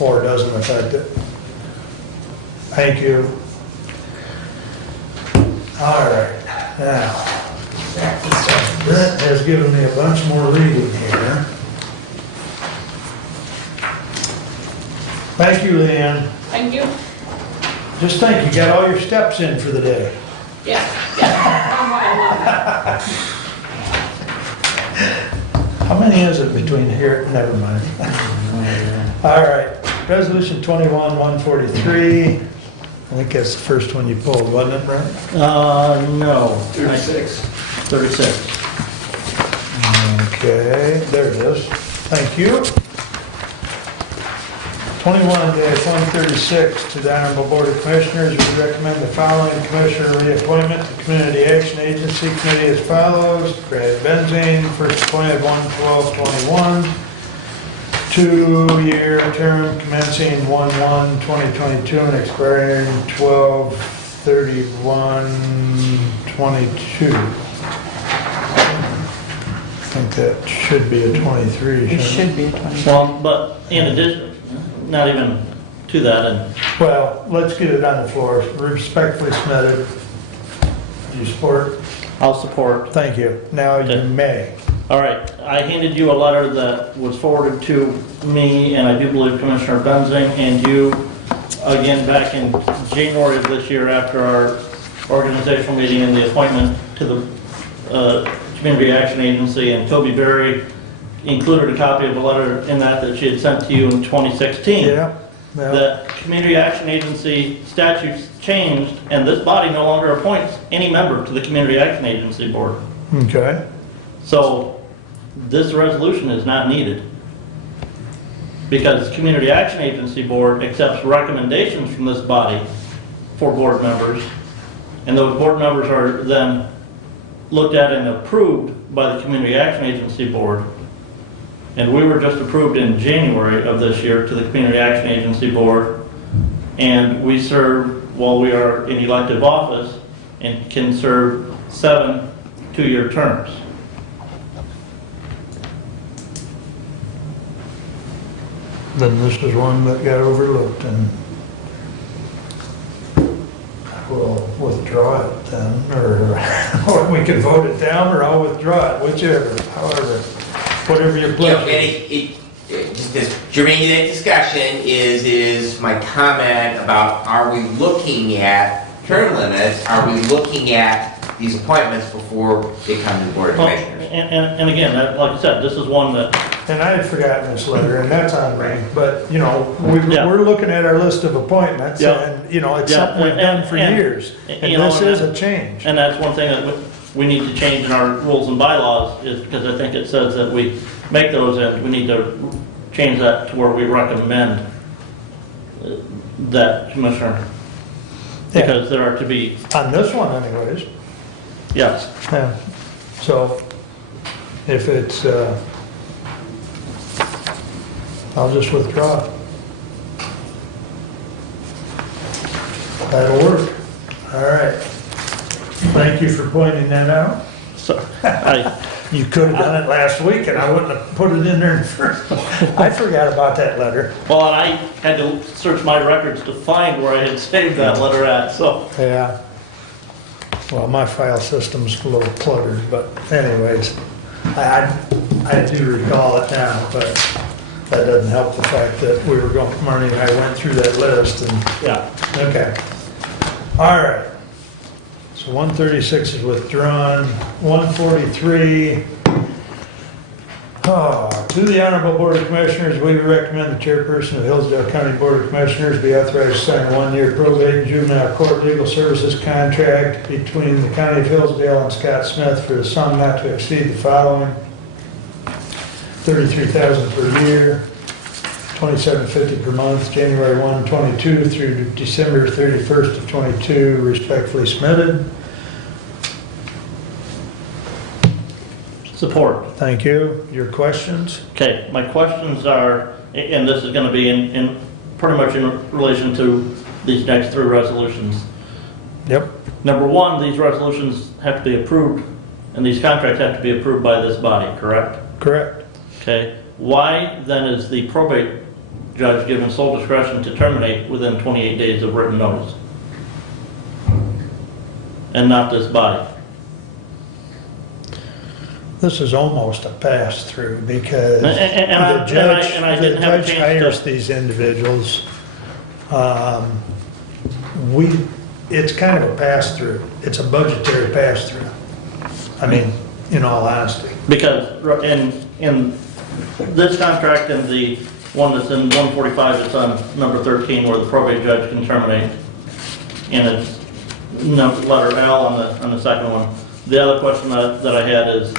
or doesn't affect it. Thank you. All right, now, that has given me a bunch more reading here. Thank you, Leanne. Thank you. Just think, you got all your steps in for the day. Yeah. How many is it between here, never mind. All right, resolution 21-143. I think that's the first one you pulled, wasn't it, Brent? no. 36. 36. Okay, there it is. Thank you. 21-136 to the Honorable Board of Commissioners, we recommend the following commissioner reappointment to Community Action Agency Committee as follows. Brad Benzine, first appointed 1/12/21, 2-year term commencing 1/1/2022 and expiring 12/31/22. I think that should be a 23, It shouldn't it? should be a 20. Well, but in addition, not even to that, and Well, let's get it on the floor. Respectfully submitted. Do you support? I'll support. Thank you. Now you may. All right, I handed you a letter that was forwarded to me, and I do believe Commissioner Benzing and you, again, back in January of this year after our organizational meeting and the appointment to the Community Action Agency, and Toby Berry included a copy of a letter in that she had sent to you in 2016. Yeah. The Community Action Agency statutes changed, and this body no longer appoints any member to the Community Action Agency Board. Okay. So this resolution is not needed because Community Action Agency Board accepts recommendations from this body for board members, and those board members are then looked at and approved by the Community Action Agency Board. And we were just approved in January of this year to the Community Action Agency Board, and we serve while we are in elective office and can serve 7 2-year terms. Then this is one that got overlooked, and we'll withdraw it then, or we can vote it down, or I'll withdraw it, whichever, however, whatever your You know, and pleasure. just germane to that discussion is my comment about, are we looking at term limits? Are we looking at these appointments before they come to the Board of Well, Commissioners? and again, like I said, this is one that, And I had forgotten this letter, and that's on me, but, you know, Yeah. we're looking at our list of appointments, Yeah. and, you know, it's Yeah, something we've done for and- years, you and know, this is a change. and that's one thing that we need to change in our rules and bylaws, is because I think it says that we make those, and we need to change that to where we recommend that commissioner. Yeah. Because there are to be, On this one anyways. yes, Yeah, so if it's, I'll just withdraw. That'll work. All right. Thank you for pointing that out. so, You could have done it last week and I wouldn't have put it in there first. I forgot about that letter. well, and I had to search my records to find where I had saved that letter at, so. Yeah. Well, my file system's a little cluttered, but anyways, I do recall it now, but that doesn't help the fact that we were going, Marnie and I went through that list and, Yeah. okay. All right. So 136 is withdrawn. 143, oh To the Honorable Board of Commissioners, we recommend the chairperson of Hillsdale County Board of Commissioners be authorized to sign a one-year probate and juvenile court legal services contract between the County of Hillsdale and Scott Smith for the sum not to exceed the following: $33,000 per year, $27.50 per month, January 1, 22 through December 31st of 22, respectfully submitted. Support. Thank you. Your questions? Okay, my questions are, and this is gonna be in pretty much in relation to these next three resolutions. Yep. Number one, these resolutions have to be approved, and these contracts have to be approved by this body, correct? Correct. Okay, why then is the probate judge given sole discretion to terminate within 28 days of written notice? And not this body? This is almost a pass-through because the I judge didn't have a chance to- hires these individuals. It's kind of a pass-through. It's a budgetary pass-through. I mean, in all honesty. Because in this contract and the one that's in 145, it's on number 13 where the probate judge can terminate. And it's letter L on the second one. The other question that I had is,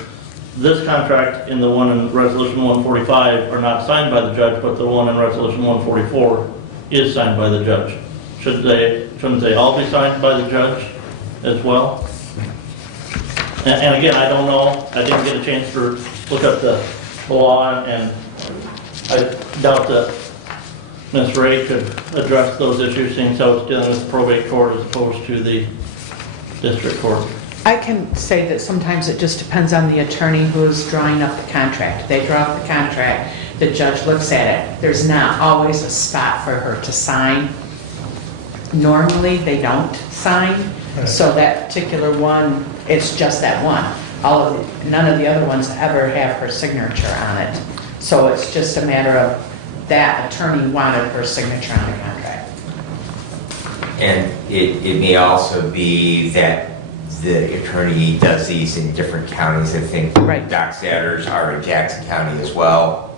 this contract and the one in resolution 145 are not signed by the judge, but the one in resolution 144 is signed by the judge. Shouldn't they all be signed by the judge as well? And again, I don't know, I didn't get a chance to look up the law, and I doubt that Ms. Ray could address those issues, seeing so it's dealing with the probate court as opposed to the district court. I can say that sometimes it just depends on the attorney who's drawing up the contract. They draw up the contract, the judge looks at it. There's not always a spot for her to sign. Normally, they don't sign, so that particular one, it's just that one. None of the other ones ever have her signature on it. So it's just a matter of that attorney wanted her signature on the contract. And it may also be that the attorney does these in different counties. I think Right. Doc Satters are in Jackson County as well.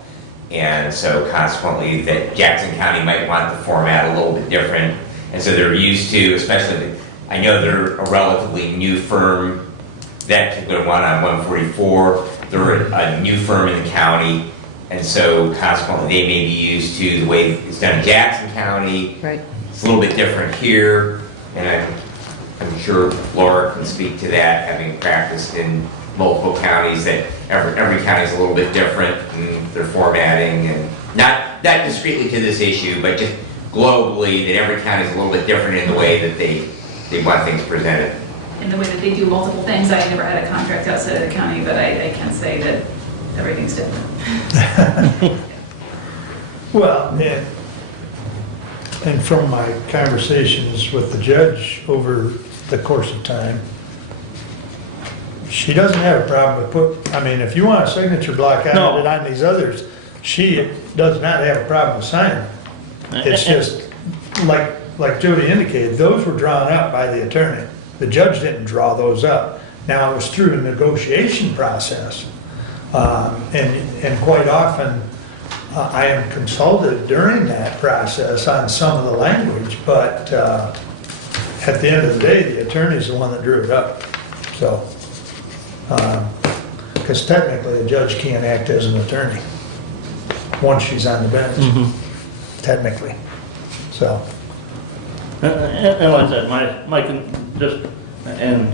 And so consequently, that Jackson County might want the format a little bit different. And so they're used to, especially, I know they're a relatively new firm, that particular one on 144, they're a new firm in the county. And so consequently, they may be used to the way it's done in Jackson County. Right. It's a little bit different here, and I'm sure Laura can speak to that, having practiced in multiple counties, that every county is a little bit different in their formatting, and not discreetly to this issue, but just globally, that every county is a little bit different in the way that they want things presented. In the way that they do multiple things, I never had a contract outside of the county, but I can say that everything's different. Well, and from my conversations with the judge over the course of time, she doesn't have a problem with if you want a signature block on it on these others, she does not have a problem with signing. It's just, like Jody indicated, those were drawn up by the attorney. The judge didn't draw those up. Now, it was through a negotiation process. And quite often, I am consulted during that process on some of the language, but at the end of the day, the attorney's the one that drew it up. So, because technically, a judge can't act as an attorney once she's on the bench, technically. So. And like I said, and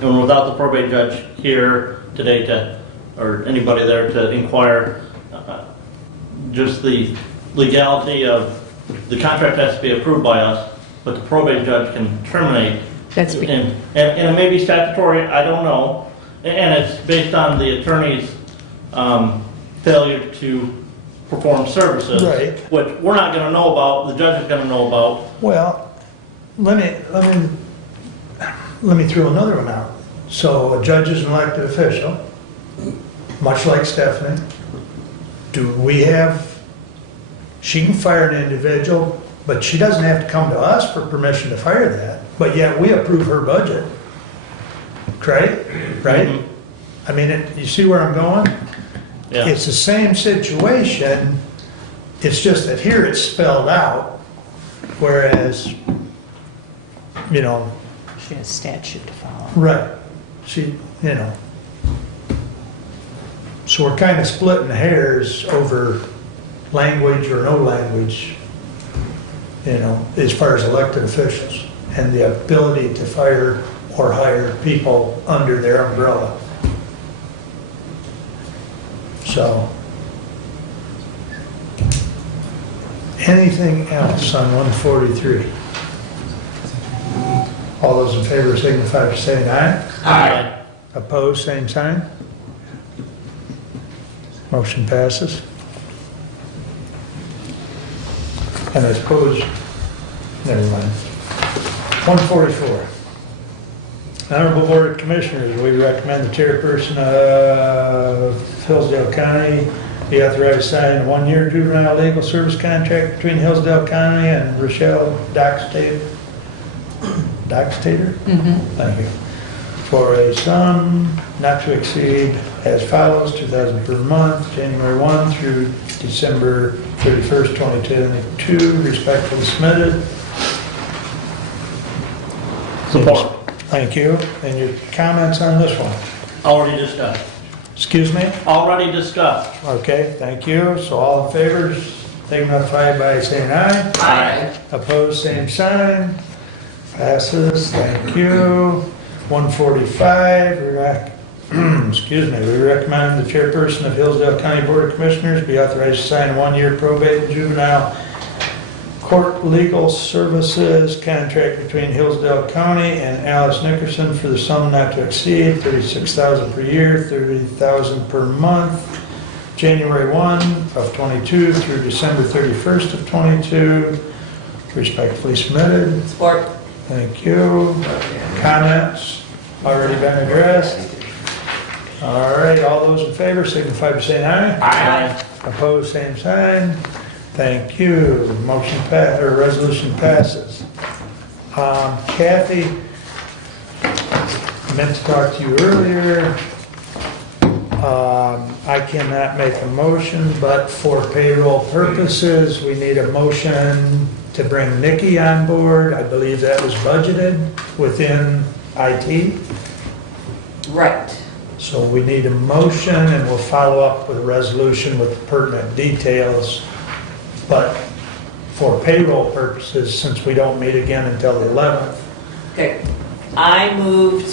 without the probate judge here today or anybody there to inquire, just the legality of, the contract has to be approved by us, but the probate judge can terminate. And it may be statutory, I don't know, and it's based on the attorney's failure to perform services, Right. which we're not going to know about, the judge is going to know about. Well, let me throw another one out. So a judge is an elected official, much like Stephanie. She can fire an individual, but she doesn't have to come to us for permission to fire that, but yet we approve her budget. Right? Mm-hmm. I mean, you see where I'm going? Yeah. It's the same situation, it's just that here it's spelled out, whereas, you know, She has statute to follow. right, she, you know. So we're kind of splitting hairs over language or no language, you know, as far as elected officials and the ability to fire or hire people under their umbrella. So, anything else on 143? All those in favor signify by saying aye. Aye. Opposed, same sign. Motion passes. And I suppose, never mind. 144. Honorable Board of Commissioners, we recommend the chairperson of Hillsdale County be authorized to sign a one-year juvenile legal service contract between Hillsdale County and Rochelle Dockstader? Thank you. For a sum not to exceed as follows, $2,000 per month, January 1 through December 31st, 2022, respectfully submitted. Support. Thank you. And your comments on this one? Already discussed. Excuse me? Already discussed. Okay, thank you. So all in favor, signify by saying aye. Aye. Opposed, same sign. Passes, thank you. 145, excuse me, we recommend the chairperson of Hillsdale County Board of Commissioners be authorized to sign a one-year probate and juvenile court legal services contract between Hillsdale County and Alice Nickerson for the sum not to exceed $36,000 per year, $30,000 per month, January 1 of 22 through December 31st of 22. Respectfully submitted. Support. Thank you. Comments? Already been addressed? All right, all those in favor signify by saying aye. Aye. Opposed, same sign. Thank you. Motion or resolution passes. Kathy, I meant to talk to you earlier. I cannot make a motion, but for payroll purposes, we need a motion to bring Nikki on board. I believe that was budgeted within IT. Right. So we need a motion, and we'll follow up with a resolution with pertinent details. But for payroll purposes, since we don't meet again until the 11th, Okay. I move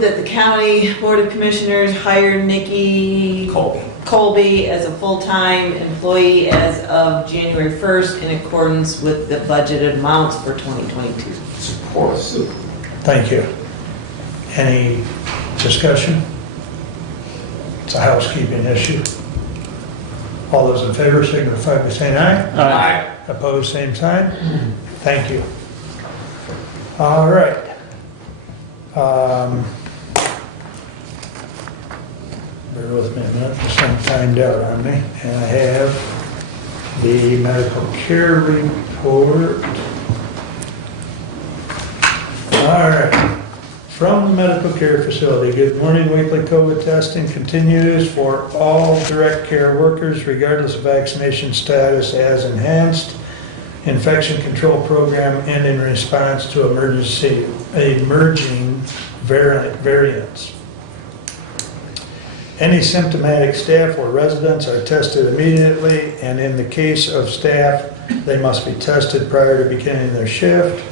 that the county board of commissioners hire Nikki Colby as a full-time employee as of January 1st in accordance with the budgeted amounts for 2022. Support. thank you. Any discussion? It's a housekeeping issue. All those in favor signify by saying aye. Aye. Opposed, same sign. Thank you. All right. Bear with me a minute, this thing timed out on me. And I have the medical care report. All right. From the medical care facility, good morning. Weekly COVID testing continues for all direct care workers regardless of vaccination status as enhanced infection control program and in response to emerging variants. Any symptomatic staff or residents are tested immediately, and in the case of staff, they must be tested prior to beginning their shift.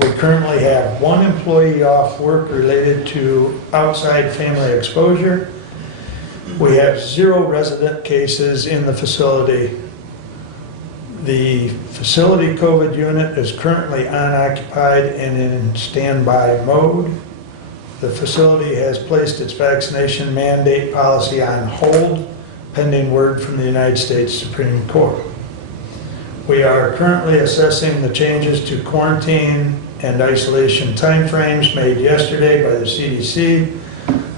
We currently have one employee off work related to outside family exposure. We have 0 resident cases in the facility. The facility COVID unit is currently unoccupied and in standby mode. The facility has placed its vaccination mandate policy on hold pending word from the United States Supreme Court. We are currently assessing the changes to quarantine and isolation timeframes made yesterday by the CDC.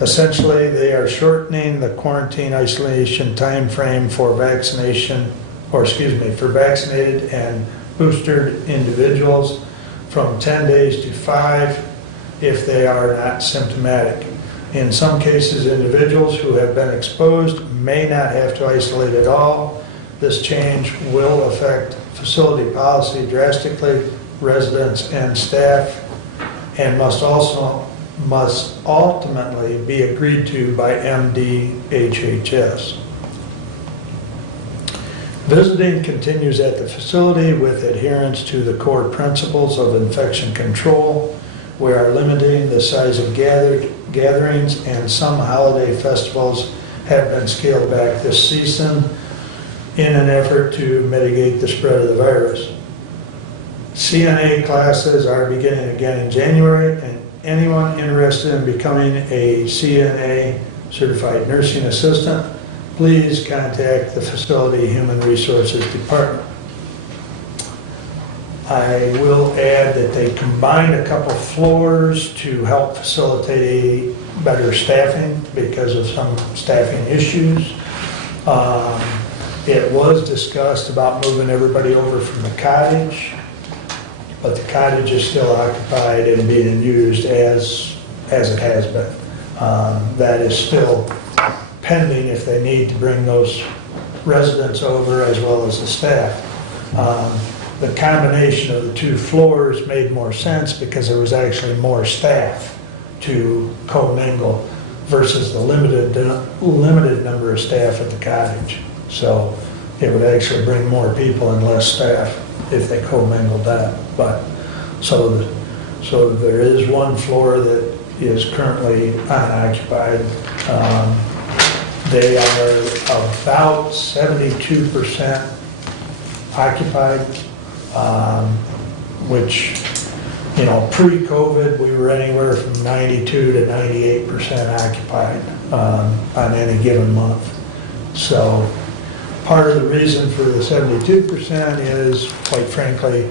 Essentially, they are shortening the quarantine isolation timeframe for for vaccinated and boosted individuals from 10 days to 5 if they are not symptomatic. In some cases, individuals who have been exposed may not have to isolate at all. This change will affect facility policy drastically, residents and staff, and must ultimately be agreed to by MDHHS. Visiting continues at the facility with adherence to the core principles of infection control. We are limiting the size of gatherings, and some holiday festivals have been scaled back this season in an effort to mitigate the spread of the virus. CNA classes are beginning again in January, and anyone interested in becoming a CNA certified nursing assistant, please contact the facility human resources department. I will add that they combined a couple floors to help facilitate better staffing because of some staffing issues. It was discussed about moving everybody over from the cottage, but the cottage is still occupied and being used as it has been. That is still pending if they need to bring those residents over as well as the staff. The combination of the two floors made more sense because there was actually more staff to commingle versus the limited number of staff at the cottage. So it would actually bring more people and less staff if they commingled that. But so there is one floor that is currently unoccupied. They are about 72% occupied, which, you know, pre-COVID, we were anywhere from 92 to 98% occupied on any given month. So part of the reason for the 72% is, quite frankly,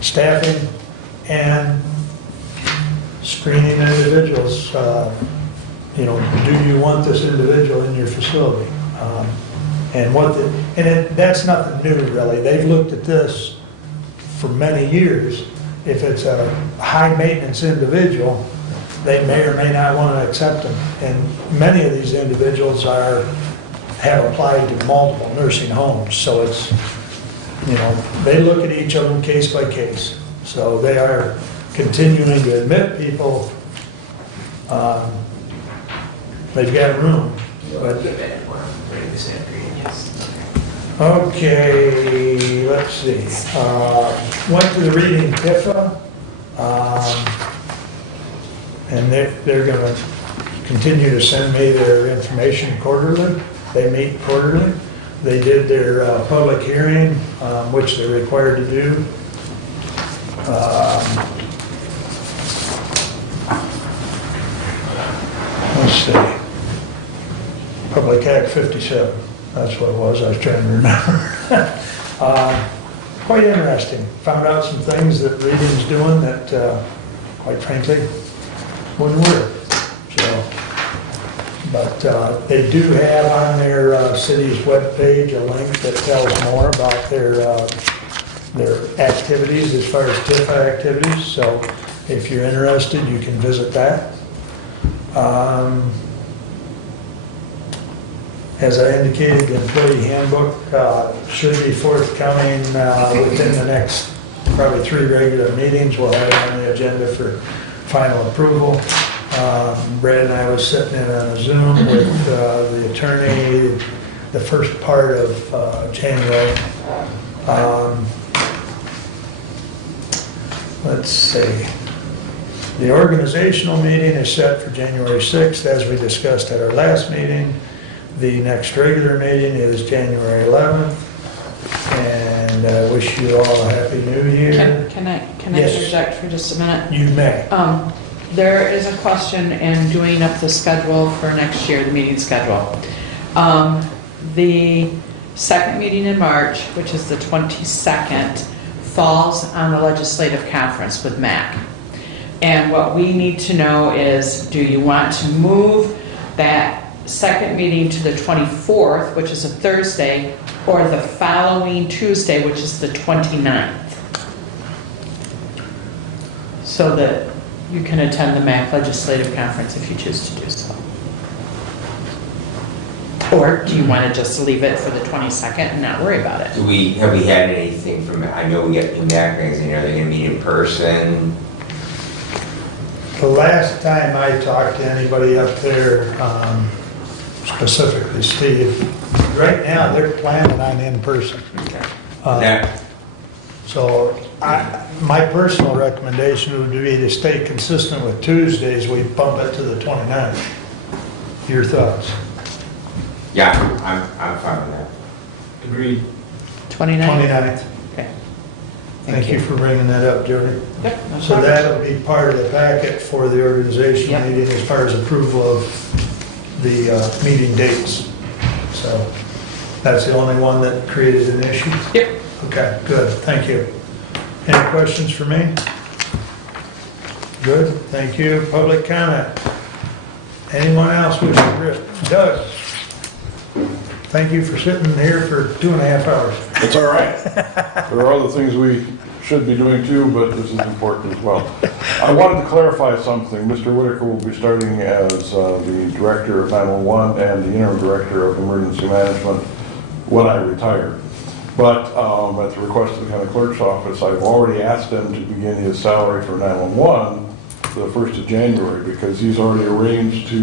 staffing and screening individuals. You know, do you want this individual in your facility? That's nothing new, really. They've looked at this for many years. If it's a high-maintenance individual, they may or may not want to accept them. And many of these individuals have applied to multiple nursing homes. So it's, you know, they look at each of them case by case. So they are continuing to admit people. They've got room, but. Okay, let's see. Went to the reading PIFA, and they're going to continue to send me their information quarterly. They meet quarterly. They did their public hearing, which they're required to do. Let's see. Public Act 57. That's what it was. I was trying to remember. Quite interesting. Found out some things that Reading's doing that, quite frankly, wouldn't work. So, but they do have on their city's webpage a link that tells more about their activities as far as TIFA activities. So, if you're interested, you can visit that. As I indicated, the employee handbook should be forthcoming within the next probably 3 regular meetings. We'll have it on the agenda for final approval. Brad and I was sitting in on a Zoom with the attorney the first part of January. Let's see. The organizational meeting is set for January 6th, as we discussed at our last meeting. The next regular meeting is January 11th, and I wish you all a happy new year. Can I Yes. interject for just a minute? You may. There is a question in doing up the schedule for next year, the meeting schedule. The second meeting in March, which is the 22nd, falls on the legislative conference with MAC. And what we need to know is, do you want to move that second meeting to the 24th, which is a Thursday, or the following Tuesday, which is the 29th? So that You can attend the MAC Legislative Conference if you choose to do so. Or do you want to just leave it for the 22nd and not worry about it? Have we had anything from, I know we got new MAC magazine, are they gonna meet in person? The last time I talked to anybody up there, specifically Steve, right now, they're planning on in-person. Okay. Uh, So my personal recommendation would be to stay consistent with Tuesdays, we bump it to the 29th. Your thoughts? Yeah, I'm fine with that. Agreed. 29th? 29th. Okay. Thank you for bringing that up, Jody. Yep. no So problem. that'll be part of the packet for the organization Yep. meeting as far as approval of the meeting dates. So that's the only one that created an issue? Yep. Okay, good, thank you. Any questions for me? Good, thank you. Public comment? Anyone else wish to address? Doug? Thank you for sitting here for 2.5 hours. It's all right. There are other things we should be doing too, but this is important as well. I wanted to clarify something. Mr. Whitaker will be starting as the Director of 911 and the Interim Director of Emergency Management when I retire. But at the request of the County Clerk's Office, I've already asked them to begin his salary for 911 the 1st of January because he's already arranged to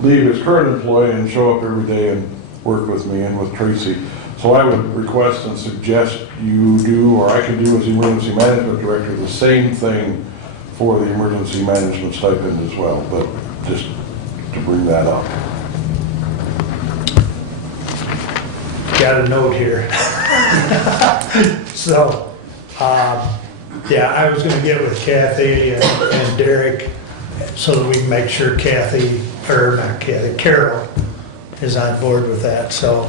leave his current employee and show up every day and work with me and with Tracy. So I would request and suggest you do, or I could do as the Emergency Management Director, the same thing for the Emergency Management stipend as well, but just to bring that up. Got a note here. So, yeah, I was gonna get with Kathy and Derek so that we can make sure Kathy, or not Kathy, Carol is on board with that. So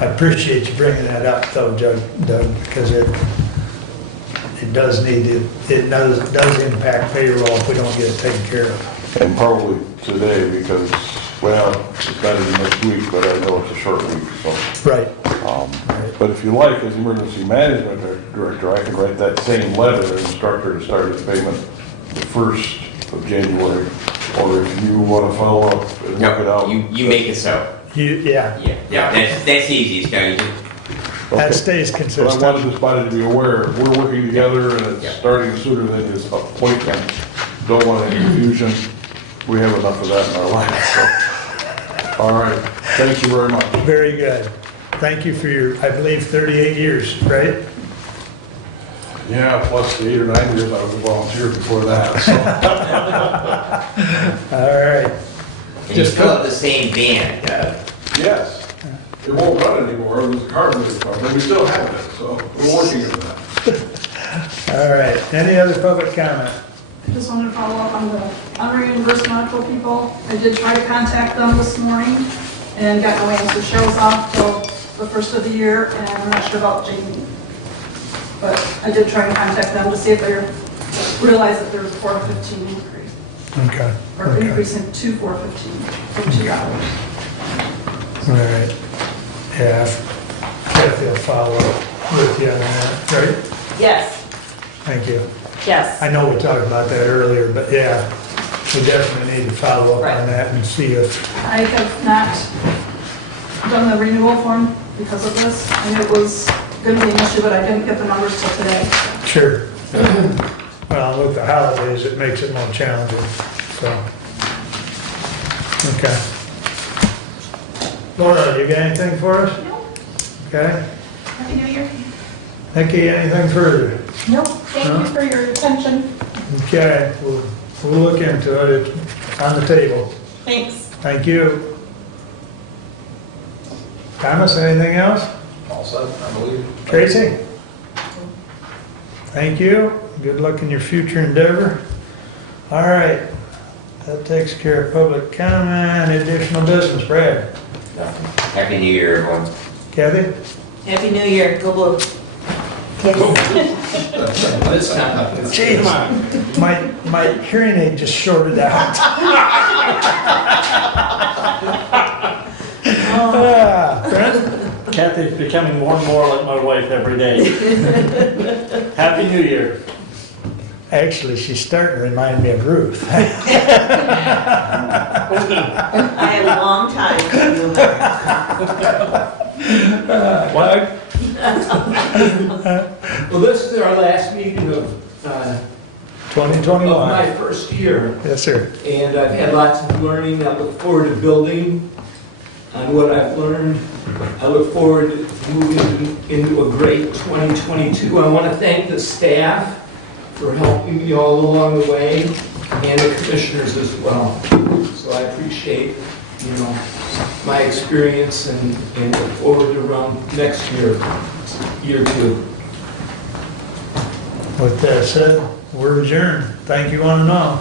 I appreciate you bringing that up though, Doug, because it does impact payroll if we don't get it taken care of. And probably today because, well, it's better than next week, but I know it's a short week, so. Right. But if you like, as Emergency Management Director, I can write that same letter and instruct her to start his payment the 1st of January. Or if you want to follow up and work it out. You make it so. Yeah, Yeah, that's easy, Scotty. that stays But I consistent. wanted this body to be aware, we're working together and it's starting sooner than his appointment. Don't want any confusion. We have enough of that in our lives, so. All right, thank you very much. Very good. Thank you for your, I believe, 38 years, right? Yeah, plus the 8 or 9 years I was a volunteer before that, so. All right. And you still have the same band, Yes, it won't run anymore, it was a carburetor pump, but we still have it, so we're working on that. All right. Any other public comment? I just wanted to follow up on the unreimbursed medical people. I did try to contact them this morning and got no answer. Cheryl's off till the 1st of the year, and I'm not sure about Jamie. But I did try to contact them to see if they realize that there's a $4.15 increase, Okay. or Okay. increasing to $4.15 from $2. All right. Yeah. Kathy will follow up with you on that, right? Yes, Thank you. yes. I know we talked about that earlier, but yeah, we definitely need to follow up Right. on that and see if, I have not done the renewal form because of this, and it was going to be an issue, but I didn't get the numbers till today. sure. Well, with the holidays, it makes it more challenging, so. Okay. Laura, you got anything for us? No. Okay. Happy New Year. Nikki, anything further? No, thank you for your attention. Okay, we'll look into it. It's on the table. Thanks. Thank you. Thomas, anything else? All set, I believe. Tracy? Thank you. Good luck in your future endeavor. All right. That takes care of public comment. Additional business, Brad. Happy New Year, everyone. Kathy? Happy New Year, go blue. Jeez, my hearing aid just shorted out. Brent? Kathy's becoming more and more like my wife every day. Happy New Year. Actually, she's starting to remind me of Ruth. I have a long time to do that. Well, this is our last meeting of 2021. my first year, Yes, sir. and I've had lots of learning. I look forward to building on what I've learned. I look forward to moving into a great 2022. I want to thank the staff for helping me all along the way, and the commissioners as well. So I appreciate, my experience and look forward to run next year two. With that said, we're adjourned. Thank you, one and all.